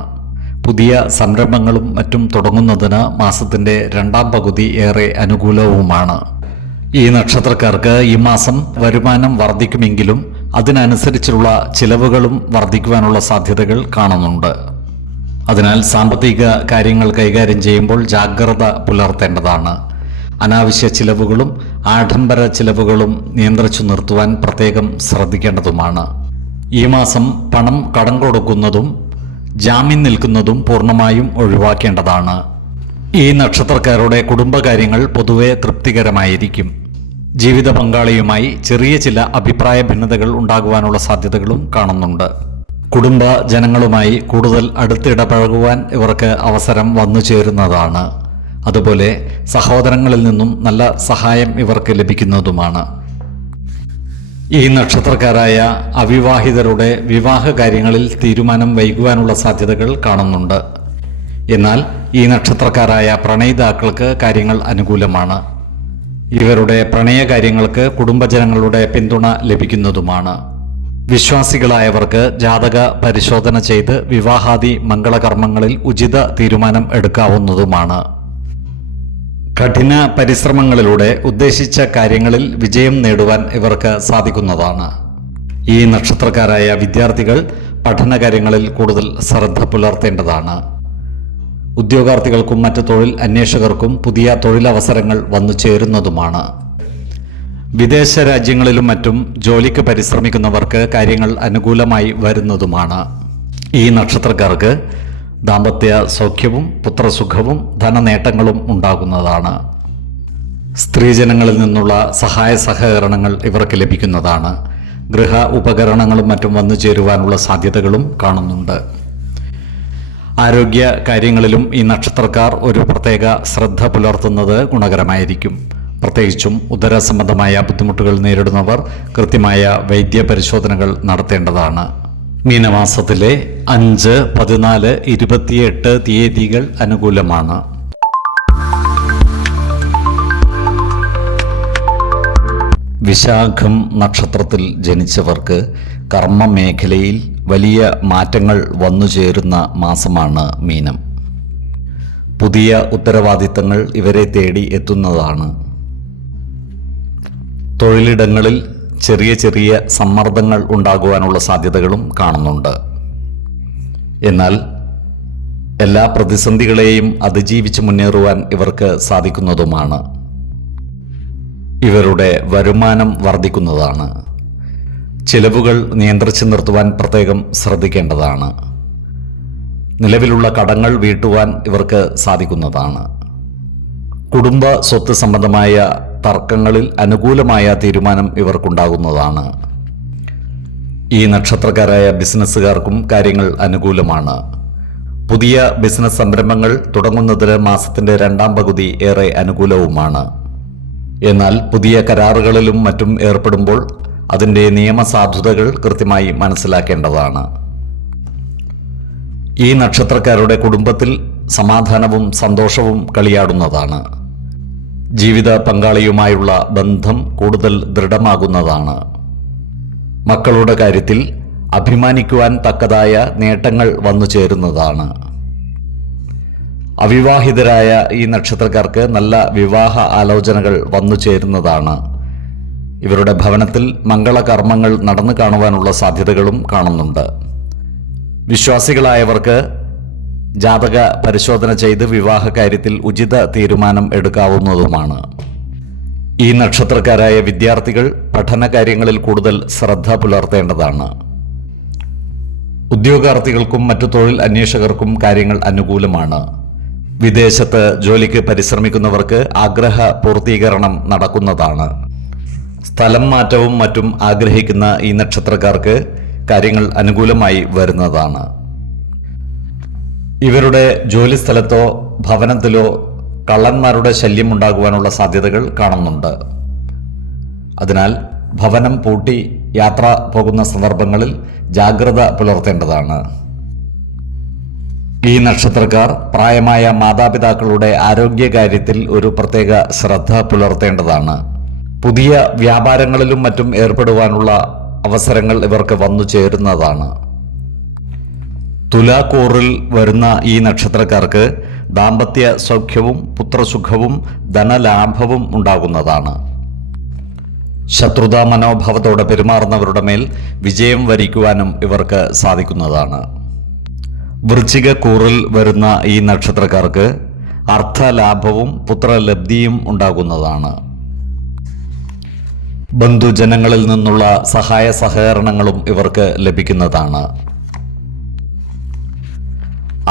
പുതിയ സംരംഭങ്ങളും മറ്റും തുടങ്ങുന്നതിന് മാസത്തിൻ്റെ രണ്ടാം പകുതി ഏറെ അനുകൂലവുമാണ്. ഈ നക്ഷത്രക്കാർക്ക് ഈ മാസം വരുമാനം വർദ്ധിക്കുമെങ്കിലും അതിനനുസരിച്ചുള്ള ചിലവുകളും വർദ്ധിക്കുവാനുള്ള സാധ്യതകൾ കാണുന്നുണ്ട്. അതിനാൽ സാമ്പത്തിക കാര്യങ്ങൾ കൈകാര്യം ചെയ്യുമ്പോൾ ജാഗ്രത പുലർത്തേണ്ടതാണ്. അനാവശ്യ ചിലവുകളും ആഡംബര ചിലവുകളും നിയന്ത്രിച്ചു നിർത്തുവാൻ പ്രത്യേകം ശ്രദ്ധിക്കേണ്ടതുമാണ്. ഈ മാസം പണം കടം കൊടുക്കുന്നതും ജാമ്യം നിൽക്കുന്നതും പൂർണ്ണമായും ഒഴിവാക്കേണ്ടതാണ്. ഈ നക്ഷത്രക്കാരുടെ കുടുംബകാര്യങ്ങൾ പൊതുവെ തൃപ്തികരമായിരിക്കും. ജീവിത പങ്കാളിയുമായി ചെറിയ ചില അഭിപ്രായ ഭിന്നതകൾ ഉണ്ടാകുവാനുള്ള സാധ്യതകളും കാണുന്നുണ്ട്. കുടുംബ ജനങ്ങളുമായി കൂടുതൽ അടുത്തിടപഴകുവാൻ ഇവർക്ക് അവസരം വന്നു ചേരുന്നതാണ്. അതുപോലെ സഹോദരങ്ങളിൽ നിന്നും നല്ല സഹായം ഇവർക്ക് ലഭിക്കുന്നതുമാണ്. ഈ നക്ഷത്രക്കാരായ അവിവാഹിതരുടെ വിവാഹ കാര്യങ്ങളിൽ തീരുമാനം വൈകുവാനുള്ള സാധ്യതകൾ കാണുന്നുണ്ട്. എന്നാൽ ഈ നക്ഷത്രക്കാരായ പ്രണയിതാക്കൾക്ക് കാര്യങ്ങൾ അനുകൂലമാണ്. ഇവരുടെ പ്രണയകാര്യങ്ങൾക്ക് കുടുംബജനങ്ങളുടെ പിന്തുണ ലഭിക്കുന്നതുമാണ്. വിശ്വാസികളായവർക്ക് ജാതക പരിശോധന ചെയ്ത് വിവാഹാദി മംഗളകർമ്മങ്ങളിൽ ഉചിത തീരുമാനം എടുക്കാവുന്നതുമാണ്. കഠിന പരിശ്രമങ്ങളിലൂടെ ഉദ്ദേശിച്ച കാര്യങ്ങളിൽ വിജയം നേടുവാൻ ഇവർക്ക് സാധിക്കുന്നതാണ്. ഈ നക്ഷത്രക്കാരായ വിദ്യാർത്ഥികൾ പഠനകാര്യങ്ങളിൽ കൂടുതൽ ശ്രദ്ധ പുലർത്തേണ്ടതാണ്. ഉദ്യോഗാർത്ഥികൾക്കും മറ്റ് തൊഴിൽ അന്വേഷകർക്കും പുതിയ തൊഴിലവസരങ്ങൾ വന്നു ചേരുന്നതുമാണ്. വിദേശ രാജ്യങ്ങളിലും മറ്റും ജോലിക്ക് പരിശ്രമിക്കുന്നവർക്ക് കാര്യങ്ങൾ അനുകൂലമായി വരുന്നതുമാണ്. ഈ നക്ഷത്രക്കാർക്ക് ദാമ്പത്യ സൗഖ്യവും പുത്രസുഖവും ധനനേട്ടങ്ങളും ഉണ്ടാകുന്നതാണ്. സ്ത്രീജനങ്ങളിൽ നിന്നുള്ള സഹായ സഹകരണങ്ങൾ ഇവർക്ക് ലഭിക്കുന്നതാണ്. ഗൃഹ ഉപകരണങ്ങളും മറ്റും വന്നു ചേരുവാനുള്ള സാധ്യതകളും കാണുന്നുണ്ട്. ആരോഗ്യ കാര്യങ്ങളിലും ഈ നക്ഷത്രക്കാർ ഒരു പ്രത്യേക ശ്രദ്ധ പുലർത്തുന്നത് ഗുണകരമായിരിക്കും. പ്രത്യേകിച്ചും ഉദര സംബന്ധമായ ബുദ്ധിമുട്ടുകൾ നേരിടുന്നവർ കൃത്യമായ വൈദ്യ പരിശോധനകൾ നടത്തേണ്ടതാണ്. മീനമാസത്തിലെ 5, 14, 28 തീയതികൾ അനുകൂലമാണ്. വിശാഖം നക്ഷത്രത്തിൽ ജനിച്ചവർക്ക് കർമ്മ മേഖലയിൽ വലിയ മാറ്റങ്ങൾ വന്നു ചേരുന്ന മാസമാണ് മീനം. പുതിയ ഉത്തരവാദിത്തങ്ങൾ ഇവരെ തേടി എത്തുന്നതാണ്. തൊഴിലിടങ്ങളിൽ ചെറിയ ചെറിയ സമ്മർദ്ദങ്ങൾ ഉണ്ടാകുവാനുള്ള സാധ്യതകളും കാണുന്നുണ്ട്. എന്നാൽ എല്ലാ പ്രതിസന്ധികളെയും അതിജീവിച്ച് മുന്നേറുവാൻ ഇവർക്ക് സാധിക്കുന്നതുമാണ്. ഇവരുടെ വരുമാനം വർദ്ധിക്കുന്നതാണ്. ചിലവുകൾ നിയന്ത്രിച്ചു നിർത്തുവാൻ പ്രത്യേകം ശ്രദ്ധിക്കേണ്ടതാണ്. നിലവിലുള്ള കടങ്ങൾ വീട്ടുവാൻ ഇവർക്ക് സാധിക്കുന്നതാണ്. കുടുംബ സ്വത്ത് സംബന്ധമായ തർക്കങ്ങളിൽ അനുകൂലമായ തീരുമാനം ഇവർക്കുണ്ടാകുന്നതാണ്. ഈ നക്ഷത്രക്കാരായ ബിസിനസ്സുകാർക്കും കാര്യങ്ങൾ അനുകൂലമാണ്. പുതിയ ബിസിനസ് സംരംഭങ്ങൾ തുടങ്ങുന്നതിന് മാസത്തിൻ്റെ രണ്ടാം പകുതി ഏറെ അനുകൂലവുമാണ്. എന്നാൽ പുതിയ കരാറുകളിലും മറ്റും ഏർപ്പെടുമ്പോൾ അതിൻ്റെ നിയമസാധുതകൾ കൃത്യമായി മനസ്സിലാക്കേണ്ടതാണ്. ഈ നക്ഷത്രക്കാരുടെ കുടുംബത്തിൽ സമാധാനവും സന്തോഷവും കളിയാടുന്നതാണ്. ജീവിത പങ്കാളിയുമായുള്ള ബന്ധം കൂടുതൽ ദൃഢമാകുന്നതാണ്. മക്കളുടെ കാര്യത്തിൽ അഭിമാനിക്കുവാൻ തക്കതായ നേട്ടങ്ങൾ വന്നു ചേരുന്നതാണ്. അവിവാഹിതരായ ഈ നക്ഷത്രക്കാർക്ക് നല്ല വിവാഹ ആലോചനകൾ വന്നു ചേരുന്നതാണ്. ഇവരുടെ ഭവനത്തിൽ മംഗളകർമ്മങ്ങൾ നടന്നു കാണുവാനുള്ള സാധ്യതകളും കാണുന്നുണ്ട്. വിശ്വാസികളായവർക്ക് ജാതക പരിശോധന ചെയ്ത് വിവാഹ കാര്യത്തിൽ ഉചിത തീരുമാനം എടുക്കാവുന്നതുമാണ്. ഈ നക്ഷത്രക്കാരായ വിദ്യാർത്ഥികൾ പഠന കാര്യങ്ങളിൽ കൂടുതൽ ശ്രദ്ധ പുലർത്തേണ്ടതാണ്. ഉദ്യോഗാർത്ഥികൾക്കും മറ്റു തൊഴിൽ അന്വേഷകർക്കും കാര്യങ്ങൾ അനുകൂലമാണ്. വിദേശത്ത് ജോലിക്ക് പരിശ്രമിക്കുന്നവർക്ക് ആഗ്രഹ പൂർത്തീകരണം നടക്കുന്നതാണ്. സ്ഥലം മാറ്റവും മറ്റും ആഗ്രഹിക്കുന്ന ഈ നക്ഷത്രക്കാർക്ക് കാര്യങ്ങൾ അനുകൂലമായി വരുന്നതാണ്. ഇവരുടെ ജോലിസ്ഥലത്തോ ഭവനത്തിലോ കള്ളന്മാരുടെ ശല്യം ഉണ്ടാകുവാനുള്ള സാധ്യതകൾ കാണുന്നുണ്ട്. അതിനാൽ ഭവനം പൂട്ടി യാത്ര പോകുന്ന സന്ദർഭങ്ങളിൽ ജാഗ്രത പുലർത്തേണ്ടതാണ്. ഈ നക്ഷത്രക്കാർ പ്രായമായ മാതാപിതാക്കളുടെ ആരോഗ്യകാര്യത്തിൽ ഒരു പ്രത്യേക ശ്രദ്ധ പുലർത്തേണ്ടതാണ്. പുതിയ വ്യാപാരങ്ങളിലും മറ്റും ഏർപ്പെടുവാനുള്ള അവസരങ്ങൾ ഇവർക്ക് വന്നു ചേരുന്നതാണ്. തുലാക്കൂറിൽ വരുന്ന ഈ നക്ഷത്രക്കാർക്ക് ദാമ്പത്യ സൗഖ്യവും പുത്രസുഖവും ധനലാഭവും ഉണ്ടാകുന്നതാണ്. ശത്രുതാ മനോഭാവത്തോടെ പെരുമാറുന്നവരുടെ മേൽ വിജയം വരിക്കുവാനും ഇവർക്ക് സാധിക്കുന്നതാണ്. വൃശ്ചികക്കൂറിൽ വരുന്ന ഈ നക്ഷത്രക്കാർക്ക് അർത്ഥലാഭവും പുത്രലബ്ധിയും ഉണ്ടാകുന്നതാണ്. ബന്ധുജനങ്ങളിൽ നിന്നുള്ള സഹായ സഹകരണങ്ങളും ഇവർക്ക് ലഭിക്കുന്നതാണ്.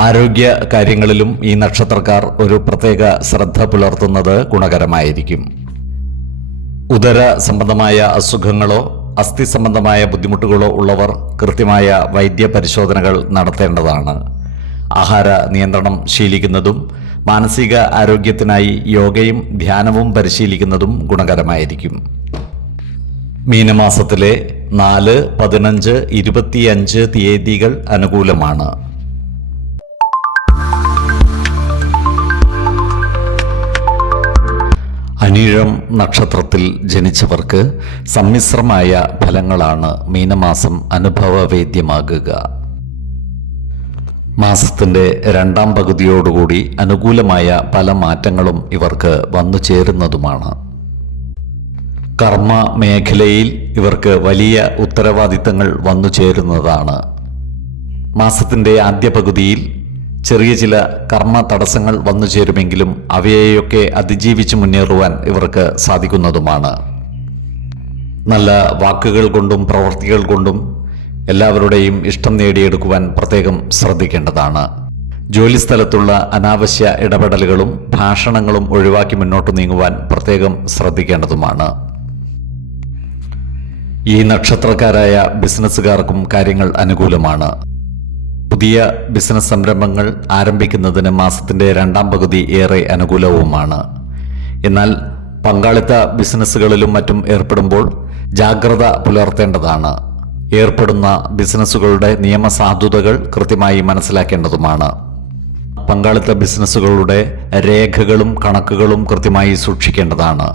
ആരോഗ്യ കാര്യങ്ങളിലും ഈ നക്ഷത്രക്കാർ ഒരു പ്രത്യേക ശ്രദ്ധ പുലർത്തുന്നത് ഗുണകരമായിരിക്കും. ഉദര സംബന്ധമായ അസുഖങ്ങളോ അസ്ഥി സംബന്ധമായ ബുദ്ധിമുട്ടുകളോ ഉള്ളവർ കൃത്യമായ വൈദ്യ പരിശോധനകൾ നടത്തേണ്ടതാണ്. ആഹാര നിയന്ത്രണം ശീലിക്കുന്നതും മാനസിക ആരോഗ്യത്തിനായി യോഗയും ധ്യാനവും പരിശീലിക്കുന്നതും ഗുണകരമായിരിക്കും. മീനമാസത്തിലെ 4, 15, 25 തീയതികൾ അനുകൂലമാണ്. അനിഴം നക്ഷത്രത്തിൽ ജനിച്ചവർക്ക് സമ്മിശ്രമായ ഫലങ്ങളാണ് മീനമാസം അനുഭവവേദ്യമാകുക. മാസത്തിൻ്റെ 2ാം പകുതിയോടുകൂടി അനുകൂലമായ പല മാറ്റങ്ങളും ഇവർക്ക് വന്നു ചേരുന്നതുമാണ്. കർമ്മ മേഖലയിൽ ഇവർക്ക് വലിയ ഉത്തരവാദിത്തങ്ങൾ വന്നു ചേരുന്നതാണ്. മാസത്തിൻ്റെ ആദ്യ പകുതിയിൽ ചെറിയ ചില കർമ്മ തടസ്സങ്ങൾ വന്നു ചേരുമെങ്കിലും അവയെയൊക്കെ അതിജീവിച്ച് മുന്നേറുവാൻ ഇവർക്ക് സാധിക്കുന്നതുമാണ്. നല്ല വാക്കുകൾ കൊണ്ടും പ്രവൃത്തികൾ കൊണ്ടും എല്ലാവരുടെയും ഇഷ്ടം നേടിയെടുക്കുവാൻ പ്രത്യേകം ശ്രദ്ധിക്കേണ്ടതാണ്. ജോലിസ്ഥലത്തുള്ള അനാവശ്യ ഇടപെടലുകളും ഭാഷണങ്ങളും ഒഴിവാക്കി മുന്നോട്ട് നീങ്ങുവാൻ പ്രത്യേകം ശ്രദ്ധിക്കേണ്ടതുമാണ്. ഈ നക്ഷത്രക്കാരായ ബിസിനസ്സുകാർക്കും കാര്യങ്ങൾ അനുകൂലമാണ്. പുതിയ ബിസിനസ് സംരംഭങ്ങൾ ആരംഭിക്കുന്നതിന് മാസത്തിൻ്റെ 2ാം പകുതി ഏറെ അനുകൂലവുമാണ്. എന്നാൽ പങ്കാളിത്ത ബിസിനസ്സുകളിലും മറ്റും ഏർപ്പെടുമ്പോൾ ജാഗ്രത പുലർത്തേണ്ടതാണ്. ഏർപ്പെടുന്ന ബിസിനസ്സുകളുടെ നിയമസാധുതകൾ കൃത്യമായി മനസ്സിലാക്കേണ്ടതുമാണ്. പങ്കാളിത്ത ബിസിനസ്സുകളുടെ രേഖകളും കണക്കുകളും കൃത്യമായി സൂക്ഷിക്കേണ്ടതാണ്.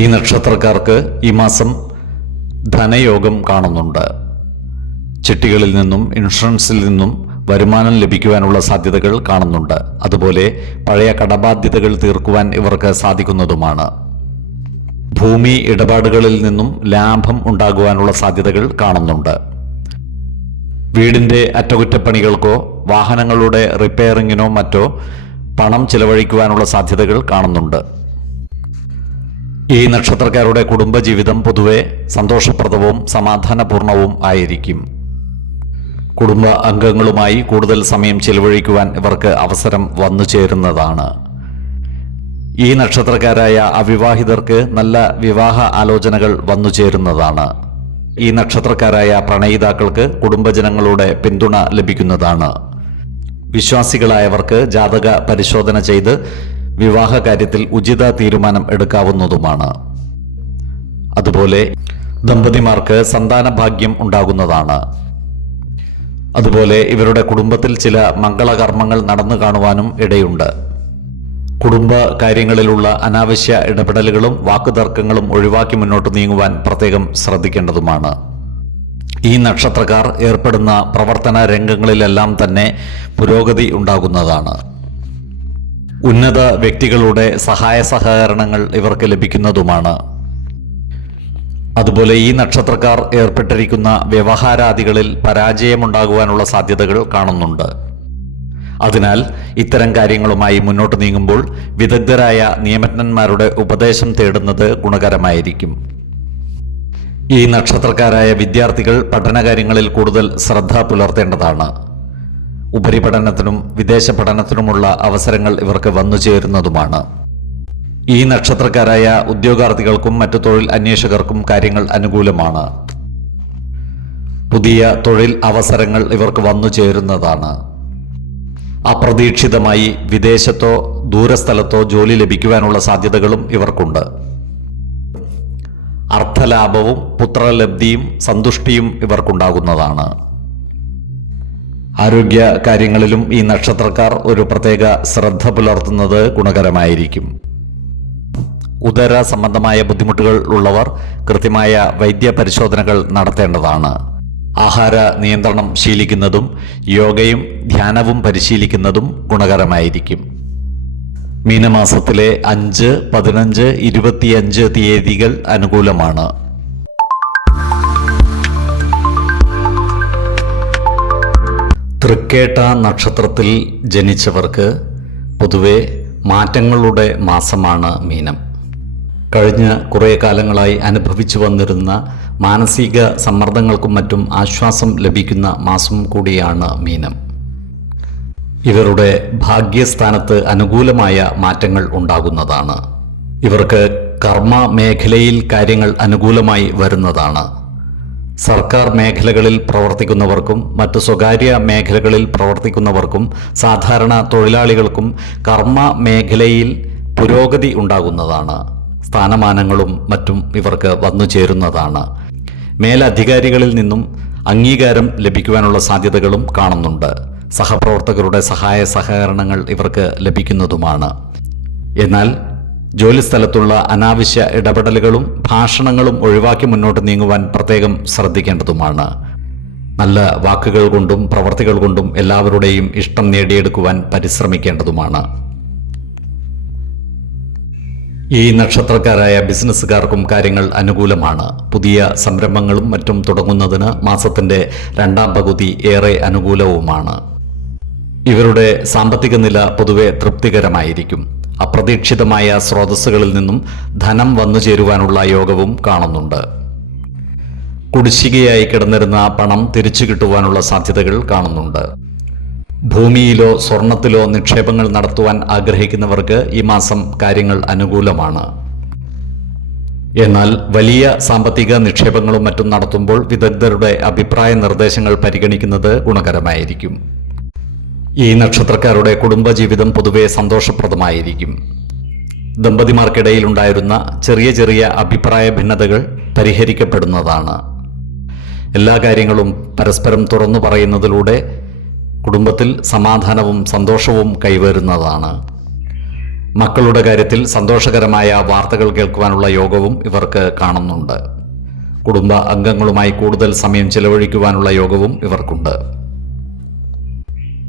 ഈ നക്ഷത്രക്കാർക്ക് ഈ മാസം ധനയോഗം കാണുന്നുണ്ട്. ചിട്ടികളിൽ നിന്നും ഇൻഷുറൻസിൽ നിന്നും വരുമാനം ലഭിക്കുവാനുള്ള സാധ്യതകൾ കാണുന്നുണ്ട്. അതുപോലെ പഴയ കടബാധ്യതകൾ തീർക്കുവാൻ ഇവർക്ക് സാധിക്കുന്നതുമാണ്. ഭൂമി ഇടപാടുകളിൽ നിന്നും ലാഭം ഉണ്ടാകുവാനുള്ള സാധ്യതകൾ കാണുന്നുണ്ട്. വീടിൻ്റെ അറ്റകുറ്റപ്പണികൾക്കോ വാഹനങ്ങളുടെ റിപ്പയറിങ്ങിനോ മറ്റോ പണം ചിലവഴിക്കുവാനുള്ള സാധ്യതകൾ കാണുന്നുണ്ട്. ഈ നക്ഷത്രക്കാരുടെ കുടുംബജീവിതം പൊതുവെ സന്തോഷപ്രദവും സമാധാനപൂർണവും ആയിരിക്കും. കുടുംബ അംഗങ്ങളുമായി കൂടുതൽ സമയം ചിലവഴിക്കുവാൻ ഇവർക്ക് അവസരം വന്നു ചേരുന്നതാണ്. ഈ നക്ഷത്രക്കാരായ അവിവാഹിതർക്ക് നല്ല വിവാഹ ആലോചനകൾ വന്നു ചേരുന്നതാണ്. ഈ നക്ഷത്രക്കാരായ പ്രണയിതാക്കൾക്ക് കുടുംബജനങ്ങളുടെ പിന്തുണ ലഭിക്കുന്നതാണ്. വിശ്വാസികളായവർക്ക് ജാതക പരിശോധന ചെയ്ത് വിവാഹ കാര്യത്തിൽ ഉചിത തീരുമാനം എടുക്കാവുന്നതുമാണ്. അതുപോലെ ദമ്പതിമാർക്ക് സന്താനഭാഗ്യം ഉണ്ടാകുന്നതാണ്. അതുപോലെ ഇവരുടെ കുടുംബത്തിൽ ചില മംഗളകർമ്മങ്ങൾ നടന്നു കാണുവാനും ഇടയുണ്ട്. കുടുംബ കാര്യങ്ങളിലുള്ള അനാവശ്യ ഇടപെടലുകളും വാക്കുതർക്കങ്ങളും ഒഴിവാക്കി മുന്നോട്ട് നീങ്ങുവാൻ പ്രത്യേകം ശ്രദ്ധിക്കേണ്ടതുമാണ്. ഈ നക്ഷത്രക്കാർ ഏർപ്പെടുന്ന പ്രവർത്തന രംഗങ്ങളിലെല്ലാം തന്നെ പുരോഗതി ഉണ്ടാകുന്നതാണ്. ഉന്നത വ്യക്തികളുടെ സഹായ സഹകരണങ്ങൾ ഇവർക്ക് ലഭിക്കുന്നതുമാണ്. അതുപോലെ ഈ നക്ഷത്രക്കാർ ഏർപ്പെട്ടിരിക്കുന്ന വ്യവഹാരാദികളിൽ പരാജയമുണ്ടാകുവാനുള്ള സാധ്യതകൾ കാണുന്നുണ്ട്. അതിനാൽ ഇത്തരം കാര്യങ്ങളുമായി മുന്നോട്ട് നീങ്ങുമ്പോൾ വിദഗ്ധരായ നിയമജ്ഞന്മാരുടെ ഉപദേശം തേടുന്നത് ഗുണകരമായിരിക്കും. ഈ നക്ഷത്രക്കാരായ വിദ്യാർത്ഥികൾ പഠനകാര്യങ്ങളിൽ കൂടുതൽ ശ്രദ്ധ പുലർത്തേണ്ടതാണ്. ഉപരിപഠനത്തിനും വിദേശ പഠനത്തിനുമുള്ള അവസരങ്ങൾ ഇവർക്ക് വന്നു ചേരുന്നതുമാണ്. ഈ നക്ഷത്രക്കാരായ ഉദ്യോഗാർത്ഥികൾക്കും മറ്റു തൊഴിൽ അന്വേഷകർക്കും കാര്യങ്ങൾ അനുകൂലമാണ്. പുതിയ തൊഴിൽ അവസരങ്ങൾ ഇവർക്ക് വന്നു ചേരുന്നതാണ്. അപ്രതീക്ഷിതമായി വിദേശത്തോ ദൂരസ്ഥലത്തോ ജോലി ലഭിക്കുവാനുള്ള സാധ്യതകളും ഇവർക്കുണ്ട്. അർത്ഥലാഭവും പുത്രലബ്ധിയും സന്തുഷ്ടിയും ഇവർക്കുണ്ടാകുന്നതാണ്. ആരോഗ്യ കാര്യങ്ങളിലും ഈ നക്ഷത്രക്കാർ ഒരു പ്രത്യേക ശ്രദ്ധ പുലർത്തുന്നത് ഗുണകരമായിരിക്കും. ഉദര സംബന്ധമായ ബുദ്ധിമുട്ടുകൾ ഉള്ളവർ കൃത്യമായ വൈദ്യ പരിശോധനകൾ നടത്തേണ്ടതാണ്. ആഹാര നിയന്ത്രണം ശീലിക്കുന്നതും യോഗയും ധ്യാനവും പരിശീലിക്കുന്നതും ഗുണകരമായിരിക്കും. മീനമാസത്തിലെ 5, 15, 25 തീയതികൾ അനുകൂലമാണ്. തൃക്കേട്ട നക്ഷത്രത്തിൽ ജനിച്ചവർക്ക് പൊതുവെ മാറ്റങ്ങളുടെ മാസമാണ് മീനം. കഴിഞ്ഞ കുറേ കാലങ്ങളായി അനുഭവിച്ചു വന്നിരുന്ന മാനസിക സമ്മർദ്ദങ്ങൾക്കും മറ്റും ആശ്വാസം ലഭിക്കുന്ന മാസം കൂടിയാണ് മീനം. ഇവരുടെ ഭാഗ്യസ്ഥാനത്ത് അനുകൂലമായ മാറ്റങ്ങൾ ഉണ്ടാകുന്നതാണ്. ഇവർക്ക് കർമ്മ മേഖലയിൽ കാര്യങ്ങൾ അനുകൂലമായി വരുന്നതാണ്. സർക്കാർ മേഖലകളിൽ പ്രവർത്തിക്കുന്നവർക്കും മറ്റു സ്വകാര്യ മേഖലകളിൽ പ്രവർത്തിക്കുന്നവർക്കും സാധാരണ തൊഴിലാളികൾക്കും കർമ്മ മേഖലയിൽ പുരോഗതി ഉണ്ടാകുന്നതാണ്. സ്ഥാനമാനങ്ങളും മറ്റും ഇവർക്ക് വന്നു ചേരുന്നതാണ്. മേലധികാരികളിൽ നിന്നും അംഗീകാരം ലഭിക്കുവാനുള്ള സാധ്യതകളും കാണുന്നുണ്ട്. സഹപ്രവർത്തകരുടെ സഹായ സഹകരണങ്ങൾ ഇവർക്ക് ലഭിക്കുന്നതുമാണ്. എന്നാൽ ജോലിസ്ഥലത്തുള്ള അനാവശ്യ ഇടപെടലുകളും ഭാഷണങ്ങളും ഒഴിവാക്കി മുന്നോട്ട് നീങ്ങുവാൻ പ്രത്യേകം ശ്രദ്ധിക്കേണ്ടതുമാണ്. നല്ല വാക്കുകൾ കൊണ്ടും പ്രവർത്തികൾ കൊണ്ടും എല്ലാവരുടെയും ഇഷ്ടം നേടിയെടുക്കുവാൻ പരിശ്രമിക്കേണ്ടതുമാണ്. ഈ നക്ഷത്രക്കാരായ ബിസിനസ്സുകാർക്കും കാര്യങ്ങൾ അനുകൂലമാണ്. പുതിയ സംരംഭങ്ങളും മറ്റും തുടങ്ങുന്നതിന് മാസത്തിൻ്റെ 2ാം പകുതി ഏറെ അനുകൂലവുമാണ്. ഇവരുടെ സാമ്പത്തിക നില പൊതുവെ തൃപ്തികരമായിരിക്കും. അപ്രതീക്ഷിതമായ സ്രോതസ്സുകളിൽ നിന്നും ധനം വന്നു ചേരുവാനുള്ള യോഗവും കാണുന്നുണ്ട്. കുടിശ്ശികയായി കിടന്നിരുന്ന പണം തിരിച്ചു കിട്ടുവാനുള്ള സാധ്യതകൾ കാണുന്നുണ്ട്. ഭൂമിയിലോ സ്വർണത്തിലോ നിക്ഷേപങ്ങൾ നടത്തുവാൻ ആഗ്രഹിക്കുന്നവർക്ക് ഈ മാസം കാര്യങ്ങൾ അനുകൂലമാണ്. എന്നാൽ വലിയ സാമ്പത്തിക നിക്ഷേപങ്ങളും മറ്റും നടത്തുമ്പോൾ വിദഗ്ധരുടെ അഭിപ്രായ നിർദ്ദേശങ്ങൾ പരിഗണിക്കുന്നത് ഗുണകരമായിരിക്കും. ഈ നക്ഷത്രക്കാരുടെ കുടുംബജീവിതം പൊതുവെ സന്തോഷപ്രദമായിരിക്കും. ദമ്പതിമാർക്കിടയിൽ ഉണ്ടായിരുന്ന ചെറിയ ചെറിയ അഭിപ്രായ ഭിന്നതകൾ പരിഹരിക്കപ്പെടുന്നതാണ്. എല്ലാ കാര്യങ്ങളും പരസ്പരം തുറന്നു പറയുന്നതിലൂടെ കുടുംബത്തിൽ സമാധാനവും സന്തോഷവും കൈവരുന്നതാണ്. മക്കളുടെ കാര്യത്തിൽ സന്തോഷകരമായ വാർത്തകൾ കേൾക്കുവാനുള്ള യോഗവും ഇവർക്ക് കാണുന്നുണ്ട്. കുടുംബ അംഗങ്ങളുമായി കൂടുതൽ സമയം ചെലവഴിക്കുവാനുള്ള യോഗവും ഇവർക്കുണ്ട്.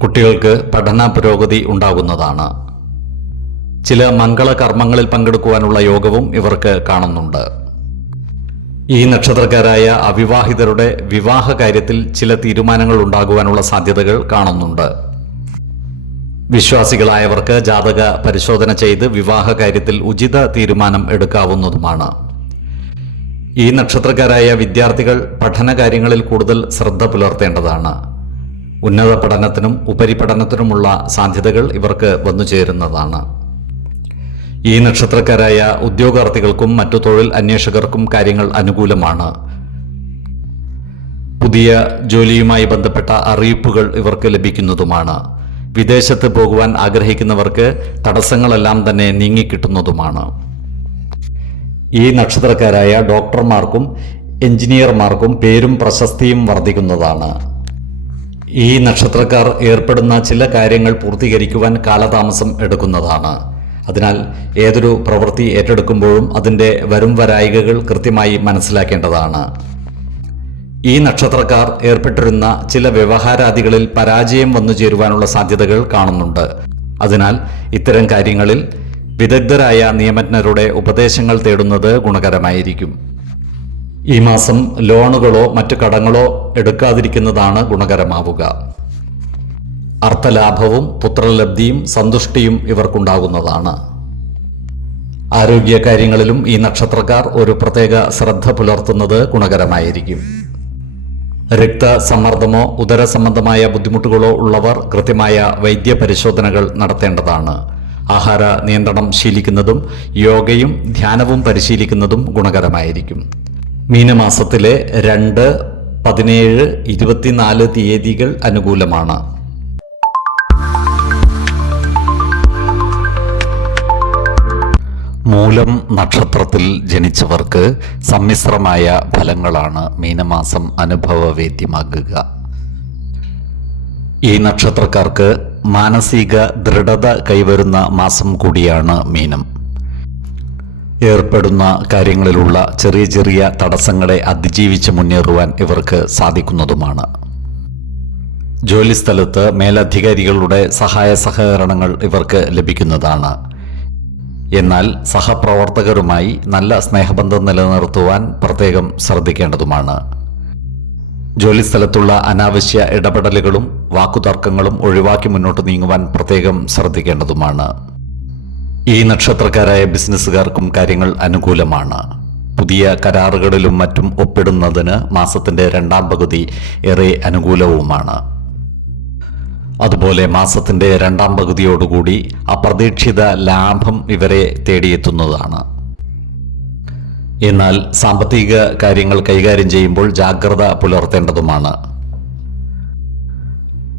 കുട്ടികൾക്ക് പഠന പുരോഗതി ഉണ്ടാകുന്നതാണ്. ചില മംഗളകർമ്മങ്ങളിൽ പങ്കെടുക്കുവാനുള്ള യോഗവും ഇവർക്ക് കാണുന്നുണ്ട്. ഈ നക്ഷത്രക്കാരായ അവിവാഹിതരുടെ വിവാഹ കാര്യത്തിൽ ചില തീരുമാനങ്ങൾ ഉണ്ടാകുവാനുള്ള സാധ്യതകൾ കാണുന്നുണ്ട്. വിശ്വാസികളായവർക്ക് ജാതക പരിശോധന ചെയ്ത് വിവാഹ കാര്യത്തിൽ ഉചിത തീരുമാനം എടുക്കാവുന്നതുമാണ്. ഈ നക്ഷത്രക്കാരായ വിദ്യാർത്ഥികൾ പഠനകാര്യങ്ങളിൽ കൂടുതൽ ശ്രദ്ധ പുലർത്തേണ്ടതാണ്. ഉന്നത പഠനത്തിനും ഉപരിപഠനത്തിനുമുള്ള സാധ്യതകൾ ഇവർക്ക് വന്നു ചേരുന്നതാണ്. ഈ നക്ഷത്രക്കാരായ ഉദ്യോഗാർത്ഥികൾക്കും മറ്റു തൊഴിൽ അന്വേഷകർക്കും കാര്യങ്ങൾ അനുകൂലമാണ്. പുതിയ ജോലിയുമായി ബന്ധപ്പെട്ട അറിയിപ്പുകൾ ഇവർക്ക് ലഭിക്കുന്നതുമാണ്. വിദേശത്ത് പോകുവാൻ ആഗ്രഹിക്കുന്നവർക്ക് തടസ്സങ്ങളെല്ലാം തന്നെ നീങ്ങിക്കിട്ടുന്നതുമാണ്. ഈ നക്ഷത്രക്കാരായ ഡോക്ടർമാർക്കും എഞ്ചിനീയർമാർക്കും പേരും പ്രശസ്തിയും വർദ്ധിക്കുന്നതാണ്. ഈ നക്ഷത്രക്കാർ ഏർപ്പെടുന്ന ചില കാര്യങ്ങൾ പൂർത്തീകരിക്കുവാൻ കാലതാമസം എടുക്കുന്നതാണ്. അതിനാൽ ഏതൊരു പ്രവൃത്തി ഏറ്റെടുക്കുമ്പോഴും അതിൻ്റെ വരും വരായികകൾ കൃത്യമായി മനസ്സിലാക്കേണ്ടതാണ്. ഈ നക്ഷത്രക്കാർ ഏർപ്പെട്ടിരുന്ന ചില വ്യവഹാരാദികളിൽ പരാജയം വന്നു ചേരുവാനുള്ള സാധ്യതകൾ കാണുന്നുണ്ട്. അതിനാൽ ഇത്തരം കാര്യങ്ങളിൽ വിദഗ്ധരായ നിയമജ്ഞരുടെ ഉപദേശങ്ങൾ തേടുന്നത് ഗുണകരമായിരിക്കും. ഈ മാസം ലോണുകളോ മറ്റു കടങ്ങളോ എടുക്കാതിരിക്കുന്നതാണ് ഗുണകരമാവുക. അർത്ഥലാഭവും പുത്രലബ്ധിയും സന്തുഷ്ടിയും ഇവർക്കുണ്ടാകുന്നതാണ്. ആരോഗ്യകാര്യങ്ങളിലും ഈ നക്ഷത്രക്കാർ ഒരു പ്രത്യേക ശ്രദ്ധ പുലർത്തുന്നത് ഗുണകരമായിരിക്കും. രക്തസമ്മർദ്ദമോ ഉദര സംബന്ധമായ ബുദ്ധിമുട്ടുകളോ ഉള്ളവർ കൃത്യമായ വൈദ്യപരിശോധനകൾ നടത്തേണ്ടതാണ്. ആഹാര നിയന്ത്രണം ശീലിക്കുന്നതും യോഗയും ധ്യാനവും പരിശീലിക്കുന്നതും ഗുണകരമായിരിക്കും. മീനമാസത്തിലെ 2, 17, 24 തീയതികൾ അനുകൂലമാണ്. മൂലം നക്ഷത്രത്തിൽ ജനിച്ചവർക്ക് സമ്മിശ്രമായ ഫലങ്ങളാണ് മീനമാസം അനുഭവവേദ്യമാകുക. ഈ നക്ഷത്രക്കാർക്ക് മാനസിക ദൃഢത കൈവരുന്ന മാസം കൂടിയാണ് മീനം. ഏർപ്പെടുന്ന കാര്യങ്ങളിലുള്ള ചെറിയ ചെറിയ തടസ്സങ്ങളെ അതിജീവിച്ച് മുന്നേറുവാൻ ഇവർക്ക് സാധിക്കുന്നതുമാണ്. ജോലിസ്ഥലത്ത് മേലധികാരികളുടെ സഹായ സഹകരണങ്ങൾ ഇവർക്ക് ലഭിക്കുന്നതാണ്. എന്നാൽ സഹപ്രവർത്തകരുമായി നല്ല സ്നേഹബന്ധം നിലനിർത്തുവാൻ പ്രത്യേകം ശ്രദ്ധിക്കേണ്ടതുമാണ്. ജോലിസ്ഥലത്തുള്ള അനാവശ്യ ഇടപെടലുകളും വാക്കുതർക്കങ്ങളും ഒഴിവാക്കി മുന്നോട്ട് നീങ്ങുവാൻ പ്രത്യേകം ശ്രദ്ധിക്കേണ്ടതുമാണ്. ഈ നക്ഷത്രക്കാരായ ബിസിനസ്സുകാർക്കും കാര്യങ്ങൾ അനുകൂലമാണ്. പുതിയ കരാറുകളിലും മറ്റും ഒപ്പിടുന്നതിന് മാസത്തിൻ്റെ 2ാം പകുതി ഏറെ അനുകൂലവുമാണ്. അതുപോലെ മാസത്തിൻ്റെ 2ാം പകുതിയോടുകൂടി അപ്രതീക്ഷിത ലാഭം ഇവരെ തേടിയെത്തുന്നതാണ്. എന്നാൽ സാമ്പത്തിക കാര്യങ്ങൾ കൈകാര്യം ചെയ്യുമ്പോൾ ജാഗ്രത പുലർത്തേണ്ടതുമാണ്.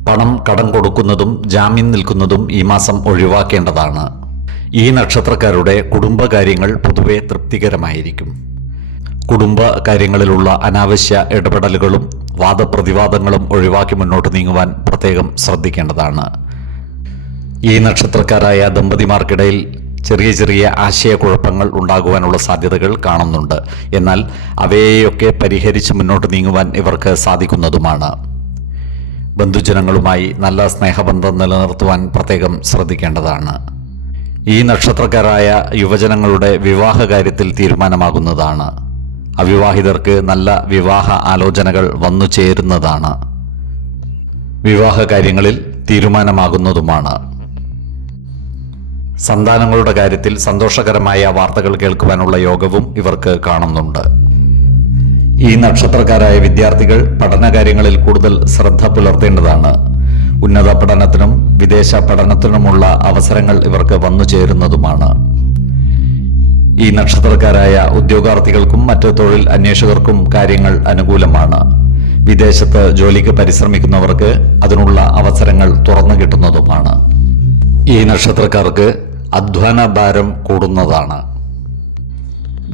പണം കടം കൊടുക്കുന്നതും ജാമ്യം നിൽക്കുന്നതും ഈ മാസം ഒഴിവാക്കേണ്ടതാണ്. ഈ നക്ഷത്രക്കാരുടെ കുടുംബകാര്യങ്ങൾ പൊതുവെ തൃപ്തികരമായിരിക്കും. കുടുംബ കാര്യങ്ങളിലുള്ള അനാവശ്യ ഇടപെടലുകളും വാദപ്രതിവാദങ്ങളും ഒഴിവാക്കി മുന്നോട്ട് നീങ്ങുവാൻ പ്രത്യേകം ശ്രദ്ധിക്കേണ്ടതാണ്. ഈ നക്ഷത്രക്കാരായ ദമ്പതിമാർക്കിടയിൽ ചെറിയ ചെറിയ ആശയക്കുഴപ്പങ്ങൾ ഉണ്ടാകുവാനുള്ള സാധ്യതകൾ കാണുന്നുണ്ട്. എന്നാൽ അവയെയൊക്കെ പരിഹരിച്ച് മുന്നോട്ട് നീങ്ങുവാൻ ഇവർക്ക് സാധിക്കുന്നതുമാണ്. ബന്ധുജനങ്ങളുമായി നല്ല സ്നേഹബന്ധം നിലനിർത്തുവാൻ പ്രത്യേകം ശ്രദ്ധിക്കേണ്ടതാണ്. ഈ നക്ഷത്രക്കാരായ യുവജനങ്ങളുടെ വിവാഹ കാര്യത്തിൽ തീരുമാനമാകുന്നതാണ്. അവിവാഹിതർക്ക് നല്ല വിവാഹ ആലോചനകൾ വന്നു ചേരുന്നതാണ്. വിവാഹ കാര്യങ്ങളിൽ തീരുമാനമാകുന്നതുമാണ്. സന്താനങ്ങളുടെ കാര്യത്തിൽ സന്തോഷകരമായ വാർത്തകൾ കേൾക്കുവാനുള്ള യോഗവും ഇവർക്ക് കാണുന്നുണ്ട്. ഈ നക്ഷത്രക്കാരായ വിദ്യാർത്ഥികൾ പഠനകാര്യങ്ങളിൽ കൂടുതൽ ശ്രദ്ധ പുലർത്തേണ്ടതാണ്. ഉന്നത പഠനത്തിനും വിദേശ പഠനത്തിനുമുള്ള അവസരങ്ങൾ ഇവർക്ക് വന്നു ചേരുന്നതുമാണ്. ഈ നക്ഷത്രക്കാരായ ഉദ്യോഗാർത്ഥികൾക്കും മറ്റ് തൊഴിൽ അന്വേഷകർക്കും കാര്യങ്ങൾ അനുകൂലമാണ്. വിദേശത്ത് ജോലിക്ക് പരിശ്രമിക്കുന്നവർക്ക് അതിനുള്ള അവസരങ്ങൾ തുറന്നു കിട്ടുന്നതുമാണ്. ഈ നക്ഷത്രക്കാർക്ക് അധ്വാന ഭാരം കൂടുന്നതാണ്.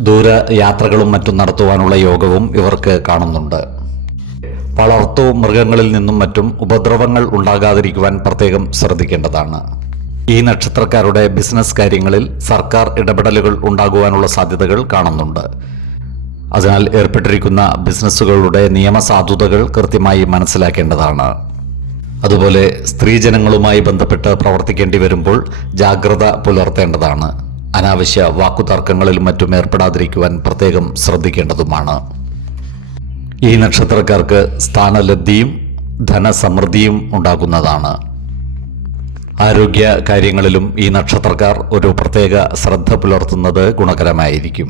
ദൂരയാത്രകളും മറ്റും നടത്തുവാനുള്ള യോഗവും ഇവർക്ക് കാണുന്നുണ്ട്. വളർത്തു മൃഗങ്ങളിൽ നിന്നും മറ്റും ഉപദ്രവങ്ങൾ ഉണ്ടാകാതിരിക്കുവാൻ പ്രത്യേകം ശ്രദ്ധിക്കേണ്ടതാണ്. ഈ നക്ഷത്രക്കാരുടെ ബിസിനസ് കാര്യങ്ങളിൽ സർക്കാർ ഇടപെടലുകൾ ഉണ്ടാകുവാനുള്ള സാധ്യതകൾ കാണുന്നുണ്ട്. അതിനാൽ ഏർപ്പെട്ടിരിക്കുന്ന ബിസിനസ്സുകളുടെ നിയമസാധുതകൾ കൃത്യമായി മനസ്സിലാക്കേണ്ടതാണ്. അതുപോലെ സ്ത്രീജനങ്ങളുമായി ബന്ധപ്പെട്ട് പ്രവർത്തിക്കേണ്ടി വരുമ്പോൾ ജാഗ്രത പുലർത്തേണ്ടതാണ്. അനാവശ്യ വാക്കുതർക്കങ്ങളിലും മറ്റും ഏർപ്പെടാതിരിക്കുവാൻ പ്രത്യേകം ശ്രദ്ധിക്കേണ്ടതുമാണ്. ഈ നക്ഷത്രക്കാർക്ക് സ്ഥാനലബ്ധിയും ധനസമൃദ്ധിയും ഉണ്ടാകുന്നതാണ്. ആരോഗ്യ കാര്യങ്ങളിലും ഈ നക്ഷത്രക്കാർ ഒരു പ്രത്യേക ശ്രദ്ധ പുലർത്തുന്നത് ഗുണകരമായിരിക്കും.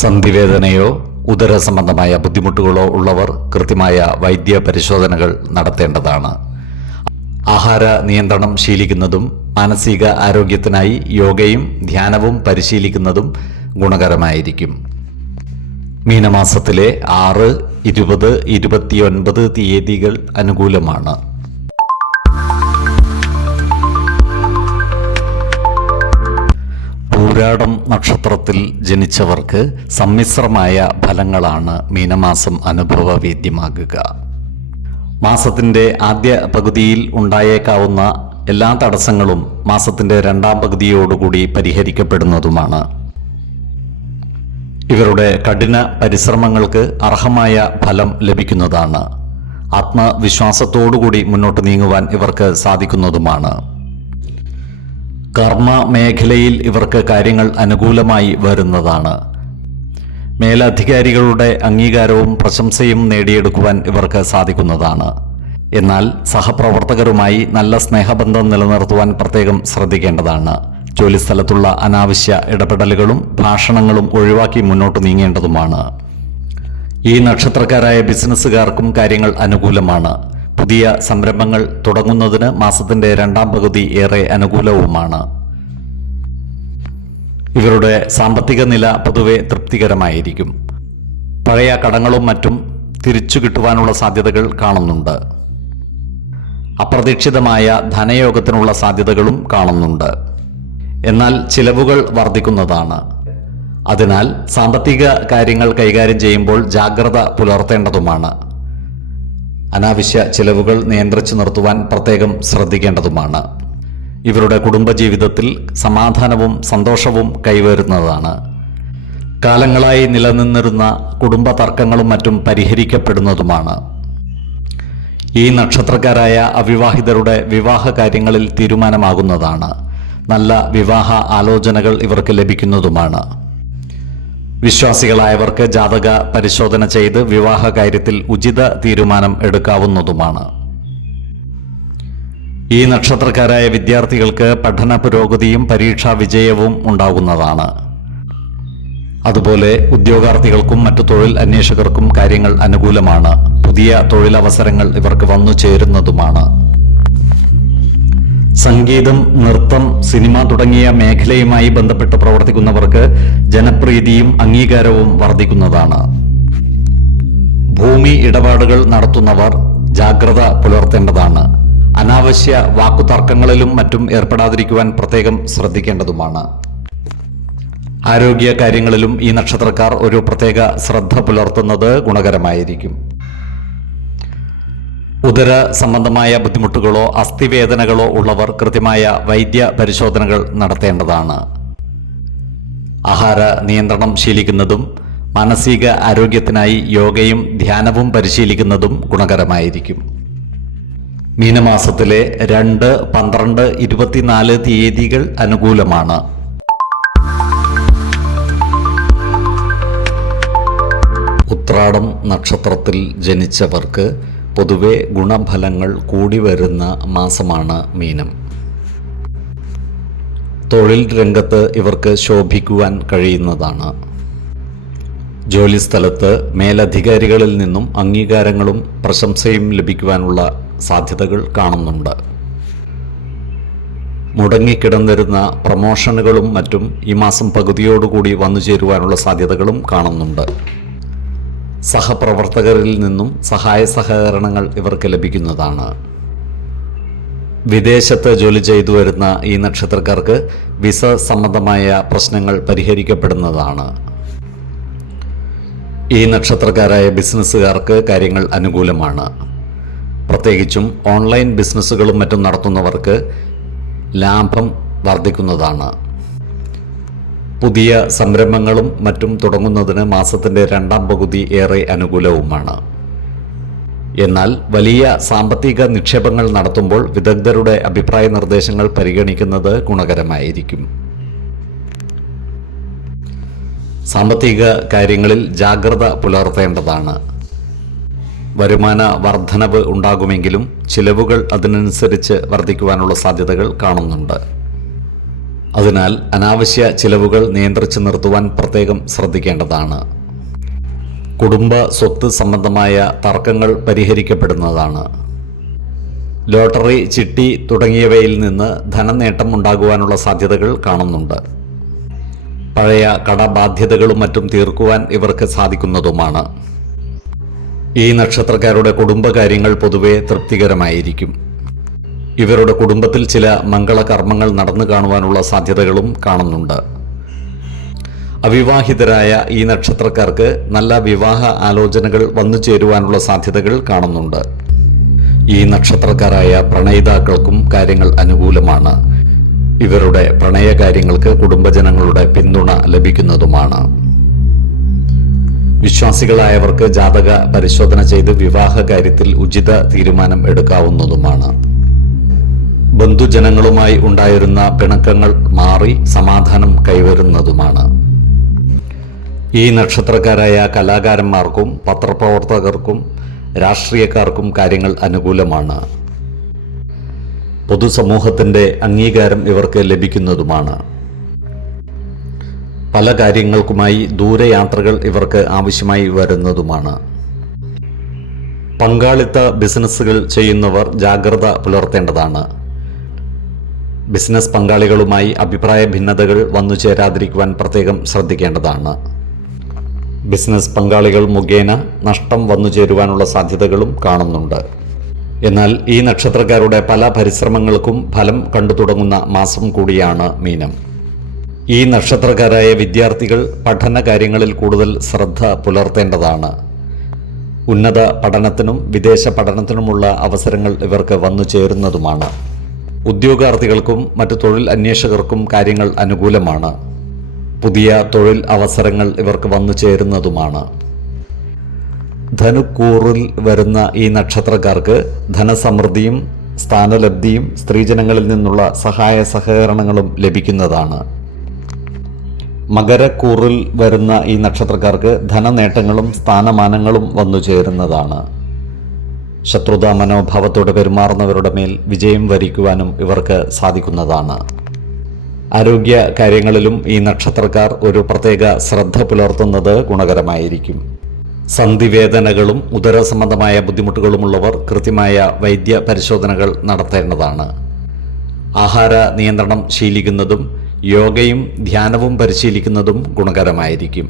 സന്ധിവേദനയോ ഉദര സംബന്ധമായ ബുദ്ധിമുട്ടുകളോ ഉള്ളവർ കൃത്യമായ വൈദ്യ പരിശോധനകൾ നടത്തേണ്ടതാണ്. ആഹാര നിയന്ത്രണം ശീലിക്കുന്നതും മാനസിക ആരോഗ്യത്തിനായി യോഗയും ധ്യാനവും പരിശീലിക്കുന്നതും ഗുണകരമായിരിക്കും. മീനമാസത്തിലെ 6, 20, 29 തീയതികൾ അനുകൂലമാണ്. പൂരാടം നക്ഷത്രത്തിൽ ജനിച്ചവർക്ക് സമ്മിശ്രമായ ഫലങ്ങളാണ് മീനമാസം അനുഭവവേദ്യമാകുക. മാസത്തിൻ്റെ ആദ്യ പകുതിയിൽ ഉണ്ടായേക്കാവുന്ന എല്ലാ തടസ്സങ്ങളും മാസത്തിൻ്റെ 2ാം പകുതിയോടുകൂടി പരിഹരിക്കപ്പെടുന്നതുമാണ്. ഇവരുടെ കഠിന പരിശ്രമങ്ങൾക്ക് അർഹമായ ഫലം ലഭിക്കുന്നതാണ്. ആത്മവിശ്വാസത്തോടുകൂടി മുന്നോട്ട് നീങ്ങുവാൻ ഇവർക്ക് സാധിക്കുന്നതുമാണ്. കർമ്മ മേഖലയിൽ ഇവർക്ക് കാര്യങ്ങൾ അനുകൂലമായി വരുന്നതാണ്. മേലധികാരികളുടെ അംഗീകാരവും പ്രശംസയും നേടിയെടുക്കുവാൻ ഇവർക്ക് സാധിക്കുന്നതാണ്. എന്നാൽ സഹപ്രവർത്തകരുമായി നല്ല സ്നേഹബന്ധം നിലനിർത്തുവാൻ പ്രത്യേകം ശ്രദ്ധിക്കേണ്ടതാണ്. ജോലിസ്ഥലത്തുള്ള അനാവശ്യ ഇടപെടലുകളും ഭാഷണങ്ങളും ഒഴിവാക്കി മുന്നോട്ട് നീങ്ങേണ്ടതുമാണ്. ഈ നക്ഷത്രക്കാരായ ബിസിനസ്സുകാർക്കും കാര്യങ്ങൾ അനുകൂലമാണ്. പുതിയ സംരംഭങ്ങൾ തുടങ്ങുന്നതിന് മാസത്തിന്റെ രണ്ടാം പകുതി ഏറെ അനുകൂലവുമാണ്. ഇവരുടെ സാമ്പത്തിക നില പൊതുവെ തൃപ്തികരമായിരിക്കും. പഴയ കടങ്ങളും മറ്റും തിരിച്ചു കിട്ടുവാനുള്ള സാധ്യതകൾ കാണുന്നുണ്ട്. അപ്രതീക്ഷിതമായ ധനയോഗത്തിനുള്ള സാധ്യതകളും കാണുന്നുണ്ട്. എന്നാൽ ചിലവുകൾ വർദ്ധിക്കുന്നതാണ്. അതിനാൽ സാമ്പത്തിക കാര്യങ്ങൾ കൈകാര്യം ചെയ്യുമ്പോൾ ജാഗ്രത പുലർത്തേണ്ടതുമാണ്. അനാവശ്യ ചിലവുകൾ നിയന്ത്രിച്ചു നിർത്തുവാൻ പ്രത്യേകം ശ്രദ്ധിക്കേണ്ടതുമാണ്. ഇവരുടെ കുടുംബജീവിതത്തിൽ സമാധാനവും സന്തോഷവും കൈവരുന്നതാണ്. കാലങ്ങളായി നിലനിന്നിരുന്ന കുടുംബ തർക്കങ്ങളും മറ്റും പരിഹരിക്കപ്പെടുന്നതുമാണ്. ഈ നക്ഷത്രക്കാരായ അവിവാഹിതരുടെ വിവാഹ കാര്യങ്ങളിൽ തീരുമാനമാകുന്നതാണ്. നല്ല വിവാഹ ആലോചനകൾ ഇവർക്ക് ലഭിക്കുന്നതുമാണ്. വിശ്വാസികളായവർക്ക് ജാതക പരിശോധന ചെയ്ത് വിവാഹ കാര്യത്തിൽ ഉചിത തീരുമാനം എടുക്കാവുന്നതുമാണ്. ഈ നക്ഷത്രക്കാരായ വിദ്യാർത്ഥികൾക്ക് പഠന പുരോഗതിയും പരീക്ഷാ വിജയവും ഉണ്ടാകുന്നതാണ്. അതുപോലെ ഉദ്യോഗാർത്ഥികൾക്കും മറ്റു തൊഴിൽ അന്വേഷകർക്കും കാര്യങ്ങൾ അനുകൂലമാണ്. പുതിയ തൊഴിലവസരങ്ങൾ ഇവർക്ക് വന്നു ചേരുന്നതുമാണ്. സംഗീതം, നൃത്തം, സിനിമ തുടങ്ങിയ മേഖലയുമായി ബന്ധപ്പെട്ട് പ്രവർത്തിക്കുന്നവർക്ക് ജനപ്രീതിയും അംഗീകാരവും വർദ്ധിക്കുന്നതാണ്. ഭൂമി ഇടപാടുകൾ നടത്തുന്നവർ ജാഗ്രത പുലർത്തേണ്ടതാണ്. അനാവശ്യ വാക്കുതർക്കങ്ങളിലും മറ്റും ഏർപ്പെടാതിരിക്കുവാൻ പ്രത്യേകം ശ്രദ്ധിക്കേണ്ടതുമാണ്. ആരോഗ്യ കാര്യങ്ങളിലും ഈ നക്ഷത്രക്കാർ ഒരു പ്രത്യേക ശ്രദ്ധ പുലർത്തുന്നത് ഗുണകരമായിരിക്കും. ഉദര സംബന്ധമായ ബുദ്ധിമുട്ടുകളോ അസ്ഥിവേദനകളോ ഉള്ളവർ കൃത്യമായ വൈദ്യ പരിശോധനകൾ നടത്തേണ്ടതാണ്. ആഹാര നിയന്ത്രണം ശീലിക്കുന്നതും മാനസിക ആരോഗ്യത്തിനായി യോഗയും ധ്യാനവും പരിശീലിക്കുന്നതും ഗുണകരമായിരിക്കും. മീനമാസത്തിലെ 2, 12, 24 തീയതികൾ അനുകൂലമാണ്. ഉത്രാടം നക്ഷത്രത്തിൽ ജനിച്ചവർക്ക് പൊതുവെ ഗുണഫലങ്ങൾ കൂടി വരുന്ന മാസമാണ് മീനം. തൊഴിൽ രംഗത്ത് ഇവർക്ക് ശോഭിക്കുവാൻ കഴിയുന്നതാണ്. ജോലിസ്ഥലത്ത് മേലധികാരികളിൽ നിന്നും അംഗീകാരങ്ങളും പ്രശംസയും ലഭിക്കുവാനുള്ള സാധ്യതകൾ കാണുന്നുണ്ട്. മുടങ്ങിക്കിടന്നിരുന്ന പ്രമോഷനുകളും മറ്റും ഈ മാസം പകുതിയോടുകൂടി വന്നു ചേരുവാനുള്ള സാധ്യതകളും കാണുന്നുണ്ട്. സഹപ്രവർത്തകരിൽ നിന്നും സഹായ സഹകരണങ്ങൾ ഇവർക്ക് ലഭിക്കുന്നതാണ്. വിദേശത്ത് ജോലി ചെയ്തു വരുന്ന ഈ നക്ഷത്രക്കാർക്ക് വിസ സംബന്ധമായ പ്രശ്നങ്ങൾ പരിഹരിക്കപ്പെടുന്നതാണ്. ഈ നക്ഷത്രക്കാരായ ബിസിനസ്സുകാർക്ക് കാര്യങ്ങൾ അനുകൂലമാണ്. പ്രത്യേകിച്ചും ഓൺലൈൻ ബിസിനസ്സുകളും മറ്റും നടത്തുന്നവർക്ക് ലാഭം വർദ്ധിക്കുന്നതാണ്. പുതിയ സംരംഭങ്ങളും മറ്റും തുടങ്ങുന്നതിന് മാസത്തിൻ്റെ രണ്ടാം പകുതി ഏറെ അനുകൂലവുമാണ്. എന്നാൽ വലിയ സാമ്പത്തിക നിക്ഷേപങ്ങൾ നടത്തുമ്പോൾ വിദഗ്ധരുടെ അഭിപ്രായ നിർദ്ദേശങ്ങൾ പരിഗണിക്കുന്നത് ഗുണകരമായിരിക്കും. സാമ്പത്തിക കാര്യങ്ങളിൽ ജാഗ്രത പുലർത്തേണ്ടതാണ്. വരുമാന വർധനവ് ഉണ്ടാകുമെങ്കിലും ചിലവുകൾ അതിനനുസരിച്ച് വർദ്ധിക്കുവാനുള്ള സാധ്യതകൾ കാണുന്നുണ്ട്. അതിനാൽ അനാവശ്യ ചിലവുകൾ നിയന്ത്രിച്ചു നിർത്തുവാൻ പ്രത്യേകം ശ്രദ്ധിക്കേണ്ടതാണ്. കുടുംബ സ്വത്ത് സംബന്ധമായ തർക്കങ്ങൾ പരിഹരിക്കപ്പെടുന്നതാണ്. ലോട്ടറി, ചിട്ടി തുടങ്ങിയവയിൽ നിന്ന് ധനനേട്ടം ഉണ്ടാകുവാനുള്ള സാധ്യതകൾ കാണുന്നുണ്ട്. പഴയ കടബാധ്യതകളും മറ്റും തീർക്കുവാൻ ഇവർക്ക് സാധിക്കുന്നതുമാണ്. ഈ നക്ഷത്രക്കാരുടെ കുടുംബകാര്യങ്ങൾ പൊതുവെ തൃപ്തികരമായിരിക്കും. ഇവരുടെ കുടുംബത്തിൽ ചില മംഗളകർമ്മങ്ങൾ നടന്നു കാണുവാനുള്ള സാധ്യതകളും കാണുന്നുണ്ട്. അവിവാഹിതരായ ഈ നക്ഷത്രക്കാർക്ക് നല്ല വിവാഹ ആലോചനകൾ വന്നു ചേരുവാനുള്ള സാധ്യതകൾ കാണുന്നുണ്ട്. ഈ നക്ഷത്രക്കാരായ പ്രണയിതാക്കൾക്കും കാര്യങ്ങൾ അനുകൂലമാണ്. ഇവരുടെ പ്രണയകാര്യങ്ങൾക്ക് കുടുംബജനങ്ങളുടെ പിന്തുണ ലഭിക്കുന്നതുമാണ്. വിശ്വാസികളായവർക്ക് ജാതക പരിശോധന ചെയ്ത് വിവാഹ കാര്യത്തിൽ ഉചിത തീരുമാനം എടുക്കാവുന്നതുമാണ്. ബന്ധുജനങ്ങളുമായി ഉണ്ടായിരുന്ന പിണക്കങ്ങൾ മാറി സമാധാനം കൈവരുന്നതുമാണ്. ഈ നക്ഷത്രക്കാരായ കലാകാരന്മാർക്കും പത്രപ്രവർത്തകർക്കും രാഷ്ട്രീയക്കാർക്കും കാര്യങ്ങൾ അനുകൂലമാണ്. പൊതുസമൂഹത്തിൻ്റെ അംഗീകാരം ഇവർക്ക് ലഭിക്കുന്നതുമാണ്. പല കാര്യങ്ങൾക്കുമായി ദൂരയാത്രകൾ ഇവർക്ക് ആവശ്യമായി വരുന്നതുമാണ്. പങ്കാളിത്ത ബിസിനസ്സുകൾ ചെയ്യുന്നവർ ജാഗ്രത പുലർത്തേണ്ടതാണ്. ബിസിനസ് പങ്കാളികളുമായി അഭിപ്രായ ഭിന്നതകൾ വന്നു ചേരാതിരിക്കുവാൻ പ്രത്യേകം ശ്രദ്ധിക്കേണ്ടതാണ്. ബിസിനസ് പങ്കാളികൾ മുഖേന നഷ്ടം വന്നു ചേരുവാനുള്ള സാധ്യതകളും കാണുന്നുണ്ട്. എന്നാൽ ഈ നക്ഷത്രക്കാരുടെ പല പരിശ്രമങ്ങൾക്കും ഫലം കണ്ടു തുടങ്ങുന്ന മാസം കൂടിയാണ് മീനം. ഈ നക്ഷത്രക്കാരായ വിദ്യാർത്ഥികൾ പഠന കാര്യങ്ങളിൽ കൂടുതൽ ശ്രദ്ധ പുലർത്തേണ്ടതാണ്. ഉന്നത പഠനത്തിനും വിദേശ പഠനത്തിനുമുള്ള അവസരങ്ങൾ ഇവർക്ക് വന്നു ചേരുന്നതുമാണ്. ഉദ്യോഗാർത്ഥികൾക്കും മറ്റു തൊഴിൽ അന്വേഷകർക്കും കാര്യങ്ങൾ അനുകൂലമാണ്. പുതിയ തൊഴിൽ അവസരങ്ങൾ ഇവർക്ക് വന്നു ചേരുന്നതുമാണ്. ധനുക്കൂറിൽ വരുന്ന ഈ നക്ഷത്രക്കാർക്ക് ധനസമൃദ്ധിയും സ്ഥാനലബ്ധിയും സ്ത്രീജനങ്ങളിൽ നിന്നുള്ള സഹായ സഹകരണങ്ങളും ലഭിക്കുന്നതാണ്. മകരക്കൂറിൽ വരുന്ന ഈ നക്ഷത്രക്കാർക്ക് ധനനേട്ടങ്ങളും സ്ഥാനമാനങ്ങളും വന്നു ചേരുന്നതാണ്. ശത്രുതാ മനോഭാവത്തോടെ പെരുമാറുന്നവരുടെ മേൽ വിജയം വരിക്കുവാനും ഇവർക്ക് സാധിക്കുന്നതാണ്. ആരോഗ്യ കാര്യങ്ങളിലും ഈ നക്ഷത്രക്കാർ ഒരു പ്രത്യേക ശ്രദ്ധ പുലർത്തുന്നത് ഗുണകരമായിരിക്കും. സന്ധിവേദനകളും ഉദരസംബന്ധമായ ബുദ്ധിമുട്ടുകളുമുള്ളവർ കൃത്യമായ വൈദ്യ പരിശോധനകൾ നടത്തേണ്ടതാണ്. ആഹാര നിയന്ത്രണം ശീലിക്കുന്നതും യോഗയും ധ്യാനവും പരിശീലിക്കുന്നതും ഗുണകരമായിരിക്കും.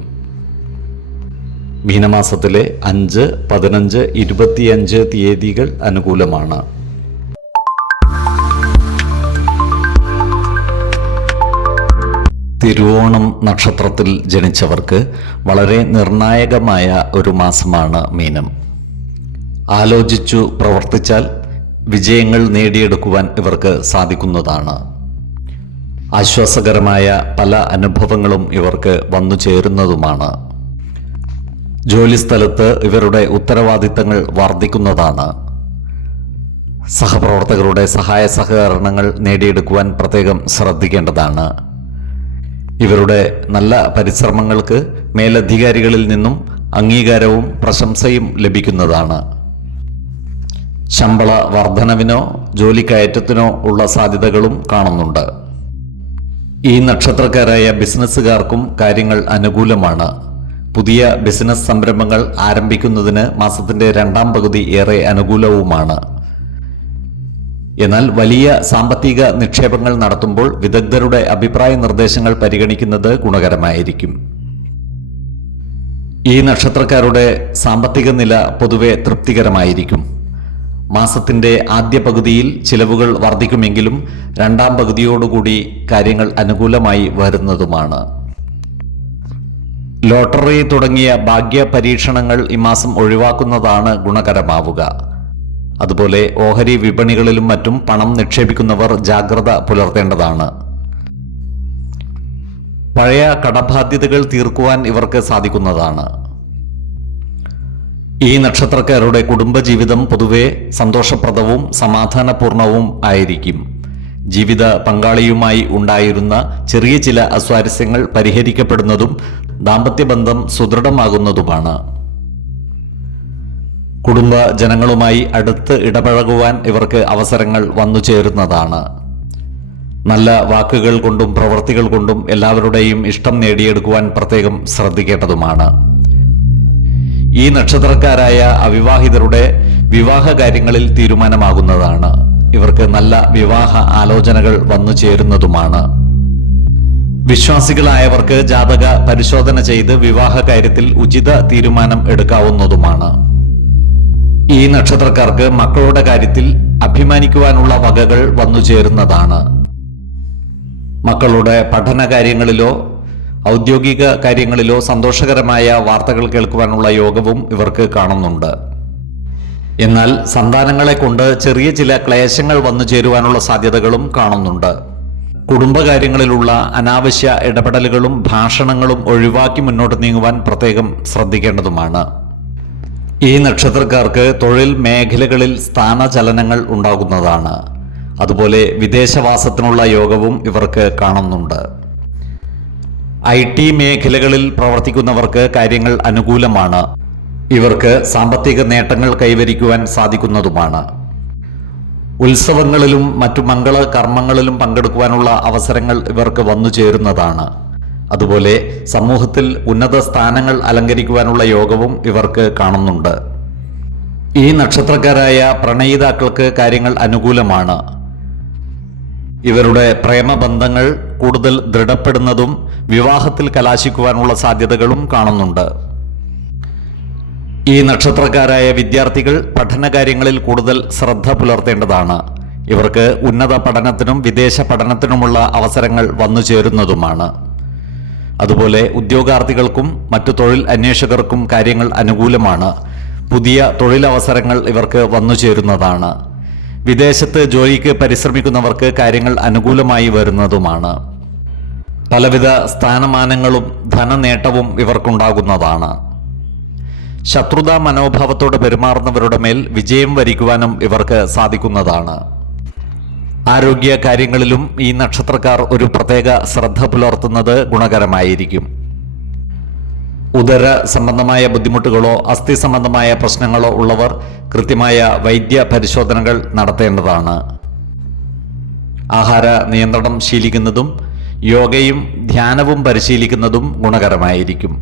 മീനമാസത്തിലെ 5, 15, 25 തീയതികൾ അനുകൂലമാണ്. തിരുവോണം നക്ഷത്രത്തിൽ ജനിച്ചവർക്ക് വളരെ നിർണായകമായ ഒരു മാസമാണ് മീനം. ആലോചിച്ചു പ്രവർത്തിച്ചാൽ വിജയങ്ങൾ നേടിയെടുക്കുവാൻ ഇവർക്ക് സാധിക്കുന്നതാണ്. ആശ്വാസകരമായ പല അനുഭവങ്ങളും ഇവർക്ക് വന്നു ചേരുന്നതുമാണ്. ജോലിസ്ഥലത്ത് ഇവരുടെ ഉത്തരവാദിത്തങ്ങൾ വർദ്ധിക്കുന്നതാണ്. സഹപ്രവർത്തകരുടെ സഹായ സഹകരണങ്ങൾ നേടിയെടുക്കുവാൻ പ്രത്യേകം ശ്രദ്ധിക്കേണ്ടതാണ്. ഇവരുടെ നല്ല പരിശ്രമങ്ങൾക്ക് മേലധികാരികളിൽ നിന്നും അംഗീകാരവും പ്രശംസയും ലഭിക്കുന്നതാണ്. ശമ്പള വർധനവിനോ ജോലിക്കയറ്റത്തിനോ ഉള്ള സാധ്യതകളും കാണുന്നുണ്ട്. ഈ നക്ഷത്രക്കാരായ ബിസിനസ്സുകാർക്കും കാര്യങ്ങൾ അനുകൂലമാണ്. പുതിയ ബിസിനസ് സംരംഭങ്ങൾ ആരംഭിക്കുന്നതിന് മാസത്തിന്റെ 2ാം പകുതി ഏറെ അനുകൂലവുമാണ്. എന്നാൽ വലിയ സാമ്പത്തിക നിക്ഷേപങ്ങൾ നടത്തുമ്പോൾ വിദഗ്ധരുടെ അഭിപ്രായ നിർദ്ദേശങ്ങൾ പരിഗണിക്കുന്നത് ഗുണകരമായിരിക്കും. ഈ നക്ഷത്രക്കാരുടെ സാമ്പത്തിക നില പൊതുവെ തൃപ്തികരമായിരിക്കും. മാസത്തിന്റെ ആദ്യ പകുതിയിൽ ചിലവുകൾ വർദ്ധിക്കുമെങ്കിലും 2ാം പകുതിയോടുകൂടി കാര്യങ്ങൾ അനുകൂലമായി വരുന്നതുമാണ്. ലോട്ടറി തുടങ്ങിയ ഭാഗ്യ പരീക്ഷണങ്ങൾ ഈ മാസം ഒഴിവാക്കുന്നതാണ് ഗുണകരമാവുക. അതുപോലെ ഓഹരി വിപണികളിലും മറ്റും പണം നിക്ഷേപിക്കുന്നവർ ജാഗ്രത പുലർത്തേണ്ടതാണ്. പഴയ കടബാധ്യതകൾ തീർക്കുവാൻ ഇവർക്ക് സാധിക്കുന്നതാണ്. ഈ നക്ഷത്രക്കാരുടെ കുടുംബജീവിതം പൊതുവെ സന്തോഷപ്രദവും സമാധാനപൂർണവും ആയിരിക്കും. ജീവിത പങ്കാളിയുമായി ഉണ്ടായിരുന്ന ചെറിയ ചില അസ്വാരസ്യങ്ങൾ പരിഹരിക്കപ്പെടുന്നതും ദാമ്പത്യബന്ധം സുദൃഢമാകുന്നതുമാണ്. കുടുംബ ജനങ്ങളുമായി അടുത്ത് ഇടപഴകുവാൻ ഇവർക്ക് അവസരങ്ങൾ വന്നു ചേരുന്നതാണ്. നല്ല വാക്കുകൾ കൊണ്ടും പ്രവൃത്തികൾ കൊണ്ടും എല്ലാവരുടെയും ഇഷ്ടം നേടിയെടുക്കുവാൻ പ്രത്യേകം ശ്രദ്ധിക്കേണ്ടതുമാണ്. ഈ നക്ഷത്രക്കാരായ അവിവാഹിതരുടെ വിവാഹ കാര്യങ്ങളിൽ തീരുമാനമാകുന്നതാണ്. ഇവർക്ക് നല്ല വിവാഹ ആലോചനകൾ വന്നു ചേരുന്നതുമാണ്. വിശ്വാസികളായവർക്ക് ജാതക പരിശോധന ചെയ്ത് വിവാഹ കാര്യത്തിൽ ഉചിത തീരുമാനം എടുക്കാവുന്നതുമാണ്. ഈ നക്ഷത്രക്കാർക്ക് മക്കളുടെ കാര്യത്തിൽ അഭിമാനിക്കുവാനുള്ള വകകൾ വന്നു ചേരുന്നതാണ്. മക്കളുടെ പഠന കാര്യങ്ങളിലോ ഔദ്യോഗിക കാര്യങ്ങളിലോ സന്തോഷകരമായ വാർത്തകൾ കേൾക്കുവാനുള്ള യോഗവും ഇവർക്ക് കാണുന്നുണ്ട്. എന്നാൽ സന്താനങ്ങളെ കൊണ്ട് ചെറിയ ചില ക്ലേശങ്ങൾ വന്നു ചേരുവാനുള്ള സാധ്യതകളും കാണുന്നുണ്ട്. കുടുംബകാര്യങ്ങളിലുള്ള അനാവശ്യ ഇടപെടലുകളും ഭാഷണങ്ങളും ഒഴിവാക്കി മുന്നോട്ട് നീങ്ങുവാൻ പ്രത്യേകം ശ്രദ്ധിക്കേണ്ടതുമാണ്. ഈ നക്ഷത്രക്കാർക്ക് തൊഴിൽ മേഖലകളിൽ സ്ഥാനചലനങ്ങൾ ഉണ്ടാകുന്നതാണ്. അതുപോലെ വിദേശവാസത്തിനുള്ള യോഗവും ഇവർക്ക് കാണുന്നുണ്ട്. IT മേഖലകളിൽ പ്രവർത്തിക്കുന്നവർക്ക് കാര്യങ്ങൾ അനുകൂലമാണ്. ഇവർക്ക് സാമ്പത്തിക നേട്ടങ്ങൾ കൈവരിക്കുവാൻ സാധിക്കുന്നതുമാണ്. ഉത്സവങ്ങളിലും മറ്റു മംഗള കർമ്മങ്ങളിലും പങ്കെടുക്കുവാനുള്ള അവസരങ്ങൾ ഇവർക്ക് വന്നു ചേരുന്നതാണ്. അതുപോലെ സമൂഹത്തിൽ ഉന്നത സ്ഥാനങ്ങൾ അലങ്കരിക്കുവാനുള്ള യോഗവും ഇവർക്ക് കാണുന്നുണ്ട്. ഈ നക്ഷത്രക്കാരായ പ്രണയിതാക്കൾക്ക് കാര്യങ്ങൾ അനുകൂലമാണ്. ഇവരുടെ പ്രേമബന്ധങ്ങൾ കൂടുതൽ ദൃഢപ്പെടുന്നതും വിവാഹത്തിൽ കലാശിക്കുവാനുള്ള സാധ്യതകളും കാണുന്നുണ്ട്. ഈ നക്ഷത്രക്കാരായ വിദ്യാർത്ഥികൾ പഠനകാര്യങ്ങളിൽ കൂടുതൽ ശ്രദ്ധ പുലർത്തേണ്ടതാണ്. ഇവർക്ക് ഉന്നത പഠനത്തിനും വിദേശ പഠനത്തിനുമുള്ള അവസരങ്ങൾ വന്നു ചേരുന്നതുമാണ്. അതുപോലെ ഉദ്യോഗാർത്ഥികൾക്കും മറ്റു തൊഴിൽ അന്വേഷകർക്കും കാര്യങ്ങൾ അനുകൂലമാണ്. പുതിയ തൊഴിലവസരങ്ങൾ ഇവർക്ക് വന്നു ചേരുന്നതാണ്. വിദേശത്ത് ജോലിക്ക് പരിശ്രമിക്കുന്നവർക്ക് കാര്യങ്ങൾ അനുകൂലമായി വരുന്നതുമാണ്. പലവിധ സ്ഥാനമാനങ്ങളും ധനനേട്ടവും ഇവർക്കുണ്ടാകുന്നതാണ്. ശത്രുതാ മനോഭാവത്തോടെ പെരുമാറുന്നവരുടെ മേൽ വിജയം വരിക്കുവാനും ഇവർക്ക് സാധിക്കുന്നതാണ്. ആരോഗ്യ കാര്യങ്ങളിലും ഈ നക്ഷത്രക്കാർ ഒരു പ്രത്യേക ശ്രദ്ധ പുലർത്തുന്നത് ഗുണകരമായിരിക്കും. ഉദര സംബന്ധമായ ബുദ്ധിമുട്ടുകളോ അസ്ഥി സംബന്ധമായ പ്രശ്നങ്ങളോ ഉള്ളവർ കൃത്യമായ വൈദ്യ പരിശോധനകൾ നടത്തേണ്ടതാണ്. ആഹാര നിയന്ത്രണം ശീലിക്കുന്നതും യോഗയും ധ്യാനവും പരിശീലിക്കുന്നതും ഗുണകരമായിരിക്കും.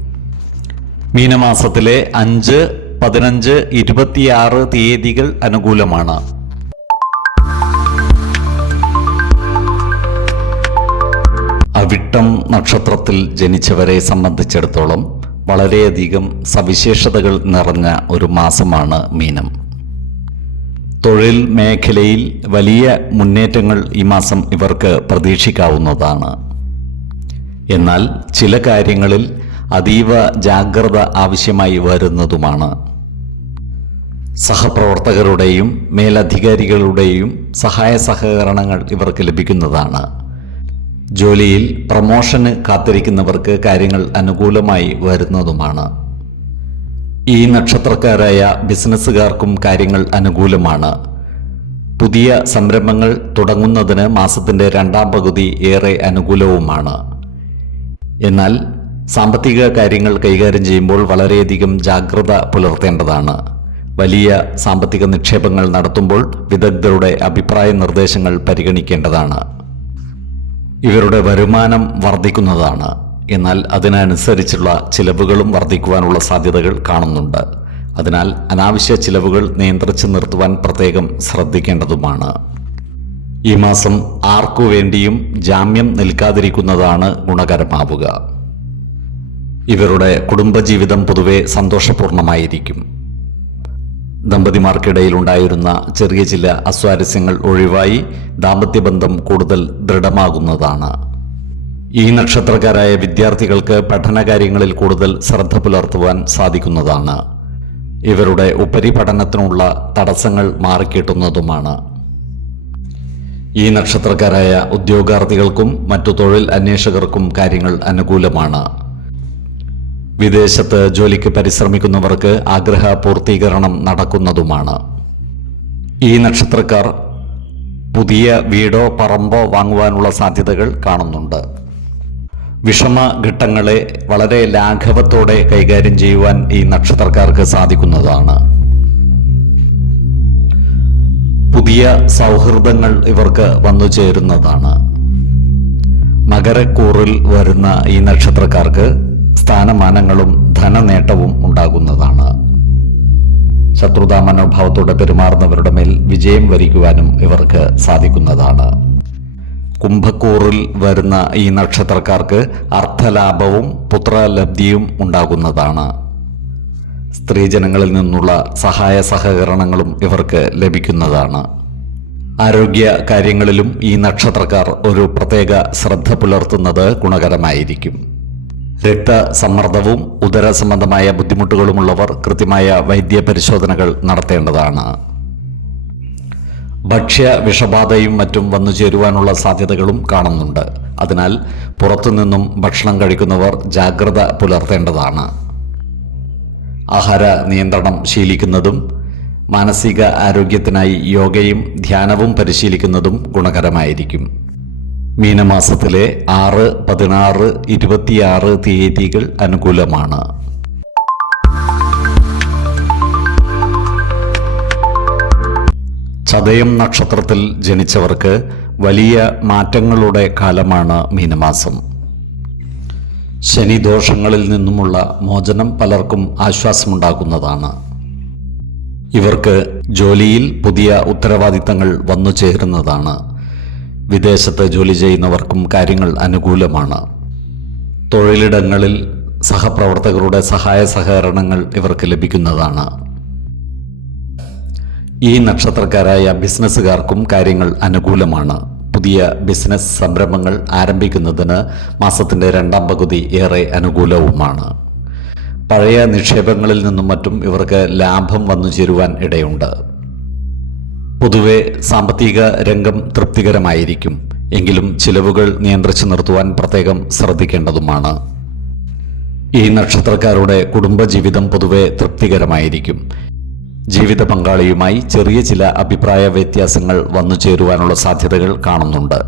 മീനമാസത്തിലെ 5, 15, 26 തീയതികൾ അനുകൂലമാണ്. അവിട്ടം നക്ഷത്രത്തിൽ ജനിച്ചവരെ സംബന്ധിച്ചിടത്തോളം വളരെയധികം സവിശേഷതകൾ നിറഞ്ഞ ഒരു മാസമാണ് മീനം. തൊഴിൽ മേഖലയിൽ വലിയ മുന്നേറ്റങ്ങൾ ഈ മാസം ഇവർക്ക് പ്രതീക്ഷിക്കാവുന്നതാണ്. എന്നാൽ ചില കാര്യങ്ങളിൽ അതീവ ജാഗ്രത ആവശ്യമായി വരുന്നതുമാണ്. സഹപ്രവർത്തകരുടെയും മേലധികാരികളുടെയും സഹായ സഹകരണങ്ങൾ ഇവർക്ക് ലഭിക്കുന്നതാണ്. ജോലിയിൽ പ്രമോഷന് കാത്തിരിക്കുന്നവർക്ക് കാര്യങ്ങൾ അനുകൂലമായി വരുന്നതുമാണ്. ഈ നക്ഷത്രക്കാരായ ബിസിനസ്സുകാർക്കും കാര്യങ്ങൾ അനുകൂലമാണ്. പുതിയ സംരംഭങ്ങൾ തുടങ്ങുന്നതിന് മാസത്തിൻ്റെ 2ാം പകുതി ഏറെ അനുകൂലവുമാണ്. എന്നാൽ സാമ്പത്തിക കാര്യങ്ങൾ കൈകാര്യം ചെയ്യുമ്പോൾ വളരെയധികം ജാഗ്രത പുലർത്തേണ്ടതാണ്. വലിയ സാമ്പത്തിക നിക്ഷേപങ്ങൾ നടത്തുമ്പോൾ വിദഗ്ധരുടെ അഭിപ്രായ നിർദ്ദേശങ്ങൾ പരിഗണിക്കേണ്ടതാണ്. ഇവരുടെ വരുമാനം വർദ്ധിക്കുന്നതാണ്. എന്നാൽ അതിനനുസരിച്ചുള്ള ചിലവുകളും വർദ്ധിക്കുവാനുള്ള സാധ്യതകൾ കാണുന്നുണ്ട്. അതിനാൽ അനാവശ്യ ചിലവുകൾ നിയന്ത്രിച്ചു നിർത്തുവാൻ പ്രത്യേകം ശ്രദ്ധിക്കേണ്ടതുമാണ്. ഈ മാസം ആർക്കു വേണ്ടിയും ജാമ്യം നിൽക്കാതിരിക്കുന്നതാണ് ഗുണകരമാവുക. ഇവരുടെ കുടുംബജീവിതം പൊതുവെ സന്തോഷപൂർണമായിരിക്കും. ദമ്പതിമാർക്കിടയിൽ ഉണ്ടായിരുന്ന ചെറിയ ചില അസ്വാരസ്യങ്ങൾ ഒഴിവായി ദാമ്പത്യബന്ധം കൂടുതൽ ദൃഢമാകുന്നതാണ്. ഈ നക്ഷത്രക്കാരായ വിദ്യാർത്ഥികൾക്ക് പഠനകാര്യങ്ങളിൽ കൂടുതൽ ശ്രദ്ധ പുലർത്തുവാൻ സാധിക്കുന്നതാണ്. ഇവരുടെ ഉപരിപഠനത്തിനുള്ള തടസ്സങ്ങൾ മാറിക്കിട്ടുന്നതുമാണ്. ഈ നക്ഷത്രക്കാരായ ഉദ്യോഗാർത്ഥികൾക്കും മറ്റു തൊഴിൽ അന്വേഷകർക്കും കാര്യങ്ങൾ അനുകൂലമാണ്. വിദേശത്ത് ജോലിക്ക് പരിശ്രമിക്കുന്നവർക്ക് ആഗ്രഹ പൂർത്തീകരണം നടക്കുന്നതുമാണ്. ഈ നക്ഷത്രക്കാർ പുതിയ വീടോ പറമ്പോ വാങ്ങുവാനുള്ള സാധ്യതകൾ കാണുന്നുണ്ട്. വിഷമഘട്ടങ്ങളെ വളരെ ലാഘവത്തോടെ കൈകാര്യം ചെയ്യുവാൻ ഈ നക്ഷത്രക്കാർക്ക് സാധിക്കുന്നതാണ്. പുതിയ സൗഹൃദങ്ങൾ ഇവർക്ക് വന്നു ചേരുന്നതാണ്. മകരക്കൂറിൽ വരുന്ന ഈ നക്ഷത്രക്കാർക്ക് സ്ഥാനമാനങ്ങളും ധനനേട്ടവും ഉണ്ടാകുന്നതാണ്. ശത്രുതാ മനോഭാവത്തോടെ പെരുമാറുന്നവരുടെ മേൽ വിജയം വരിക്കുവാനും ഇവർക്ക് സാധിക്കുന്നതാണ്. കുംഭക്കൂറിൽ വരുന്ന ഈ നക്ഷത്രക്കാർക്ക് അർത്ഥലാഭവും പുത്രലബ്ധിയും ഉണ്ടാകുന്നതാണ്. സ്ത്രീജനങ്ങളിൽ നിന്നുള്ള സഹായ സഹകരണങ്ങളും ഇവർക്ക് ലഭിക്കുന്നതാണ്. ആരോഗ്യ കാര്യങ്ങളിലും ഈ നക്ഷത്രക്കാർ ഒരു പ്രത്യേക ശ്രദ്ധ പുലർത്തുന്നത് ഗുണകരമായിരിക്കും. രക്തസമ്മർദ്ദവും ഉദര സംബന്ധമായ ബുദ്ധിമുട്ടുകളുമുള്ളവർ കൃത്യമായ വൈദ്യ പരിശോധനകൾ നടത്തേണ്ടതാണ്. ഭക്ഷ്യ വിഷബാധയും മറ്റും വന്നു ചേരുവാനുള്ള സാധ്യതകളും കാണുന്നുണ്ട്. അതിനാൽ പുറത്തുനിന്നും ഭക്ഷണം കഴിക്കുന്നവർ ജാഗ്രത പുലർത്തേണ്ടതാണ്. ആഹാര നിയന്ത്രണം ശീലിക്കുന്നതും മാനസിക ആരോഗ്യത്തിനായി യോഗയും ധ്യാനവും പരിശീലിക്കുന്നതും ഗുണകരമായിരിക്കും. മീനമാസത്തിലെ 6, 16, 26 തീയതികൾ അനുകൂലമാണ്. ചതയം നക്ഷത്രത്തിൽ ജനിച്ചവർക്ക് വലിയ മാറ്റങ്ങളുടെ കാലമാണ് മീനമാസം. ശനിദോഷങ്ങളിൽ നിന്നുമുള്ള മോചനം പലർക്കും ആശ്വാസമുണ്ടാക്കുന്നതാണ്. ഇവർക്ക് ജോലിയിൽ പുതിയ ഉത്തരവാദിത്തങ്ങൾ വന്നു ചേരുന്നതാണ്. വിദേശത്ത് ജോലി ചെയ്യുന്നവർക്കും കാര്യങ്ങൾ അനുകൂലമാണ്. തൊഴിലിടങ്ങളിൽ സഹപ്രവർത്തകരുടെ സഹായ സഹകരണങ്ങൾ ഇവർക്ക് ലഭിക്കുന്നതാണ്. ഈ നക്ഷത്രക്കാരായ ബിസിനസ്സുകാർക്കും കാര്യങ്ങൾ അനുകൂലമാണ്. പുതിയ ബിസിനസ് സംരംഭങ്ങൾ ആരംഭിക്കുന്നതിന് മാസത്തിൻ്റെ രണ്ടാം പകുതി ഏറെ അനുകൂലവുമാണ്. പഴയ നിക്ഷേപങ്ങളിൽ നിന്നും മറ്റും ഇവർക്ക് ലാഭം വന്നു ചേരുവാൻ ഇടയുണ്ട്. പൊതുവെ സാമ്പത്തിക രംഗം തൃപ്തികരമായിരിക്കും. എങ്കിലും ചിലവുകൾ നിയന്ത്രിച്ചു നിർത്തുവാൻ പ്രത്യേകം ശ്രദ്ധിക്കേണ്ടതുമാണ്. ഈ നക്ഷത്രക്കാരുടെ കുടുംബജീവിതം പൊതുവെ തൃപ്തികരമായിരിക്കും. ജീവിത പങ്കാളിയുമായി ചെറിയ ചില അഭിപ്രായ വ്യത്യാസങ്ങൾ വന്നു ചേരുവാനുള്ള സാധ്യതകൾ കാണുന്നുണ്ട്.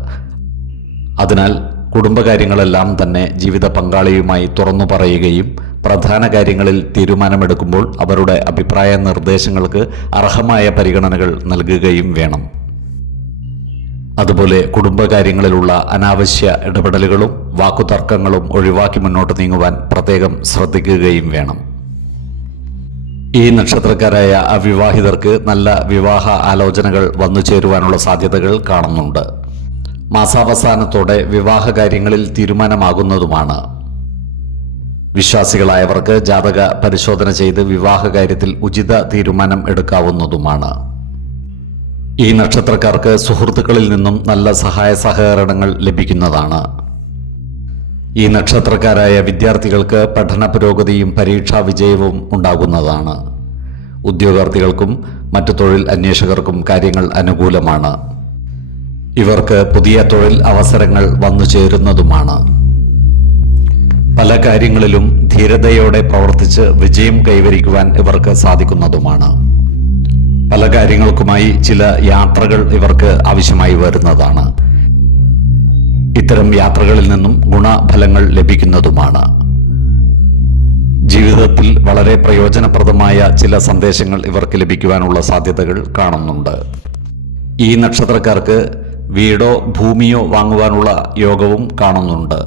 അതിനാൽ കുടുംബകാര്യങ്ങളെല്ലാം തന്നെ ജീവിത പങ്കാളിയുമായി തുറന്നു പറയുകയും പ്രധാന കാര്യങ്ങളിൽ തീരുമാനമെടുക്കുമ്പോൾ അവരുടെ അഭിപ്രായ നിർദ്ദേശങ്ങൾക്ക് അർഹമായ പരിഗണനകൾ നൽകുകയും വേണം. അതുപോലെ കുടുംബകാര്യങ്ങളിലുള്ള അനാവശ്യ ഇടപെടലുകളും വാക്കുതർക്കങ്ങളും ഒഴിവാക്കി മുന്നോട്ട് നീങ്ങുവാൻ പ്രത്യേകം ശ്രദ്ധിക്കുകയും വേണം. ഈ നക്ഷത്രക്കാരായ അവിവാഹിതർക്ക് നല്ല വിവാഹ ആലോചനകൾ വന്നു ചേരുവാനുള്ള സാധ്യതകൾ കാണുന്നുണ്ട്. മാസാവസാനത്തോടെ വിവാഹ കാര്യങ്ങളിൽ തീരുമാനമാകുന്നതുമാണ്. വിശ്വാസികളായവർക്ക് ജാതക പരിശോധന ചെയ്ത് വിവാഹ കാര്യത്തിൽ ഉചിത തീരുമാനം എടുക്കാവുന്നതുമാണ്. ഈ നക്ഷത്രക്കാർക്ക് സുഹൃത്തുക്കളിൽ നിന്നും നല്ല സഹായ സഹകരണങ്ങൾ ലഭിക്കുന്നതാണ്. ഈ നക്ഷത്രക്കാരായ വിദ്യാർത്ഥികൾക്ക് പഠന പുരോഗതിയും പരീക്ഷാ വിജയവും ഉണ്ടാകുന്നതാണ്. ഉദ്യോഗാർത്ഥികൾക്കും മറ്റു തൊഴിൽ അന്വേഷകർക്കും കാര്യങ്ങൾ അനുകൂലമാണ്. ഇവർക്ക് പുതിയ തൊഴിൽ അവസരങ്ങൾ വന്നു ചേരുന്നതുമാണ്. പല കാര്യങ്ങളിലും ധീരതയോടെ പ്രവർത്തിച്ച് വിജയം കൈവരിക്കുവാൻ ഇവർക്ക് സാധിക്കുന്നതുമാണ്. പല കാര്യങ്ങൾക്കുമായി ചില യാത്രകൾ ഇവർക്ക് ആവശ്യമായി വരുന്നതാണ്. ഇത്തരം യാത്രകളിൽ നിന്നും ഗുണഫലങ്ങൾ ലഭിക്കുന്നതുമാണ്. ജീവിതത്തിൽ വളരെ പ്രയോജനപ്രദമായ ചില സന്ദേശങ്ങൾ ഇവർക്ക് ലഭിക്കുവാനുള്ള സാധ്യതകൾ കാണുന്നുണ്ട്. ഈ നക്ഷത്രക്കാർക്ക് വീടോ ഭൂമിയോ വാങ്ങുവാനുള്ള യോഗവും കാണുന്നുണ്ട്.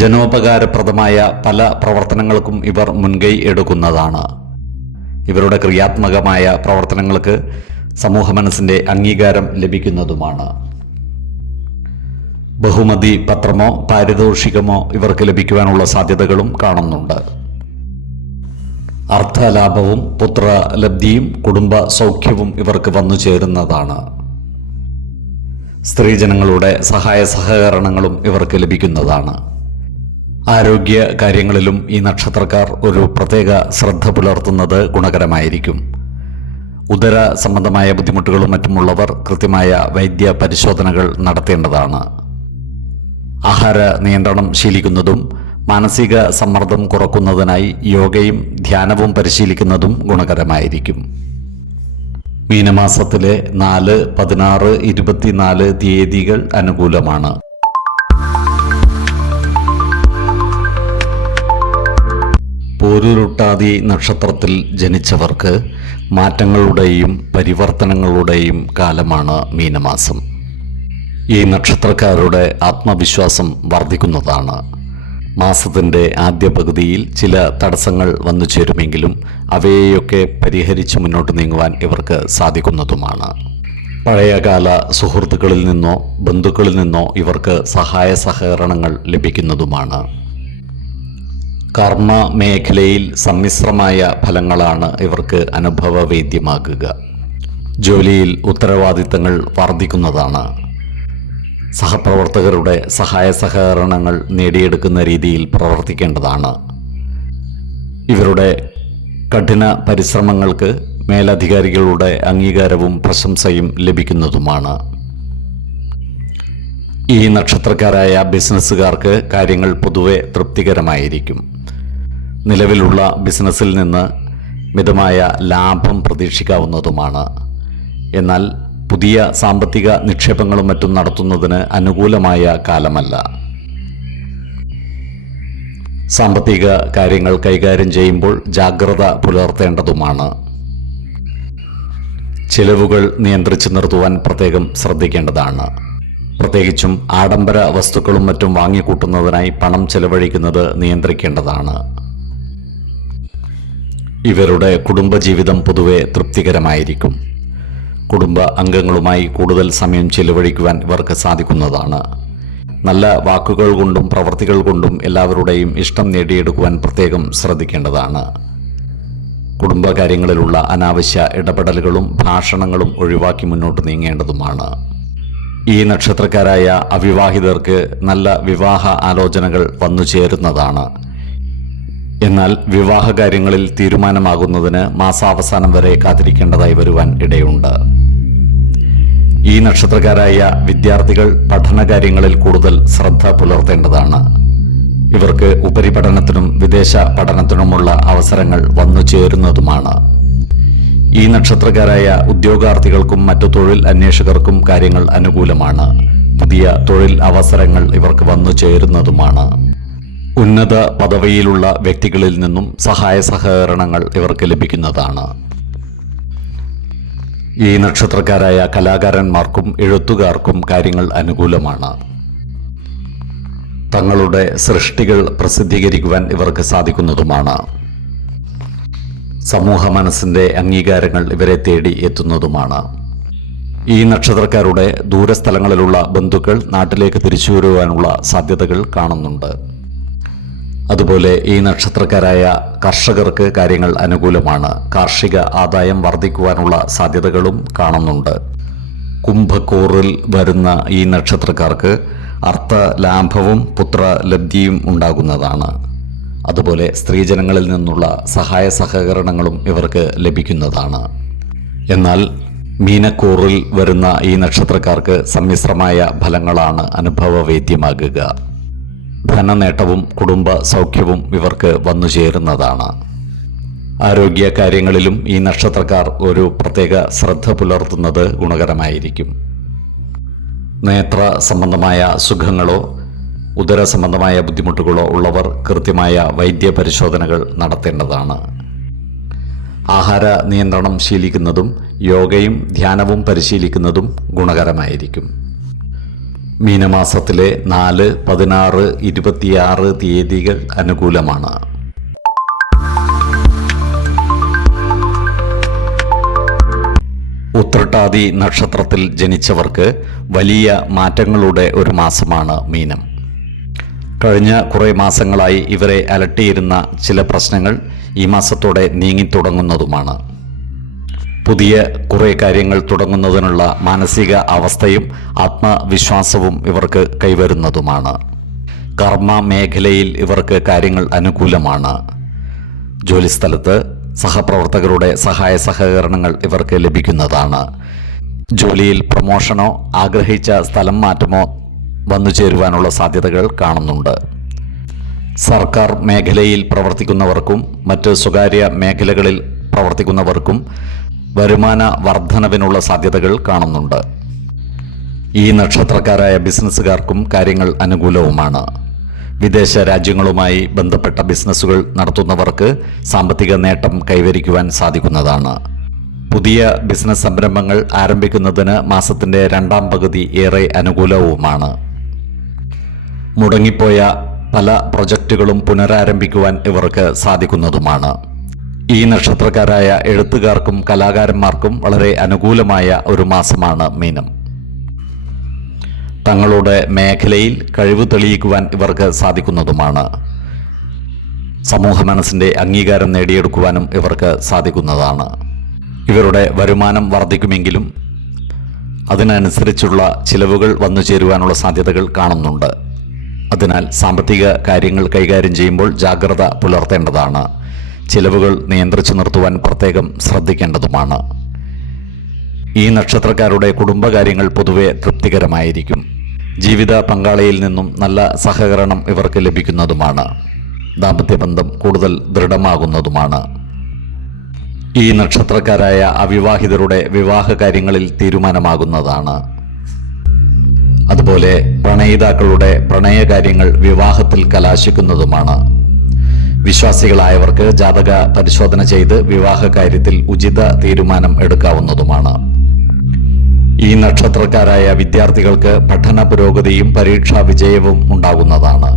ജനോപകാരപ്രദമായ പല പ്രവർത്തനങ്ങൾക്കും ഇവർ മുൻകൈ എടുക്കുന്നതാണ്. ഇവരുടെ ക്രിയാത്മകമായ പ്രവർത്തനങ്ങൾക്ക് സമൂഹ മനസ്സിൻ്റെ അംഗീകാരം ലഭിക്കുന്നതുമാണ്. ബഹുമതി പത്രമോ പാരിതോഷികമോ ഇവർക്ക് ലഭിക്കുവാനുള്ള സാധ്യതകളും കാണുന്നുണ്ട്. അർത്ഥലാഭവും പുത്രലബ്ധിയും കുടുംബ സൗഖ്യവും ഇവർക്ക് വന്നു ചേരുന്നതാണ്. സ്ത്രീജനങ്ങളുടെ സഹായ സഹകരണങ്ങളും ഇവർക്ക് ലഭിക്കുന്നതാണ്. ആരോഗ്യ കാര്യങ്ങളിലും ഈ നക്ഷത്രക്കാർ ഒരു പ്രത്യേക ശ്രദ്ധ പുലർത്തുന്നത് ഗുണകരമായിരിക്കും. ഉദര സംബന്ധമായ ബുദ്ധിമുട്ടുകളും മറ്റുമുള്ളവർ കൃത്യമായ വൈദ്യ പരിശോധനകൾ നടത്തേണ്ടതാണ്. ആഹാര നിയന്ത്രണം ശീലിക്കുന്നതും മാനസിക സമ്മർദ്ദം കുറക്കുന്നതിനായി യോഗയും ധ്യാനവും പരിശീലിക്കുന്നതും ഗുണകരമായിരിക്കും. മീനമാസത്തിലെ 4, 16, 24 തീയതികൾ അനുകൂലമാണ്. പൂരുരുട്ടാതി നക്ഷത്രത്തിൽ ജനിച്ചവർക്ക് മാറ്റങ്ങളുടെയും പരിവർത്തനങ്ങളുടെയും കാലമാണ് മീനമാസം. ഈ നക്ഷത്രക്കാരുടെ ആത്മവിശ്വാസം വർദ്ധിക്കുന്നതാണ്. മാസത്തിൻ്റെ ആദ്യ പകുതിയിൽ ചില തടസ്സങ്ങൾ വന്നു ചേരുമെങ്കിലും അവയെയൊക്കെ പരിഹരിച്ച് മുന്നോട്ട് നീങ്ങുവാൻ ഇവർക്ക് സാധിക്കുന്നതുമാണ്. പഴയകാല സുഹൃത്തുക്കളിൽ നിന്നോ ബന്ധുക്കളിൽ നിന്നോ ഇവർക്ക് സഹായ സഹകരണങ്ങൾ ലഭിക്കുന്നതുമാണ്. കർമ്മ മേഖലയിൽ സമ്മിശ്രമായ ഫലങ്ങളാണ് ഇവർക്ക് അനുഭവവേദ്യമാകുക. ജോലിയിൽ ഉത്തരവാദിത്തങ്ങൾ വർദ്ധിക്കുന്നതാണ്. സഹപ്രവർത്തകരുടെ സഹായ സഹകരണങ്ങൾ നേടിയെടുക്കുന്ന രീതിയിൽ പ്രവർത്തിക്കേണ്ടതാണ്. ഇവരുടെ കഠിന പരിശ്രമങ്ങൾക്ക് മേലധികാരികളുടെ അംഗീകാരവും പ്രശംസയും ലഭിക്കുന്നതുമാണ്. ഈ നക്ഷത്രക്കാരായ ബിസിനസ്സുകാർക്ക് കാര്യങ്ങൾ പൊതുവെ തൃപ്തികരമായിരിക്കും. നിലവിലുള്ള ബിസിനസ്സിൽ നിന്ന് മിതമായ ലാഭം പ്രതീക്ഷിക്കാവുന്നതുമാണ്. എന്നാൽ പുതിയ സാമ്പത്തിക നിക്ഷേപങ്ങളും മറ്റും നടത്തുന്നതിന് അനുകൂലമായ കാലമല്ല. സാമ്പത്തിക കാര്യങ്ങൾ കൈകാര്യം ചെയ്യുമ്പോൾ ജാഗ്രത പുലർത്തേണ്ടതുമാണ്. ചിലവുകൾ നിയന്ത്രിച്ചു നിർത്തുവാൻ പ്രത്യേകം ശ്രദ്ധിക്കേണ്ടതാണ്. പ്രത്യേകിച്ചും ആഡംബര വസ്തുക്കളും മറ്റും വാങ്ങിക്കൂട്ടുന്നതിനായി പണം ചെലവഴിക്കുന്നത് നിയന്ത്രിക്കേണ്ടതാണ്. ഇവരുടെ കുടുംബജീവിതം പൊതുവെ തൃപ്തികരമായിരിക്കും. കുടുംബ അംഗങ്ങളുമായി കൂടുതൽ സമയം ചെലവഴിക്കുവാൻ ഇവർക്ക് സാധിക്കുന്നതാണ്. നല്ല വാക്കുകൾ കൊണ്ടും പ്രവൃത്തികൾ കൊണ്ടും എല്ലാവരുടെയും ഇഷ്ടം നേടിയെടുക്കുവാൻ പ്രത്യേകം ശ്രദ്ധിക്കേണ്ടതാണ്. കുടുംബകാര്യങ്ങളിലുള്ള അനാവശ്യ ഇടപെടലുകളും ഭാഷണങ്ങളും ഒഴിവാക്കി മുന്നോട്ട് നീങ്ങേണ്ടതുമാണ്. ഈ നക്ഷത്രക്കാരായ അവിവാഹിതർക്ക് നല്ല വിവാഹ ആലോചനകൾ വന്നു ചേരുന്നതാണ്. എന്നാൽ വിവാഹകാര്യങ്ങളിൽ തീരുമാനമാകുന്നതിന് മാസാവസാനം വരെ കാത്തിരിക്കേണ്ടതായി വരുവാൻ ഇടയുണ്ട്. ഈ നക്ഷത്രക്കാരായ വിദ്യാർത്ഥികൾ പഠനകാര്യങ്ങളിൽ കൂടുതൽ ശ്രദ്ധ പുലർത്തേണ്ടതാണ്. ഇവർക്ക് ഉപരിപഠനത്തിനും വിദേശ പഠനത്തിനുമുള്ള അവസരങ്ങൾ വന്നു ചേരുന്നതുമാണ്. ഈ നക്ഷത്രക്കാരായ ഉദ്യോഗാർത്ഥികൾക്കും മറ്റു തൊഴിൽ അന്വേഷകർക്കും കാര്യങ്ങൾ അനുകൂലമാണ്. പുതിയ തൊഴിൽ അവസരങ്ങൾ ഇവർക്ക് വന്നു ചേരുന്നതുമാണ്. ഉന്നത പദവിയിലുള്ള വ്യക്തികളിൽ നിന്നും സഹായ സഹകരണങ്ങൾ ഇവർക്ക് ലഭിക്കുന്നതാണ്. ഈ നക്ഷത്രക്കാരായ കലാകാരന്മാർക്കും എഴുത്തുകാർക്കും കാര്യങ്ങൾ അനുകൂലമാണ്. തങ്ങളുടെ സൃഷ്ടികൾ പ്രസിദ്ധീകരിക്കുവാൻ ഇവർക്ക് സാധിക്കുന്നതുമാണ്. സമൂഹ മനസ്സിൻ്റെ അംഗീകാരങ്ങൾ ഇവരെ തേടി എത്തുന്നതുമാണ്. ഈ നക്ഷത്രക്കാരുടെ ദൂരസ്ഥലങ്ങളിലുള്ള ബന്ധുക്കൾ നാട്ടിലേക്ക് തിരിച്ചു വരുവാനുള്ള സാധ്യതകൾ കാണുന്നുണ്ട്. അതുപോലെ ഈ നക്ഷത്രക്കാരായ കർഷകർക്ക് കാര്യങ്ങൾ അനുകൂലമാണ്. കാർഷിക ആദായം വർദ്ധിക്കുവാനുള്ള സാധ്യതകളും കാണുന്നുണ്ട്. കുംഭക്കൂറിൽ വരുന്ന ഈ നക്ഷത്രക്കാർക്ക് അർത്ഥ ലാഭവും പുത്രലബ്ധിയും ഉണ്ടാകുന്നതാണ്. അതുപോലെ സ്ത്രീജനങ്ങളിൽ നിന്നുള്ള സഹായ സഹകരണങ്ങളും ഇവർക്ക് ലഭിക്കുന്നതാണ്. എന്നാൽ മീനക്കൂറിൽ വരുന്ന ഈ നക്ഷത്രക്കാർക്ക് സമ്മിശ്രമായ ഫലങ്ങളാണ് അനുഭവവേദ്യമാകുക. ധനനേട്ടവും കുടുംബ സൗഖ്യവും ഇവർക്ക് വന്നു ചേരുന്നതാണ്. ആരോഗ്യ കാര്യങ്ങളിലും ഈ നക്ഷത്രക്കാർ ഒരു പ്രത്യേക ശ്രദ്ധ പുലർത്തുന്നത് ഗുണകരമായിരിക്കും. നേത്ര സംബന്ധമായ സുഖങ്ങളോ ഉദര സംബന്ധമായ ബുദ്ധിമുട്ടുകളോ ഉള്ളവർ കൃത്യമായ വൈദ്യ പരിശോധനകൾ നടത്തേണ്ടതാണ്. ആഹാര നിയന്ത്രണം ശീലിക്കുന്നതും യോഗയും ധ്യാനവും പരിശീലിക്കുന്നതും ഗുണകരമായിരിക്കും. മീനമാസത്തിലെ 4, 16, 26 തീയതികൾ അനുകൂലമാണ്. ഉത്രട്ടാതി നക്ഷത്രത്തിൽ ജനിച്ചവർക്ക് വലിയ മാറ്റങ്ങളുടെ ഒരു മാസമാണ് മീനം. കഴിഞ്ഞ കുറേ മാസങ്ങളായി ഇവരെ അലട്ടിയിരുന്ന ചില പ്രശ്നങ്ങൾ ഈ മാസത്തോടെ നീങ്ങിത്തുടങ്ങുന്നതുമാണ്. പുതിയ കുറേ കാര്യങ്ങൾ തുടങ്ങുന്നതിനുള്ള മാനസിക അവസ്ഥയും ആത്മവിശ്വാസവും ഇവർക്ക് കൈവരുന്നതുമാണ്. കർമ്മ മേഖലയിൽ ഇവർക്ക് കാര്യങ്ങൾ അനുകൂലമാണ്. ജോലിസ്ഥലത്ത് സഹപ്രവർത്തകരുടെ സഹായ സഹകരണങ്ങൾ ഇവർക്ക് ലഭിക്കുന്നതാണ്. ജോലിയിൽ പ്രമോഷനോ ആഗ്രഹിച്ച സ്ഥലം മാറ്റമോ വന്നു ചേരുവാനുള്ള സാധ്യതകൾ കാണുന്നുണ്ട്. സർക്കാർ മേഖലയിൽ പ്രവർത്തിക്കുന്നവർക്കും മറ്റ് സ്വകാര്യ മേഖലകളിൽ പ്രവർത്തിക്കുന്നവർക്കും വരുമാന വർധനവിനുള്ള സാധ്യതകൾ കാണുന്നുണ്ട്. ഈ നക്ഷത്രക്കാരായ ബിസിനസ്സുകാർക്കും കാര്യങ്ങൾ അനുകൂലവുമാണ്. വിദേശ രാജ്യങ്ങളുമായി ബന്ധപ്പെട്ട ബിസിനസ്സുകൾ നടത്തുന്നവർക്ക് സാമ്പത്തിക നേട്ടം കൈവരിക്കുവാൻ സാധിക്കുന്നതാണ്. പുതിയ ബിസിനസ് സംരംഭങ്ങൾ ആരംഭിക്കുന്നതിന് മാസത്തിൻ്റെ 2ാം പകുതി ഏറെ അനുകൂലവുമാണ്. മുടങ്ങിപ്പോയ പല പ്രൊജക്റ്റുകളും പുനരാരംഭിക്കുവാൻ ഇവർക്ക് സാധിക്കുന്നതുമാണ്. ഈ നക്ഷത്രക്കാരായ എഴുത്തുകാർക്കും കലാകാരന്മാർക്കും വളരെ അനുകൂലമായ ഒരു മാസമാണ് മീനം. തങ്ങളുടെ മേഖലയിൽ കഴിവ് തെളിയിക്കുവാൻ ഇവർക്ക് സാധിക്കുന്നതുമാണ്. സമൂഹ മനസ്സിൻ്റെ അംഗീകാരം നേടിയെടുക്കുവാനും ഇവർക്ക് സാധിക്കുന്നതാണ്. ഇവരുടെ വരുമാനം വർദ്ധിക്കുമെങ്കിലും അതിനനുസരിച്ചുള്ള ചിലവുകൾ വന്നു ചേരുവാനുള്ള സാധ്യതകൾ കാണുന്നുണ്ട്. അതിനാൽ സാമ്പത്തിക കാര്യങ്ങൾ കൈകാര്യം ചെയ്യുമ്പോൾ ജാഗ്രത പുലർത്തേണ്ടതാണ്. ചിലവുകൾ നിയന്ത്രിച്ചു നിർത്തുവാൻ പ്രത്യേകം ശ്രദ്ധിക്കേണ്ടതുമാണ്. ഈ നക്ഷത്രക്കാരുടെ കുടുംബകാര്യങ്ങൾ പൊതുവെ തൃപ്തികരമായിരിക്കും. ജീവിത പങ്കാളിയിൽ നിന്നും നല്ല സഹകരണം ഇവർക്ക് ലഭിക്കുന്നതുമാണ്. ദാമ്പത്യബന്ധം കൂടുതൽ ദൃഢമാകുന്നതുമാണ്. ഈ നക്ഷത്രക്കാരായ അവിവാഹിതരുടെ വിവാഹ കാര്യങ്ങളിൽ തീരുമാനമാകുന്നതാണ്. അതുപോലെ പ്രണയിതാക്കളുടെ പ്രണയകാര്യങ്ങൾ വിവാഹത്തിൽ കലാശിക്കുന്നതുമാണ്. വിശ്വാസികളായവർക്ക് ജാതക പരിശോധന ചെയ്ത് വിവാഹ കാര്യത്തിൽ ഉചിത തീരുമാനം എടുക്കാവുന്നതുമാണ്. ഈ നക്ഷത്രക്കാരായ വിദ്യാർത്ഥികൾക്ക് പഠന പുരോഗതിയും പരീക്ഷാ വിജയവും ഉണ്ടാകുന്നതാണ്.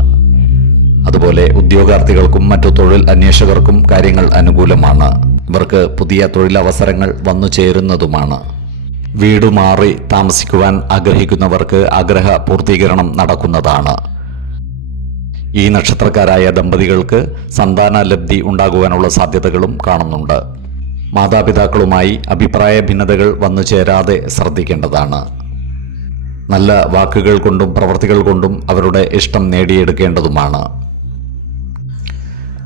അതുപോലെ ഉദ്യോഗാർത്ഥികൾക്കും മറ്റു തൊഴിൽ അന്വേഷകർക്കും കാര്യങ്ങൾ അനുകൂലമാണ്. ഇവർക്ക് പുതിയ തൊഴിലവസരങ്ങൾ വന്നു ചേരുന്നതുമാണ്. വീട് മാറി താമസിക്കുവാൻ ആഗ്രഹിക്കുന്നവർക്ക് ആഗ്രഹ പൂർത്തീകരണം നടക്കുന്നതാണ്. ഈ നക്ഷത്രക്കാരായ ദമ്പതികൾക്ക് സന്താന ലബ്ധി ഉണ്ടാകുവാനുള്ള സാധ്യതകളും കാണുന്നുണ്ട്. മാതാപിതാക്കളുമായി അഭിപ്രായ ഭിന്നതകൾ വന്നു ചേരാതെ ശ്രദ്ധിക്കേണ്ടതാണ്. നല്ല വാക്കുകൾ കൊണ്ടും പ്രവൃത്തികൾ കൊണ്ടും അവരുടെ ഇഷ്ടം നേടിയെടുക്കേണ്ടതുമാണ്.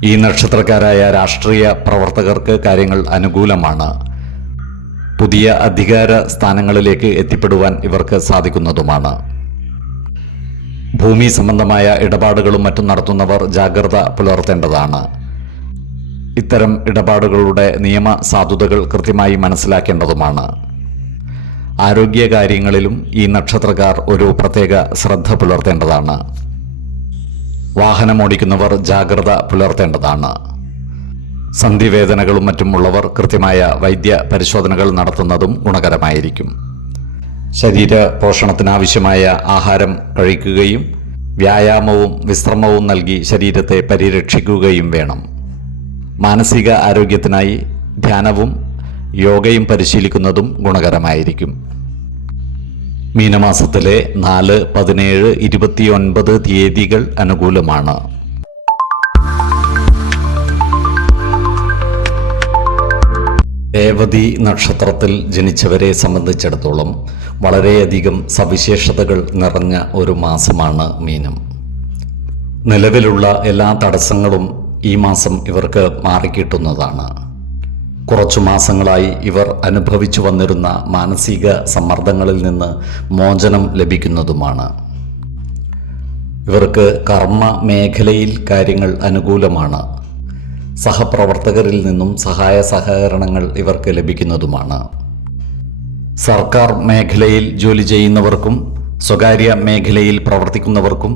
ഈ നക്ഷത്രക്കാരായ രാഷ്ട്രീയ പ്രവർത്തകർക്ക് കാര്യങ്ങൾ അനുകൂലമാണ്. പുതിയ അധികാര സ്ഥാനങ്ങളിലേക്ക് എത്തിപ്പെടുവാൻ ഇവർക്ക് സാധിക്കുന്നതുമാണ്. ഭൂമി സംബന്ധമായ ഇടപാടുകളും മറ്റും നടത്തുന്നവർ ജാഗ്രത പുലർത്തേണ്ടതാണ്. ഇത്തരം ഇടപാടുകളുടെ നിയമ സാധുതകൾ കൃത്യമായി മനസ്സിലാക്കേണ്ടതുമാണ്. ആരോഗ്യകാര്യങ്ങളിലും ഈ നക്ഷത്രക്കാർ ഒരു പ്രത്യേക ശ്രദ്ധ പുലർത്തേണ്ടതാണ്. വാഹനമോടിക്കുന്നവർ ജാഗ്രത പുലർത്തേണ്ടതാണ്. സന്ധിവേദനകളും മറ്റുമുള്ളവർ കൃത്യമായ വൈദ്യ പരിശോധനകൾ നടത്തുന്നതും ഗുണകരമായിരിക്കും. ശരീര പോഷണത്തിനാവശ്യമായ ആഹാരം കഴിക്കുകയും വ്യായാമവും വിശ്രമവും നൽകി ശരീരത്തെ പരിരക്ഷിക്കുകയും വേണം. മാനസിക ആരോഗ്യത്തിനായി ധ്യാനവും യോഗയും പരിശീലിക്കുന്നതും ഗുണകരമായിരിക്കും. മീനമാസത്തിലെ 4, 17, 29 തീയതികൾ അനുകൂലമാണ്. രേവതി നക്ഷത്രത്തിൽ ജനിച്ചവരെ സംബന്ധിച്ചിടത്തോളം വളരെയധികം സവിശേഷതകൾ നിറഞ്ഞ ഒരു മാസമാണ് മീനം. നിലവിലുള്ള എല്ലാ തടസ്സങ്ങളും ഈ മാസം ഇവർക്ക് മാറിക്കിട്ടുന്നതാണ്. കുറച്ചു മാസങ്ങളായി ഇവർ അനുഭവിച്ചു വന്നിരുന്ന മാനസിക സമ്മർദ്ദങ്ങളിൽ നിന്ന് മോചനം ലഭിക്കുന്നതുമാണ്. ഇവർക്ക് കർമ്മ മേഖലയിൽ കാര്യങ്ങൾ അനുകൂലമാണ്. സഹപ്രവർത്തകരിൽ നിന്നും സഹായ സഹകരണങ്ങൾ ഇവർക്ക് ലഭിക്കുന്നതുമാണ്. സർക്കാർ മേഖലയിൽ ജോലി ചെയ്യുന്നവർക്കും സ്വകാര്യ മേഖലയിൽ പ്രവർത്തിക്കുന്നവർക്കും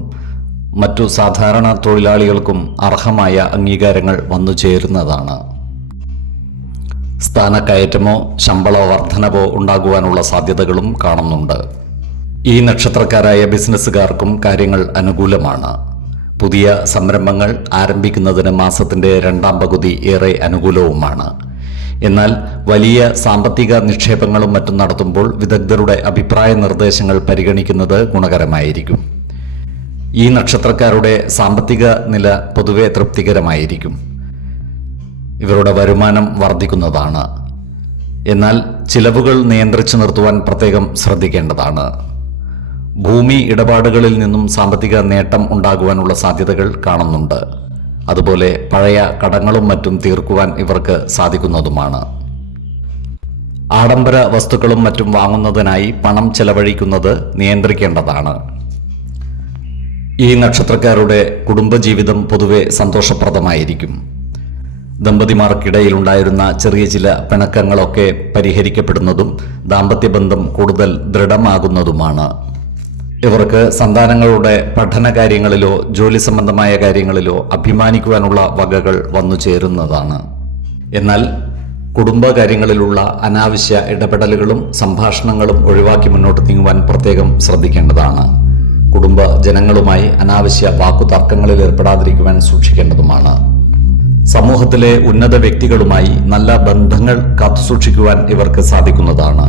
മറ്റു സാധാരണ തൊഴിലാളികൾക്കും അർഹമായ അംഗീകാരങ്ങൾ വന്നു ചേരുന്നതാണ്. സ്ഥാനക്കയറ്റമോ ശമ്പള വർധനവോ ഉണ്ടാകുവാനുള്ള സാധ്യതകളും കാണുന്നുണ്ട്. ഈ നക്ഷത്രക്കാരായ ബിസിനസ്സുകാർക്കും കാര്യങ്ങൾ അനുകൂലമാണ്. പുതിയ സംരംഭങ്ങൾ ആരംഭിക്കുന്നതിന് മാസത്തിൻ്റെ 2ാം പകുതി ഏറെ അനുകൂലവുമാണ്. എന്നാൽ വലിയ സാമ്പത്തിക നിക്ഷേപങ്ങളും മറ്റും നടത്തുമ്പോൾ വിദഗ്ധരുടെ അഭിപ്രായ നിർദ്ദേശങ്ങൾ പരിഗണിക്കുന്നത് ഗുണകരമായിരിക്കും. ഈ നക്ഷത്രക്കാരുടെ സാമ്പത്തിക നില പൊതുവെ തൃപ്തികരമായിരിക്കും. ഇവരുടെ വരുമാനം വർദ്ധിക്കുന്നതാണ്. എന്നാൽ ചിലവുകൾ നിയന്ത്രിച്ചു നിർത്തുവാൻ പ്രത്യേകം ശ്രദ്ധിക്കേണ്ടതാണ്. ഭൂമി ഇടപാടുകളിൽ നിന്നും സാമ്പത്തിക നേട്ടം ഉണ്ടാകുവാനുള്ള സാധ്യതകൾ കാണുന്നുണ്ട്. അതുപോലെ പഴയ കടങ്ങളും മറ്റും തീർക്കുവാൻ ഇവർക്ക് സാധിക്കുന്നതുമാണ്. ആഡംബര വസ്തുക്കളും മറ്റും വാങ്ങുന്നതിനായി പണം ചെലവഴിക്കുന്നത് നിയന്ത്രിക്കേണ്ടതാണ്. ഈ നക്ഷത്രക്കാരുടെ കുടുംബജീവിതം പൊതുവെ സന്തോഷപ്രദമായിരിക്കും. ദമ്പതിമാർക്കിടയിലുണ്ടായിരുന്ന ചെറിയ ചില പിണക്കങ്ങളൊക്കെ പരിഹരിക്കപ്പെടുന്നതും ദാമ്പത്യബന്ധം കൂടുതൽ ദൃഢമാകുന്നതുമാണ്. ഇവർക്ക് സന്താനങ്ങളുടെ പഠന കാര്യങ്ങളിലോ ജോലി സംബന്ധമായ കാര്യങ്ങളിലോ അഭിമാനിക്കുവാനുള്ള വകകൾ വന്നു ചേരുന്നതാണ്. എന്നാൽ കുടുംബകാര്യങ്ങളിലുള്ള അനാവശ്യ ഇടപെടലുകളും സംഭാഷണങ്ങളും ഒഴിവാക്കി മുന്നോട്ട് നീങ്ങുവാൻ പ്രത്യേകം ശ്രദ്ധിക്കേണ്ടതാണ്. കുടുംബ ജനങ്ങളുമായി അനാവശ്യ വാക്കുതർക്കങ്ങളിൽ ഏർപ്പെടാതിരിക്കുവാൻ സൂക്ഷിക്കേണ്ടതുമാണ്. സമൂഹത്തിലെ ഉന്നത വ്യക്തികളുമായി നല്ല ബന്ധങ്ങൾ കാത്തുസൂക്ഷിക്കുവാൻ ഇവർക്ക് സാധിക്കുന്നതാണ്.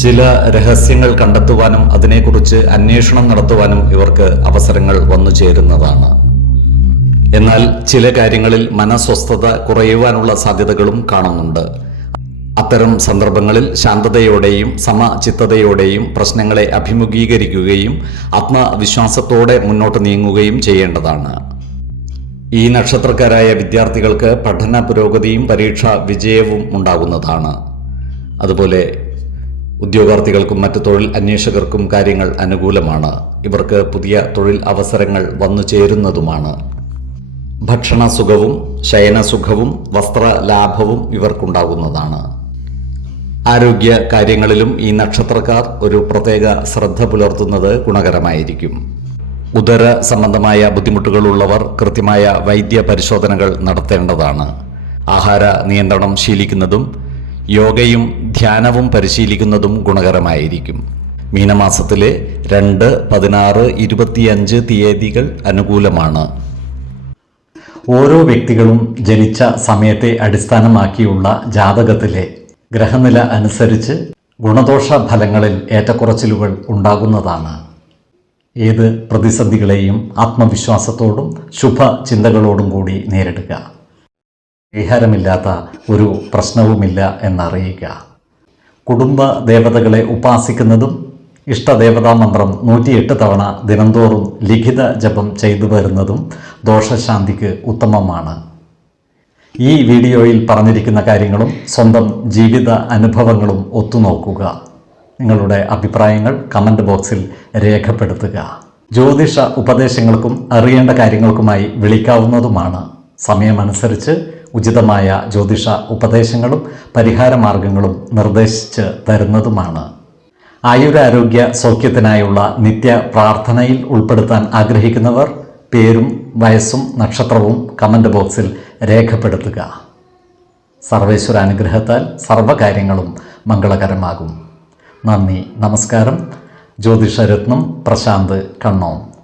ചില രഹസ്യങ്ങൾ കണ്ടെത്തുവാനും അതിനെക്കുറിച്ച് അന്വേഷണം നടത്തുവാനും ഇവർക്ക് അവസരങ്ങൾ വന്നു ചേരുന്നതാണ്. എന്നാൽ ചില കാര്യങ്ങളിൽ മനസ്വസ്ഥത കുറയുവാനുള്ള സാധ്യതകളും കാണുന്നുണ്ട്. അത്തരം സന്ദർഭങ്ങളിൽ ശാന്തതയോടെയും സമചിത്തതയോടെയും പ്രശ്നങ്ങളെ അഭിമുഖീകരിക്കുകയും ആത്മവിശ്വാസത്തോടെ മുന്നോട്ട് നീങ്ങുകയും ചെയ്യേണ്ടതാണ്. ഈ നക്ഷത്രക്കാരായ വിദ്യാർത്ഥികൾക്ക് പഠന പുരോഗതിയും പരീക്ഷാ വിജയവും ഉണ്ടാകുന്നതാണ്. അതുപോലെ ഉദ്യോഗാർത്ഥികൾക്കും മറ്റു തൊഴിൽ അന്വേഷകർക്കും കാര്യങ്ങൾ അനുകൂലമാണ്. ഇവർക്ക് പുതിയ തൊഴിൽ അവസരങ്ങൾ വന്നു ചേരുന്നതുമാണ്. ഭക്ഷണസുഖവും ശയനസുഖവും വസ്ത്രലാഭവും ഇവർക്കുണ്ടാകുന്നതാണ്. ആരോഗ്യ കാര്യങ്ങളിലും ഈ നക്ഷത്രക്കാർ ഒരു പ്രത്യേക ശ്രദ്ധ പുലർത്തുന്നത് ഗുണകരമായിരിക്കും. ഉദര സംബന്ധമായ ബുദ്ധിമുട്ടുകളുള്ളവർ കൃത്യമായ വൈദ്യ പരിശോധനകൾ നടത്തേണ്ടതാണ്. ആഹാര നിയന്ത്രണം ശീലിക്കുന്നതും യോഗയും ധ്യാനവും പരിശീലിക്കുന്നതും ഗുണകരമായിരിക്കും. മീനമാസത്തിലെ 2, 16, 25 തീയതികൾ അനുകൂലമാണ്. ഓരോ വ്യക്തികളും ജനിച്ച സമയത്തെ അടിസ്ഥാനമാക്കിയുള്ള ജാതകത്തിലെ ഗ്രഹനില അനുസരിച്ച് ഗുണദോഷ ഫലങ്ങളിൽ ഏറ്റക്കുറച്ചിലുകൾ ഉണ്ടാകുന്നതാണ്. ഏത് പ്രതിസന്ധികളെയും ആത്മവിശ്വാസത്തോടും ശുഭചിന്തകളോടും കൂടി നേരിടുക. പരിഹാരമില്ലാത്ത ഒരു പ്രശ്നവുമില്ല എന്നറിയുക. കുടുംബ ദേവതകളെ ഉപാസിക്കുന്നതും ഇഷ്ടദേവതാ മന്ത്രം 108 തവണ ദിനംതോറും ലിഖിത ജപം ചെയ്തു വരുന്നതും ദോഷശാന്തിക്ക് ഉത്തമമാണ്. ഈ വീഡിയോയിൽ പറഞ്ഞിരിക്കുന്ന കാര്യങ്ങളും സ്വന്തം ജീവിത അനുഭവങ്ങളും ഒത്തുനോക്കുക. നിങ്ങളുടെ അഭിപ്രായങ്ങൾ കമൻറ്റ് ബോക്സിൽ രേഖപ്പെടുത്തുക. ജ്യോതിഷ ഉപദേശങ്ങൾക്കും അറിയേണ്ട കാര്യങ്ങൾക്കുമായി വിളിക്കാവുന്നതുമാണ്. സമയമനുസരിച്ച് ഉചിതമായ ജ്യോതിഷ ഉപദേശങ്ങളും പരിഹാരമാർഗങ്ങളും നിർദ്ദേശിച്ച് തരുന്നതുമാണ്. ആയുരാരോഗ്യ സൗഖ്യത്തിനായുള്ള നിത്യ പ്രാർത്ഥനയിൽ ഉൾപ്പെടുത്താൻ ആഗ്രഹിക്കുന്നവർ പേരും വയസ്സും നക്ഷത്രവും കമൻറ്റ് ബോക്സിൽ രേഖപ്പെടുത്തുക. സർവേശ്വരാനുഗ്രഹത്താൽ സർവ്വകാര്യങ്ങളും മംഗളകരമാകും. നന്ദി, നമസ്കാരം. ജ്യോതിഷരത്നം പ്രശാന്ത് കണ്ണോം.